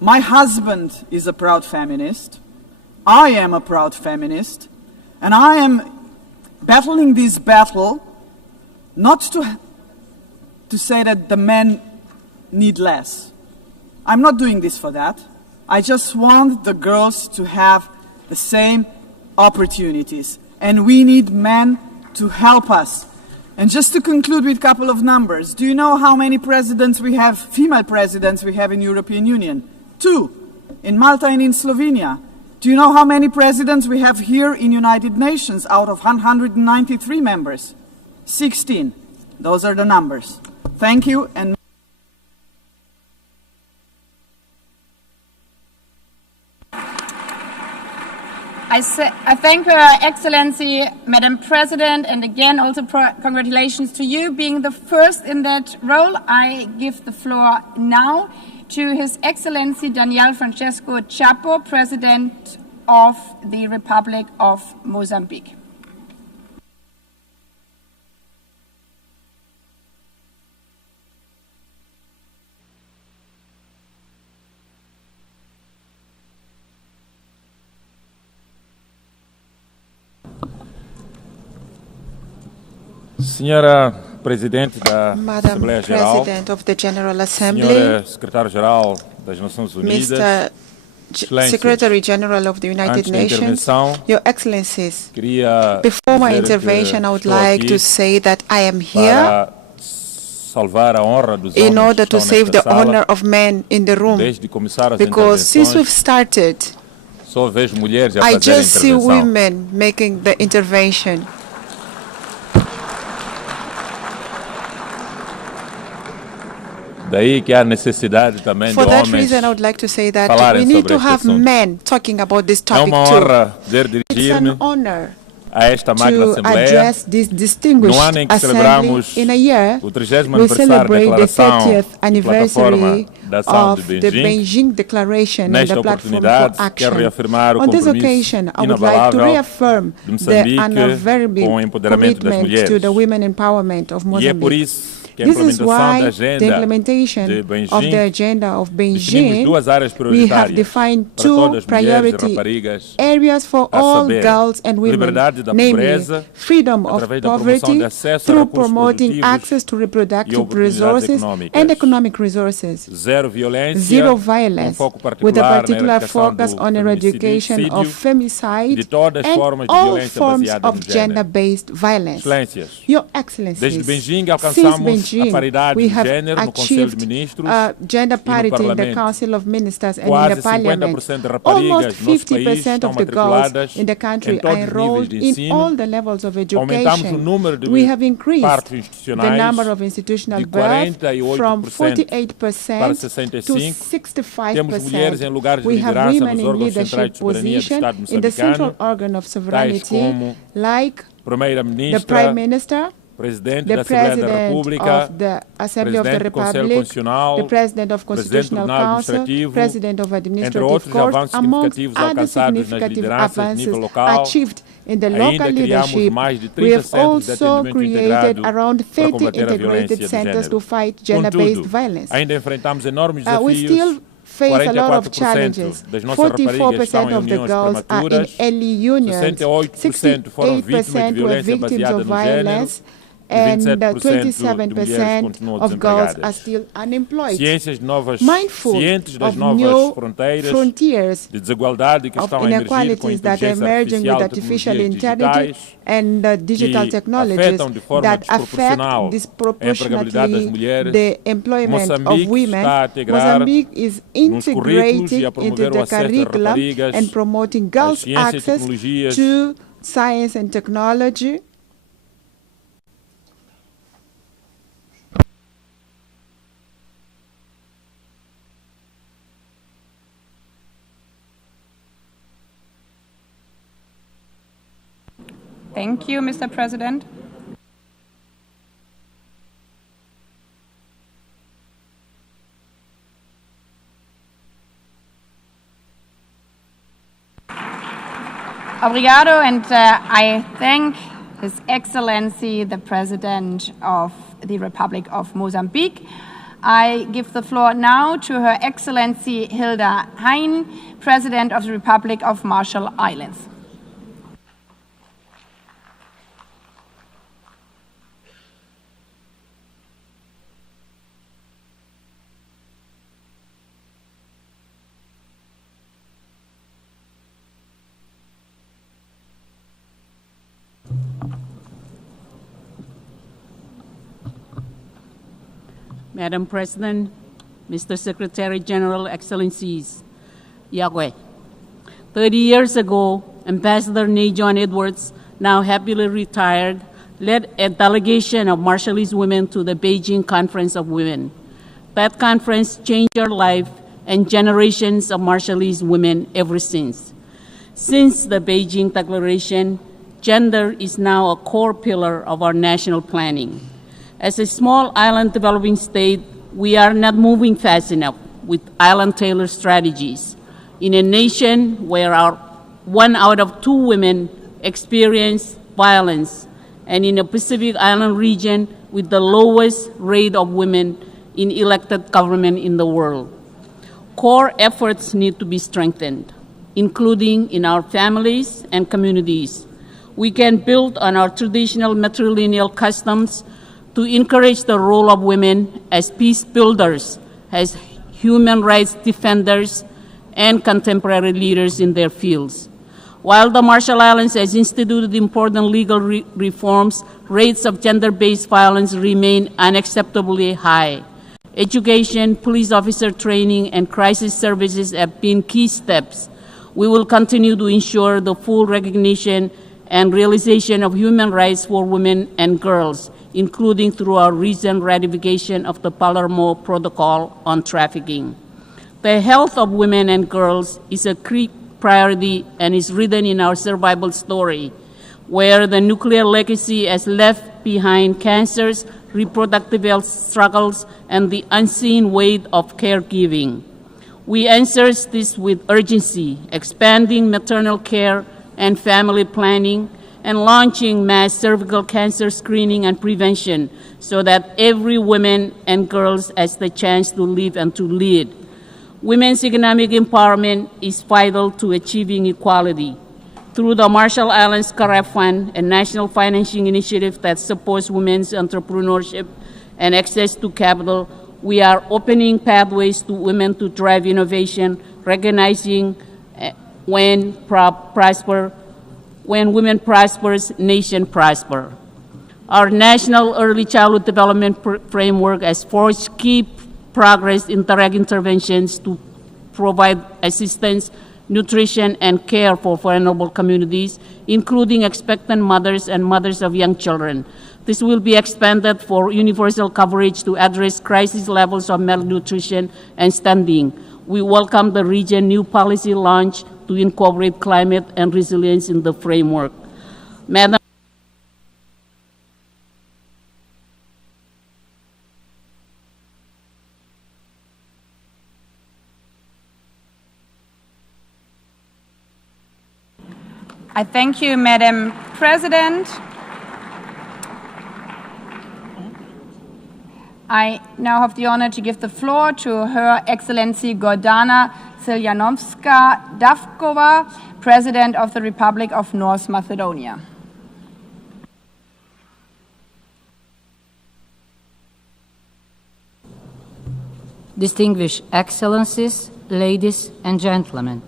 My husband is a proud feminist. I am a proud feminist. And I am battling this battle not to to say that the men need less. I'm not doing this for that. I just want the girls to have the same opportunities. And we need men to help us. And just to conclude with a couple of numbers, do you know how many presidents we have, female presidents we have in European Union? 2, in Malta and in Slovenia. Do you know how many presidents we have here in United Nations out of 193 members? 16. Those are the numbers. Thank you. And I thank Her Excellency, Madam President, and again also congratulations to you being the first in that role. I give the floor now to His Excellency Daniel Francesco Chapo, President of the Republic of Mozambique. Senhora Presidente da Assembleia Geral, President of the General Assembly, Senhora Secretário-Geral das Nações Unidas, Mr. Secretary General of the United Nations, Your Excellencies, before my intervention, I would like to say that I am here in order to save the honor of men in the room, because since we've started, I just see women making the intervention. For that reason, I would like to say that we need to have men talking about this topic too. It's an honor to address this distinguished assembly in a year. We celebrate the 30th anniversary of the Beijing Declaration and the Platform for Action. On this occasion, I would like to reaffirm the unwavering commitment to the women empowerment of Mozambique. This is why the implementation of the agenda of Beijing, we have defined 2 priority areas for all girls and women, namely freedom of poverty through promoting access to reproductive resources and economic resources, zero violence, with a particular focus on eradication of femicide and all forms of gender-based violence. Your Excellencies, since Beijing, we have achieved gender parity in the Council of Ministers and in the Parliament. Almost 50% of the girls in the country are enrolled in all the levels of education. We have increased the number of institutional births from 48% to 65%. We have women in leadership positions in the central organ of sovereignty, like the Prime Minister, the President of the Assembly of the Republic, the President of Constitutional Council, President of Administrative Court, amongst other significant advances achieved in the local leadership. We have also created around 30 integrated centers to fight gender-based violence. We still face a lot of challenges. 44% of the girls are in early unions, 68% were victims of violence, and 27% of girls are still unemployed. Mindful of new frontiers of inequalities that are emerging with artificial intelligence and digital technologies that affect disproportionately the employment of women, Mozambique is integrating into the curriculum and promoting girls' access to science and technology. Thank you, Mr. President. Obrigado, and I thank His Excellency, the President of the Republic of Mozambique. I give the floor now to Her Excellency Hilda Hein, President of the Republic of Marshall Islands. Madam President, Mr. Secretary General, Excellencies, Yahweh. 30 years ago, Ambassador Nay John Edwards, now happily retired, led a delegation of Marshallese women to the Beijing Conference of Women. That conference changed our life and generations of Marshallese women ever since. Since the Beijing Declaration, gender is now a core pillar of our national planning. As a small island developing state, we are not moving fast enough with island-tailored strategies. In a nation where 1 out of 2 women experience violence, and in a Pacific Island region with the lowest rate of women in elected government in the world. Core efforts need to be strengthened, including in our families and communities. We can build on our traditional matrilineal customs to encourage the role of women as peace builders, as human rights defenders, and contemporary leaders in their fields. While the Marshall Islands has instituted important legal reforms, rates of gender-based violence remain unacceptably high. Education, police officer training, and crisis services have been key steps. We will continue to ensure the full recognition and realization of human rights for women and girls, including through our recent ratification of the Palermo Protocol on Trafficking. The health of women and girls is a key priority and is written in our survival story, where the nuclear legacy has left behind cancers, reproductive health struggles, and the unseen weight of caregiving. We answer this with urgency, expanding maternal care and family planning, and launching mass cervical cancer screening and prevention so that every woman and girls has the chance to live and to lead. Women's economic empowerment is vital to achieving equality. Through the Marshall Islands CAREF Fund, a national financing initiative that supports women's entrepreneurship and access to capital, we are opening pathways to women to drive innovation, recognizing when women prosper, nation prosper. Our national early childhood development framework has forged key progress in direct interventions to provide assistance, nutrition, and care for vulnerable communities, including expectant mothers and mothers of young children. This will be expanded for universal coverage to address crisis levels of malnutrition and stunting. We welcome the region's new policy launch to incorporate climate and resilience in the framework. Madam I thank you, Madam President. I now have the honor to give the floor to Her Excellency Gordana Siljanovska-Davkova, President of the Republic of North Macedonia. Distinguished Excellencies, ladies and gentlemen,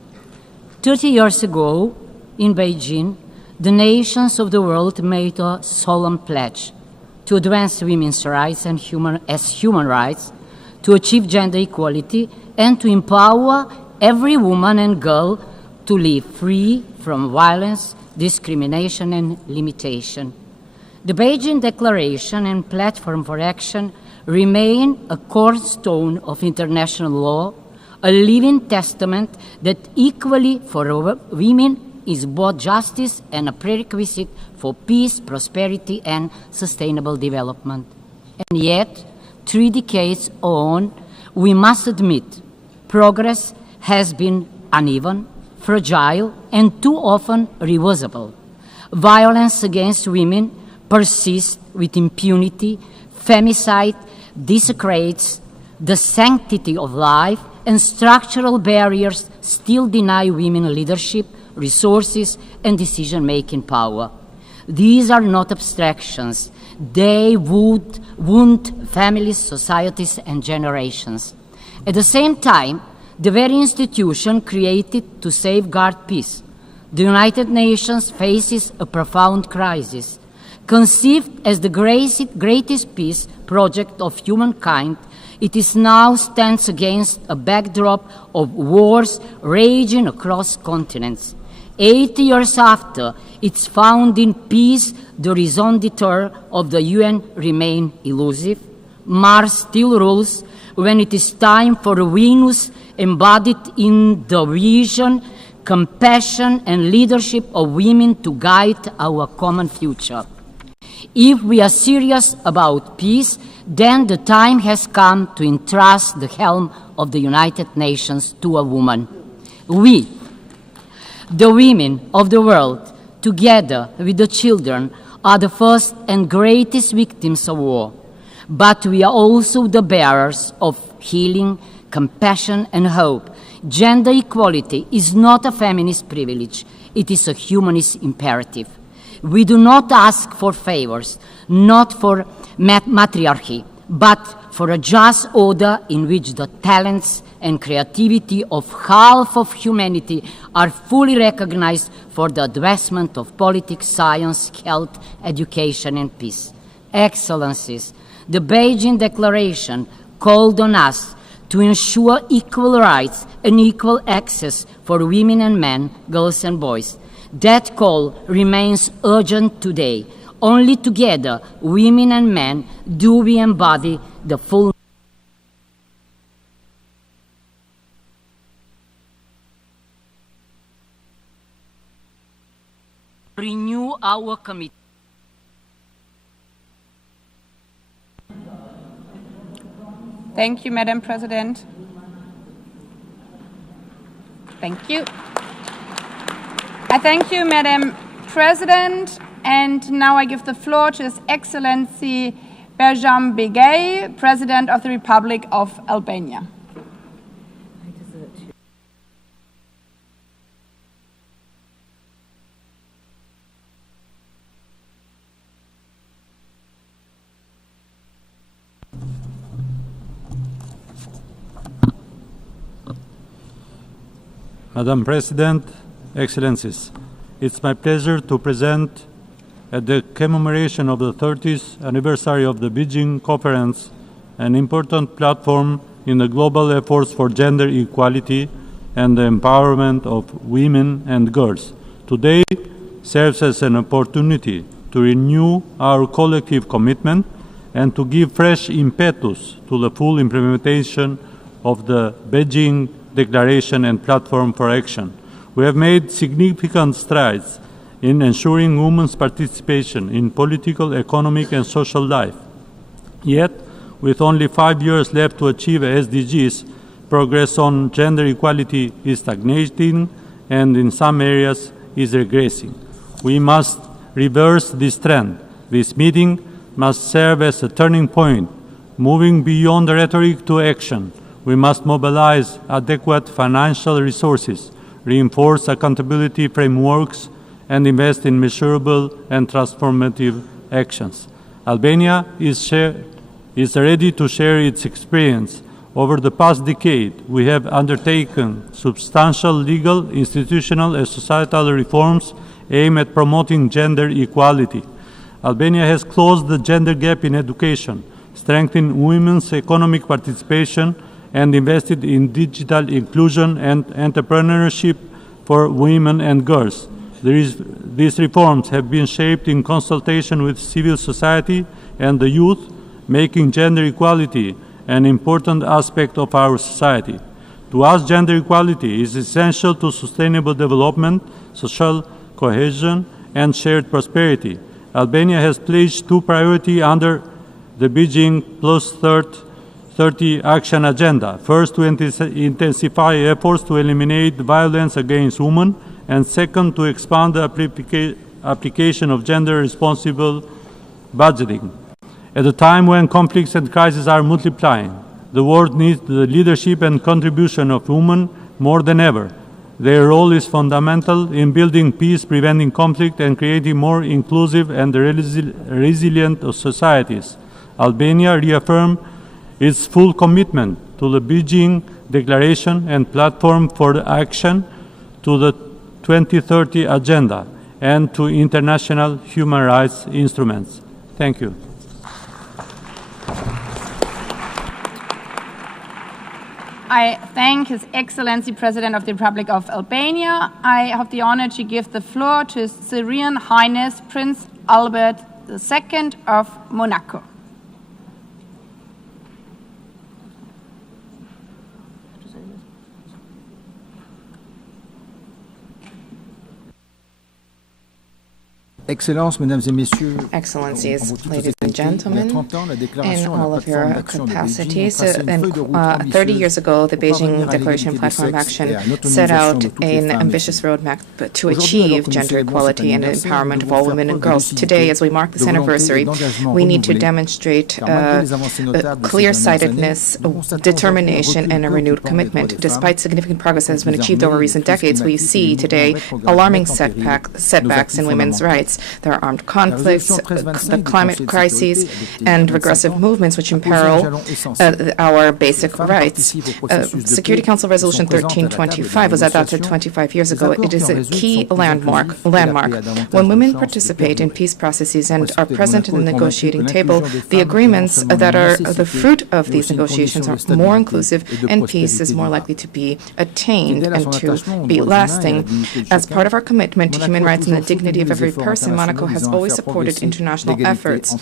30 years ago, in Beijing, the nations of the world made a solemn pledge to advance women's rights and human rights, to achieve gender equality, and to empower every woman and girl to live free from violence, discrimination, and limitation. The Beijing Declaration and Platform for Action remain a cornerstone of international law, a living testament that equally for women is both justice and a prerequisite for peace, prosperity, and sustainable development. And yet, 3 decades on, we must admit, progress has been uneven, fragile, and too often reversible. Violence against women persists with impunity, femicide desecrates the sanctity of life, and structural barriers still deny women leadership, resources, and decision-making power. These are not abstractions. They would wound families, societies, and generations. At the same time, the very institution created to safeguard peace, the United Nations faces a profound crisis. Conceived as the greatest peace project of humankind, It is now stands against a backdrop of wars raging across continents. 80 years after its founding, peace, the raison d'etre of the UN, remain elusive. Mars still rules when it is time for Venus, embodied in the vision, compassion, and leadership of women to guide our common future. If we are serious about peace, then the time has come to entrust the helm of the United Nations to a woman. We, the women of the world, together with the children, are the first and greatest victims of war. But we are also the bearers of healing, compassion, and hope. Gender equality is not a feminist privilege. It is a humanist imperative. We do not ask for favors, not for matriarchy, but for a just order in which the talents and creativity of half of humanity are fully recognized for the advancement of politics, science, health, education, and peace. Excellencies, the Beijing Declaration called on us to ensure equal rights and equal access for women and men, girls and boys. That call remains urgent today. Only together, women and men, do we embody the full renew our commitment. Thank you, Madam President. Thank you. I thank you, Madam President. And now I give the floor to His Excellency Beijing Begay, President of the Republic of Albania. Madam President, Excellencies, it's my pleasure to present at the commemoration of the 30th anniversary of the Beijing Conference an important platform in the global efforts for gender equality and the empowerment of women and girls. Today serves as an opportunity to renew our collective commitment and to give fresh impetus to the full implementation of the Beijing Declaration and Platform for Action. We have made significant strides in ensuring women's participation in political, economic, and social life. Yet, with only 5 years left to achieve SDGs, progress on gender equality is stagnating and in some areas is regressing. We must reverse this trend. This meeting must serve as a turning point, moving beyond the rhetoric to action. We must mobilize adequate financial resources, reinforce accountability frameworks, and invest in measurable and transformative actions. Albania is ready to share its experience. Over the past decade, we have undertaken substantial legal, institutional, and societal reforms aimed at promoting gender equality. Albania has closed the gender gap in education, strengthened women's economic participation, and invested in digital inclusion and entrepreneurship for women and girls. These reforms have been shaped in consultation with civil society and the youth, making gender equality an important aspect of our society. To us, gender equality is essential to sustainable development, social cohesion, and shared prosperity. Albania has pledged two priorities under the Beijing Plus 30 Action Agenda. First, to intensify efforts to eliminate violence against women, and second, to expand the application of gender-responsible budgeting. At a time when conflicts and crises are multiplying, the world needs the leadership and contribution of women more than ever. Their role is fundamental in building peace, preventing conflict, and creating more inclusive and resilient societies. Albania reaffirmed its full commitment to the Beijing Declaration and Platform for Action, to the 2030 Agenda, and to international human rights instruments. Thank you. I thank His Excellency President of the Republic of Albania. I have the honor to give the floor to His Serene Highness Prince Albert II of Monaco. Excellences, Mesdames et Messieurs, Excellencies, ladies and gentlemen, in all of your capacities, 30 years ago, the Beijing Declaration Platform of Action set out an ambitious roadmap to achieve gender equality and empowerment of all women and girls. Today, as we mark this anniversary, we need to demonstrate clear-sightedness, determination, and a renewed commitment. Despite significant progress that has been achieved over recent decades, we see today alarming setbacks in women's rights. There are armed conflicts, the climate crises, and regressive movements which imperil our basic rights. Security Council Resolution 1325 was adopted 25 years ago. It is a key landmark. When women participate in peace processes and are present in the negotiating table, the agreements that are the fruit of these negotiations are more inclusive, and peace is more likely to be attained and to be lasting. As part of our commitment to human rights and the dignity of every person, Monaco has always supported international efforts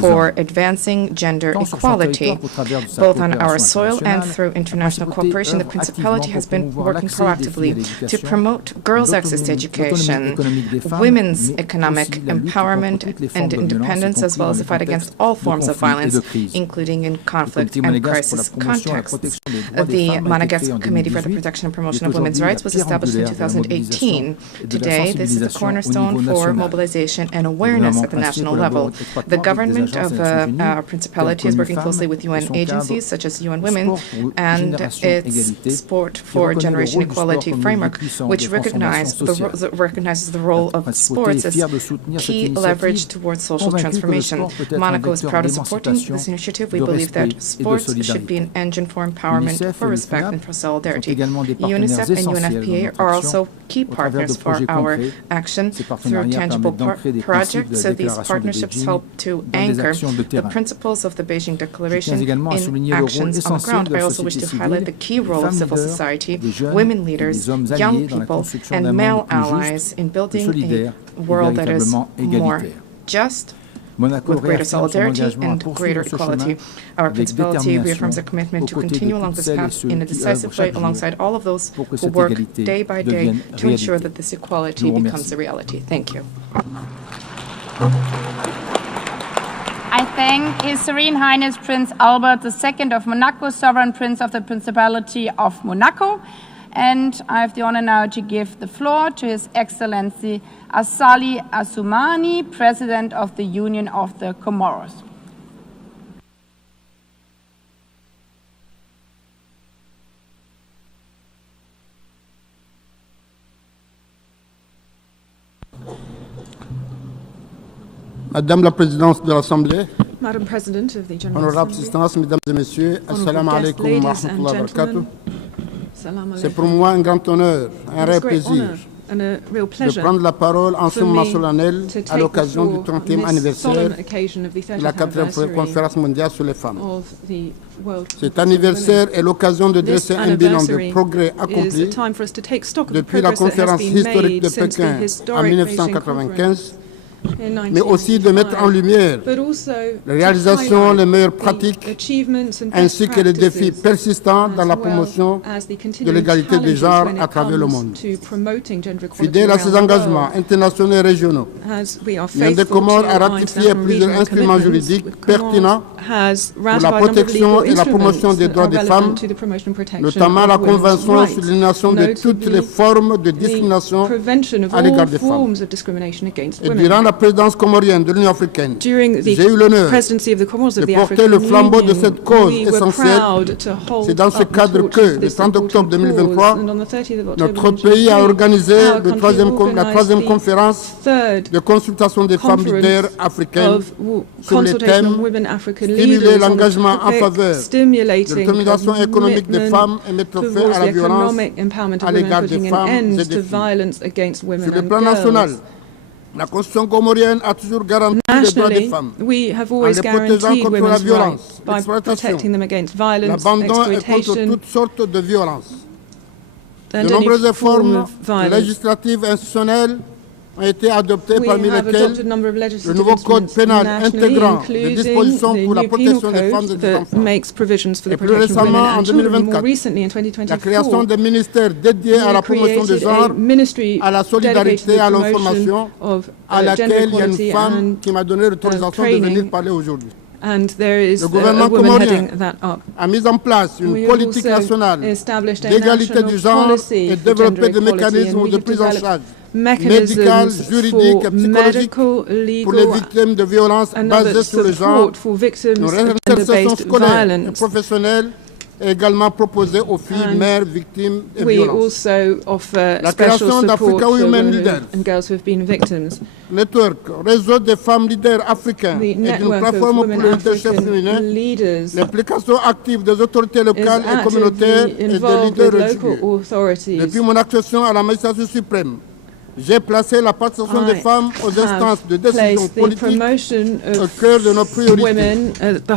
for advancing gender equality. Both on our soil and through international cooperation, the Principality has been working proactively to promote girls' access to education, women's economic empowerment and independence, as well as the fight against all forms of violence, including in conflict and crisis contexts. The Monegasque Committee for the Protection and Promotion of Women's Rights was established in 2018. Today, this is a cornerstone for mobilization and awareness at the national level. The government of our Principality is working closely with UN agencies such as UN Women and its Sport for Generation Equality framework, which recognizes the role of sports as key leverage towards social transformation. Monaco is proud of supporting this initiative. We believe that sports should be an engine for empowerment, for respect, and for solidarity. UNICEF and UNFPA are also key partners for our action through tangible projects. So these partnerships help to anchor the principles of the Beijing Declaration in actions on the ground. I also wish to highlight the key role of civil society, women leaders, young people, and male allies in building a world that is more just, with greater solidarity and greater equality. Our Principality reaffirms a commitment to continue along this path in a decisive way alongside all of those who work day by day to ensure that this equality becomes a reality. Thank you. I thank His Serene Highness Prince Albert II of Monaco, Sovereign Prince of the Principality of Monaco. And I have the honor now to give the floor to His Excellency Assali Assoumani, President of the Union of the Comoros. Madame la Présidente de l'Assemblée, Madam President of the General Honorable Assembly, Assistance, Mesdames et Messieurs, Assalamu alaikum wa rahmatullahi wa barakatuh. C'est pour alaikum. moi un grand honneur, un réel plaisir and a real de pleasure prendre la parole en ce for moment me solennel to à take l'occasion the du floor on 30e this anniversaire solemn occasion of the de la 30th 4e anniversary conférence mondiale sur les femmes. of the World Cet Conference on anniversaire Women. est l'occasion de This dresser un bilan de anniversary progrès is a accomplis time for us to take stock of the depuis la progress that has conférence been historique made de since the Pékin en historic Beijing 1995, in mais aussi de mettre en lumière but also les réalisations, les meilleures the pratiques, achievements and best ainsi que les défis practices persistants dans la as well promotion as the de continuing l'égalité des challenges genres when à it travers le comes monde. to promoting gender equality Fidèle à around ses the engagements world. internationaux et régionaux, As we are l'Inde des faithful Comores to a our ratifié international plusieurs regional instruments commitments, juridiques Comoros pertinents has pour la ratified a number of protection legal et la promotion instruments des that droits are des relevant femmes, to the promotion and protection notamment of la women's Convention rights, sur l'élimination de toutes les notably formes de the discrimination prevention of à l'égard all des femmes. forms of discrimination against Et women. durant la présidence comorienne de l'Union africaine, During j'ai eu l'honneur the presidency of the Comoros of de the porter African le flambeau de Union, cette cause we were essentielle. proud to hold C'est dans ce up the cadre torch que, of le this 30 octobre important 2023, cause, and on the 30th of October notre pays a organisé our la country troisième organised conférence the third de consultation des femmes conference leaders africaines of sur les consultation thèmes of women African stimuler leaders on the l'engagement en topic faveur de stimulating l'autonomisation économique des femmes et mettre fin towards à la the violence economic empowerment à of women, l'égard des putting an femmes et end des to filles. violence against women Sur le and plan girls. national, La Constitution comorienne a toujours garanti les droits des femmes we have en always les protégeant guaranteed contre la women's violence, rights by l'exploitation, protecting them against violence, l'abandon et contre exploitation, toutes sortes de violences. De and nombreuses any form réformes of violence. législatives et institutionnelles ont été adoptées, We parmi have lesquelles adopted a number of le legislative nouveau code instruments pénal nationally, intégrant des including dispositions the pour la new protection penal des femmes code et des that enfants. makes provisions for the Et plus protection of women récemment, en and children. More 2024, recently, in la création 2024, des ministères dédiés à la promotion des genres, à la solidarité et à l'information, à laquelle il y a une femme qui m'a donné l'autorisation de venir parler aujourd'hui. And there is Le gouvernement a woman comorien heading that up. a mis en place une We have politique also nationale established a d'égalité national du genre policy et for développé gender des equality, mécanismes and we de have prise en developed charge mechanisms médicale, juridique et for psychologique medical, pour les legal, victimes de violences and other basées sur le genre, support for victims une of réinsertion gender-based scolaire et violence. professionnelle est également proposée aux filles And mères victimes de we violences. also offer La special création support d'Africa for Women women Leaders, and girls who have been victims. Network, réseau des femmes leaders africains The et d'une network of plateforme pour women le leadership African féminin, leaders l'implication active des autorités locales is et communautaires actively et des involved leaders with religieux. local authorities. Depuis mon accession à la magistrature suprême, j'ai placé la participation des femmes aux instances de décision politique au cœur de nos priorités.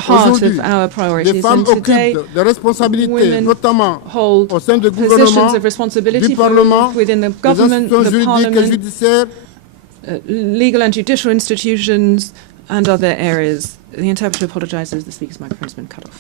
Aujourd'hui, les femmes occupent des responsabilités, notamment au sein du gouvernement, du Parlement, des institutions juridiques et judiciaires, legal and judicial institutions and other areas. The interpreter apologizes. The speaker's microphone has been cut off.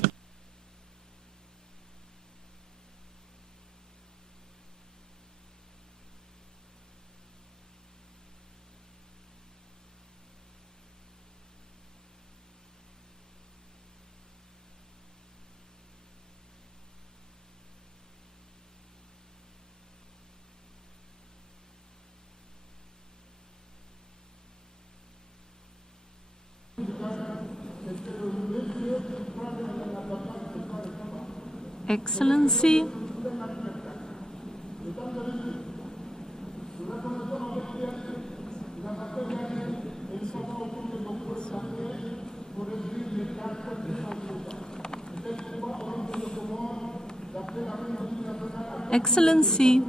Excellency, Excellency,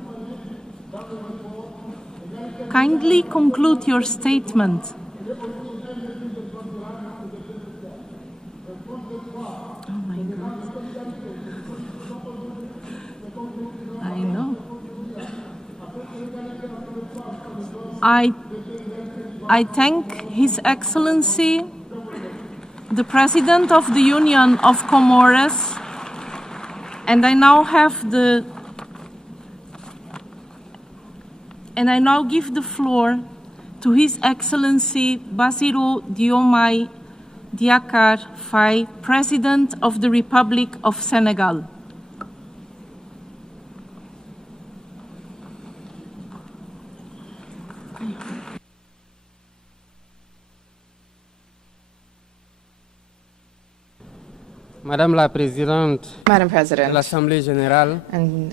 kindly conclude your statement. I thank His Excellency, the President of the Union of Comoros, and I now give the floor to His Excellency Bassirou Diomaye Diakhar Faye, President of the Republic of Senegal. Madame la Présidente de l'Assemblée générale, and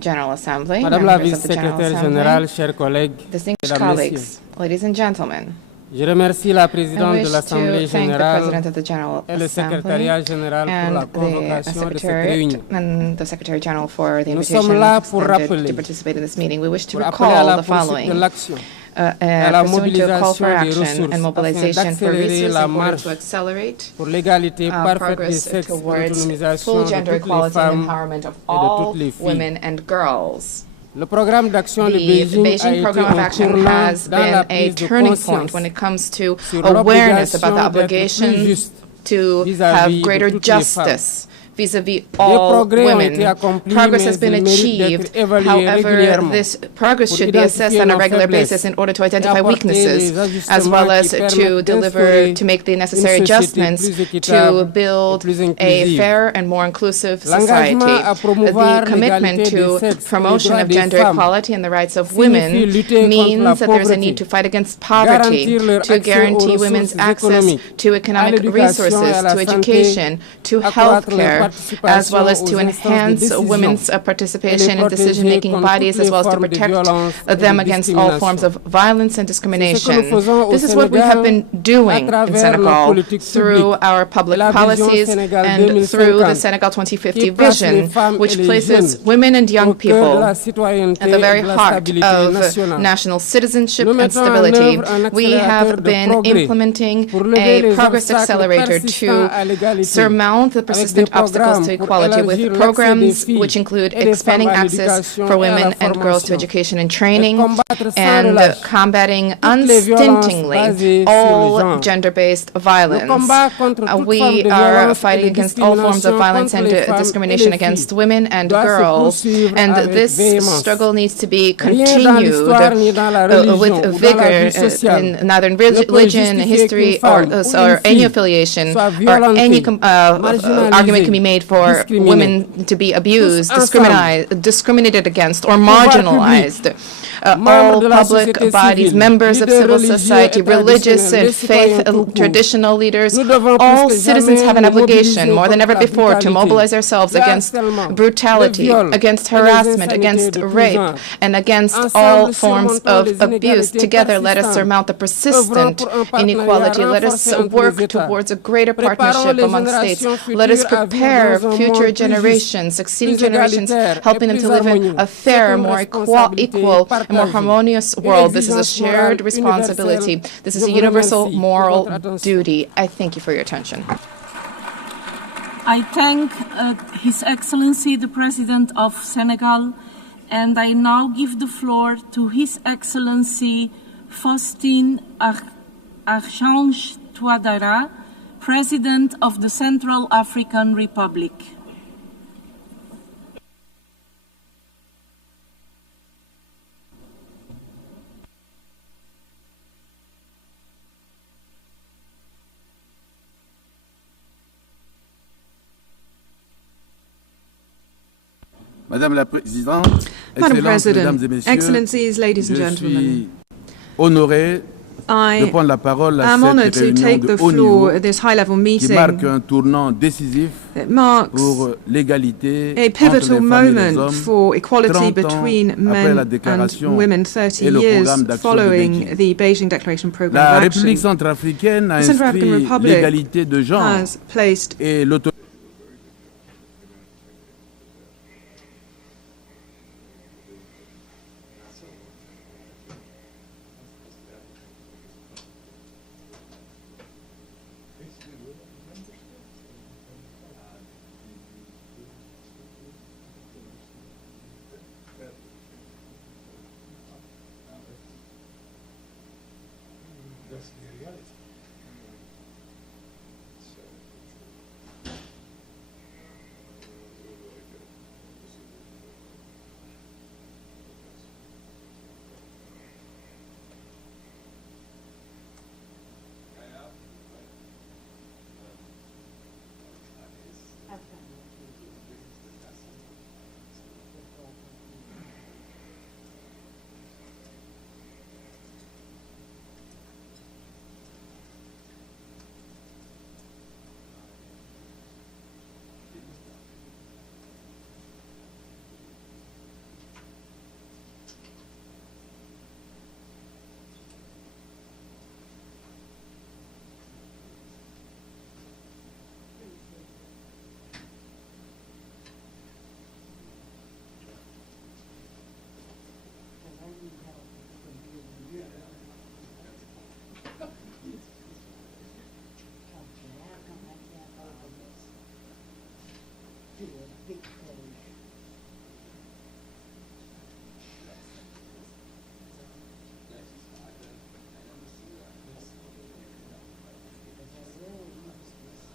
General Assembly, Madame la members of the General Vice-Secrétaire Assembly, générale, chers collègues, distinguished Mesdames, colleagues, Messieurs, ladies and gentlemen, je remercie la I Présidente wish de l'Assemblée to thank the générale President of the General et le Assembly Secrétariat général pour la and the convocation de cette Secretariat réunion. and the Secretary General for the Nous invitation sommes là pour extended rappeler, to participate in this meeting. We wish to pour appeler à recall la the poursuite following. de l'action, à la Pursuant to a call for mobilisation des action ressources and mobilization afin for d'accélérer resources la in order marche to accelerate pour l'égalité parfaite des progress sexes et towards l'autonomisation full de gender toutes les equality and femmes empowerment of et de all toutes les filles. women and girls. Le programme d'action de The Beijing a Beijing été Program of un Action tournant has dans la been a prise de turning conscience point when it comes to sur awareness about the l'obligation d'être plus obligation juste to vis-à-vis have de greater toutes les femmes. justice vis-à-vis Des all progrès ont women. été accomplis, Progress mais has been ils méritent achieved. d'être évalués However, régulièrement this progress pour should be assessed identifier on a nos regular faiblesses basis in order to et identify apporter weaknesses, les as well ajustements as qui to permettent to make the necessary une société adjustments plus to équitable build et plus a inclusive. fair and more inclusive L'engagement society. à promouvoir The commitment l'égalité des to sexes et les promotion droits of des gender femmes equality and the rights of signifie women lutter contre la means that there's a pauvreté, need to fight against poverty, garantir leur to accès aux guarantee women's ressources access économiques, to à economic l'éducation et resources, à la to santé, education, to accroître leur healthcare, as well as to enhance women's participation in decision-making bodies, as well as to protect them against all forms of violence and discrimination. This is what we have been doing in Senegal through our public policies and through the Senegal 2050 vision, which places women and young people at the very heart of national citizenship and stability. We have been implementing a progress accelerator to surmount the persistent obstacles to equality with programs which include expanding access for women and girls to education and training and combating unstintingly all gender-based violence. We are fighting against all forms of violence and discrimination against women and girls, and this struggle needs to be continued with vigor in neither religion, history, or any affiliation, or any argument can be made for women to be abused, discriminated against, or marginalized. All public bodies, members of civil society, religious and faith traditional leaders, all citizens have an obligation more than ever before to mobilize ourselves against brutality, against harassment, against rape, and against all forms of abuse. Together, let us surmount the persistent inequality. Let us work towards a greater partnership among states. Let us prepare future generations, succeeding generations, helping them to live in a fair, more equal, and more harmonious world. This is a shared responsibility. This is a universal moral duty. I thank you for your attention. I thank His Excellency the President of Senegal, and I now give the floor to His Excellency Faustin Archange Touadéra, President of the Central African Republic. Madame la Présidente, Excellencies, ladies and gentlemen, honoré de prendre la parole à cette réunion de haut niveau qui marque un tournant décisif pour l'égalité entre les femmes et les hommes, 30 ans après la déclaration et le programme d'action de Beijing. La République centrafricaine a inscrit l'égalité de genre et l'autonomie.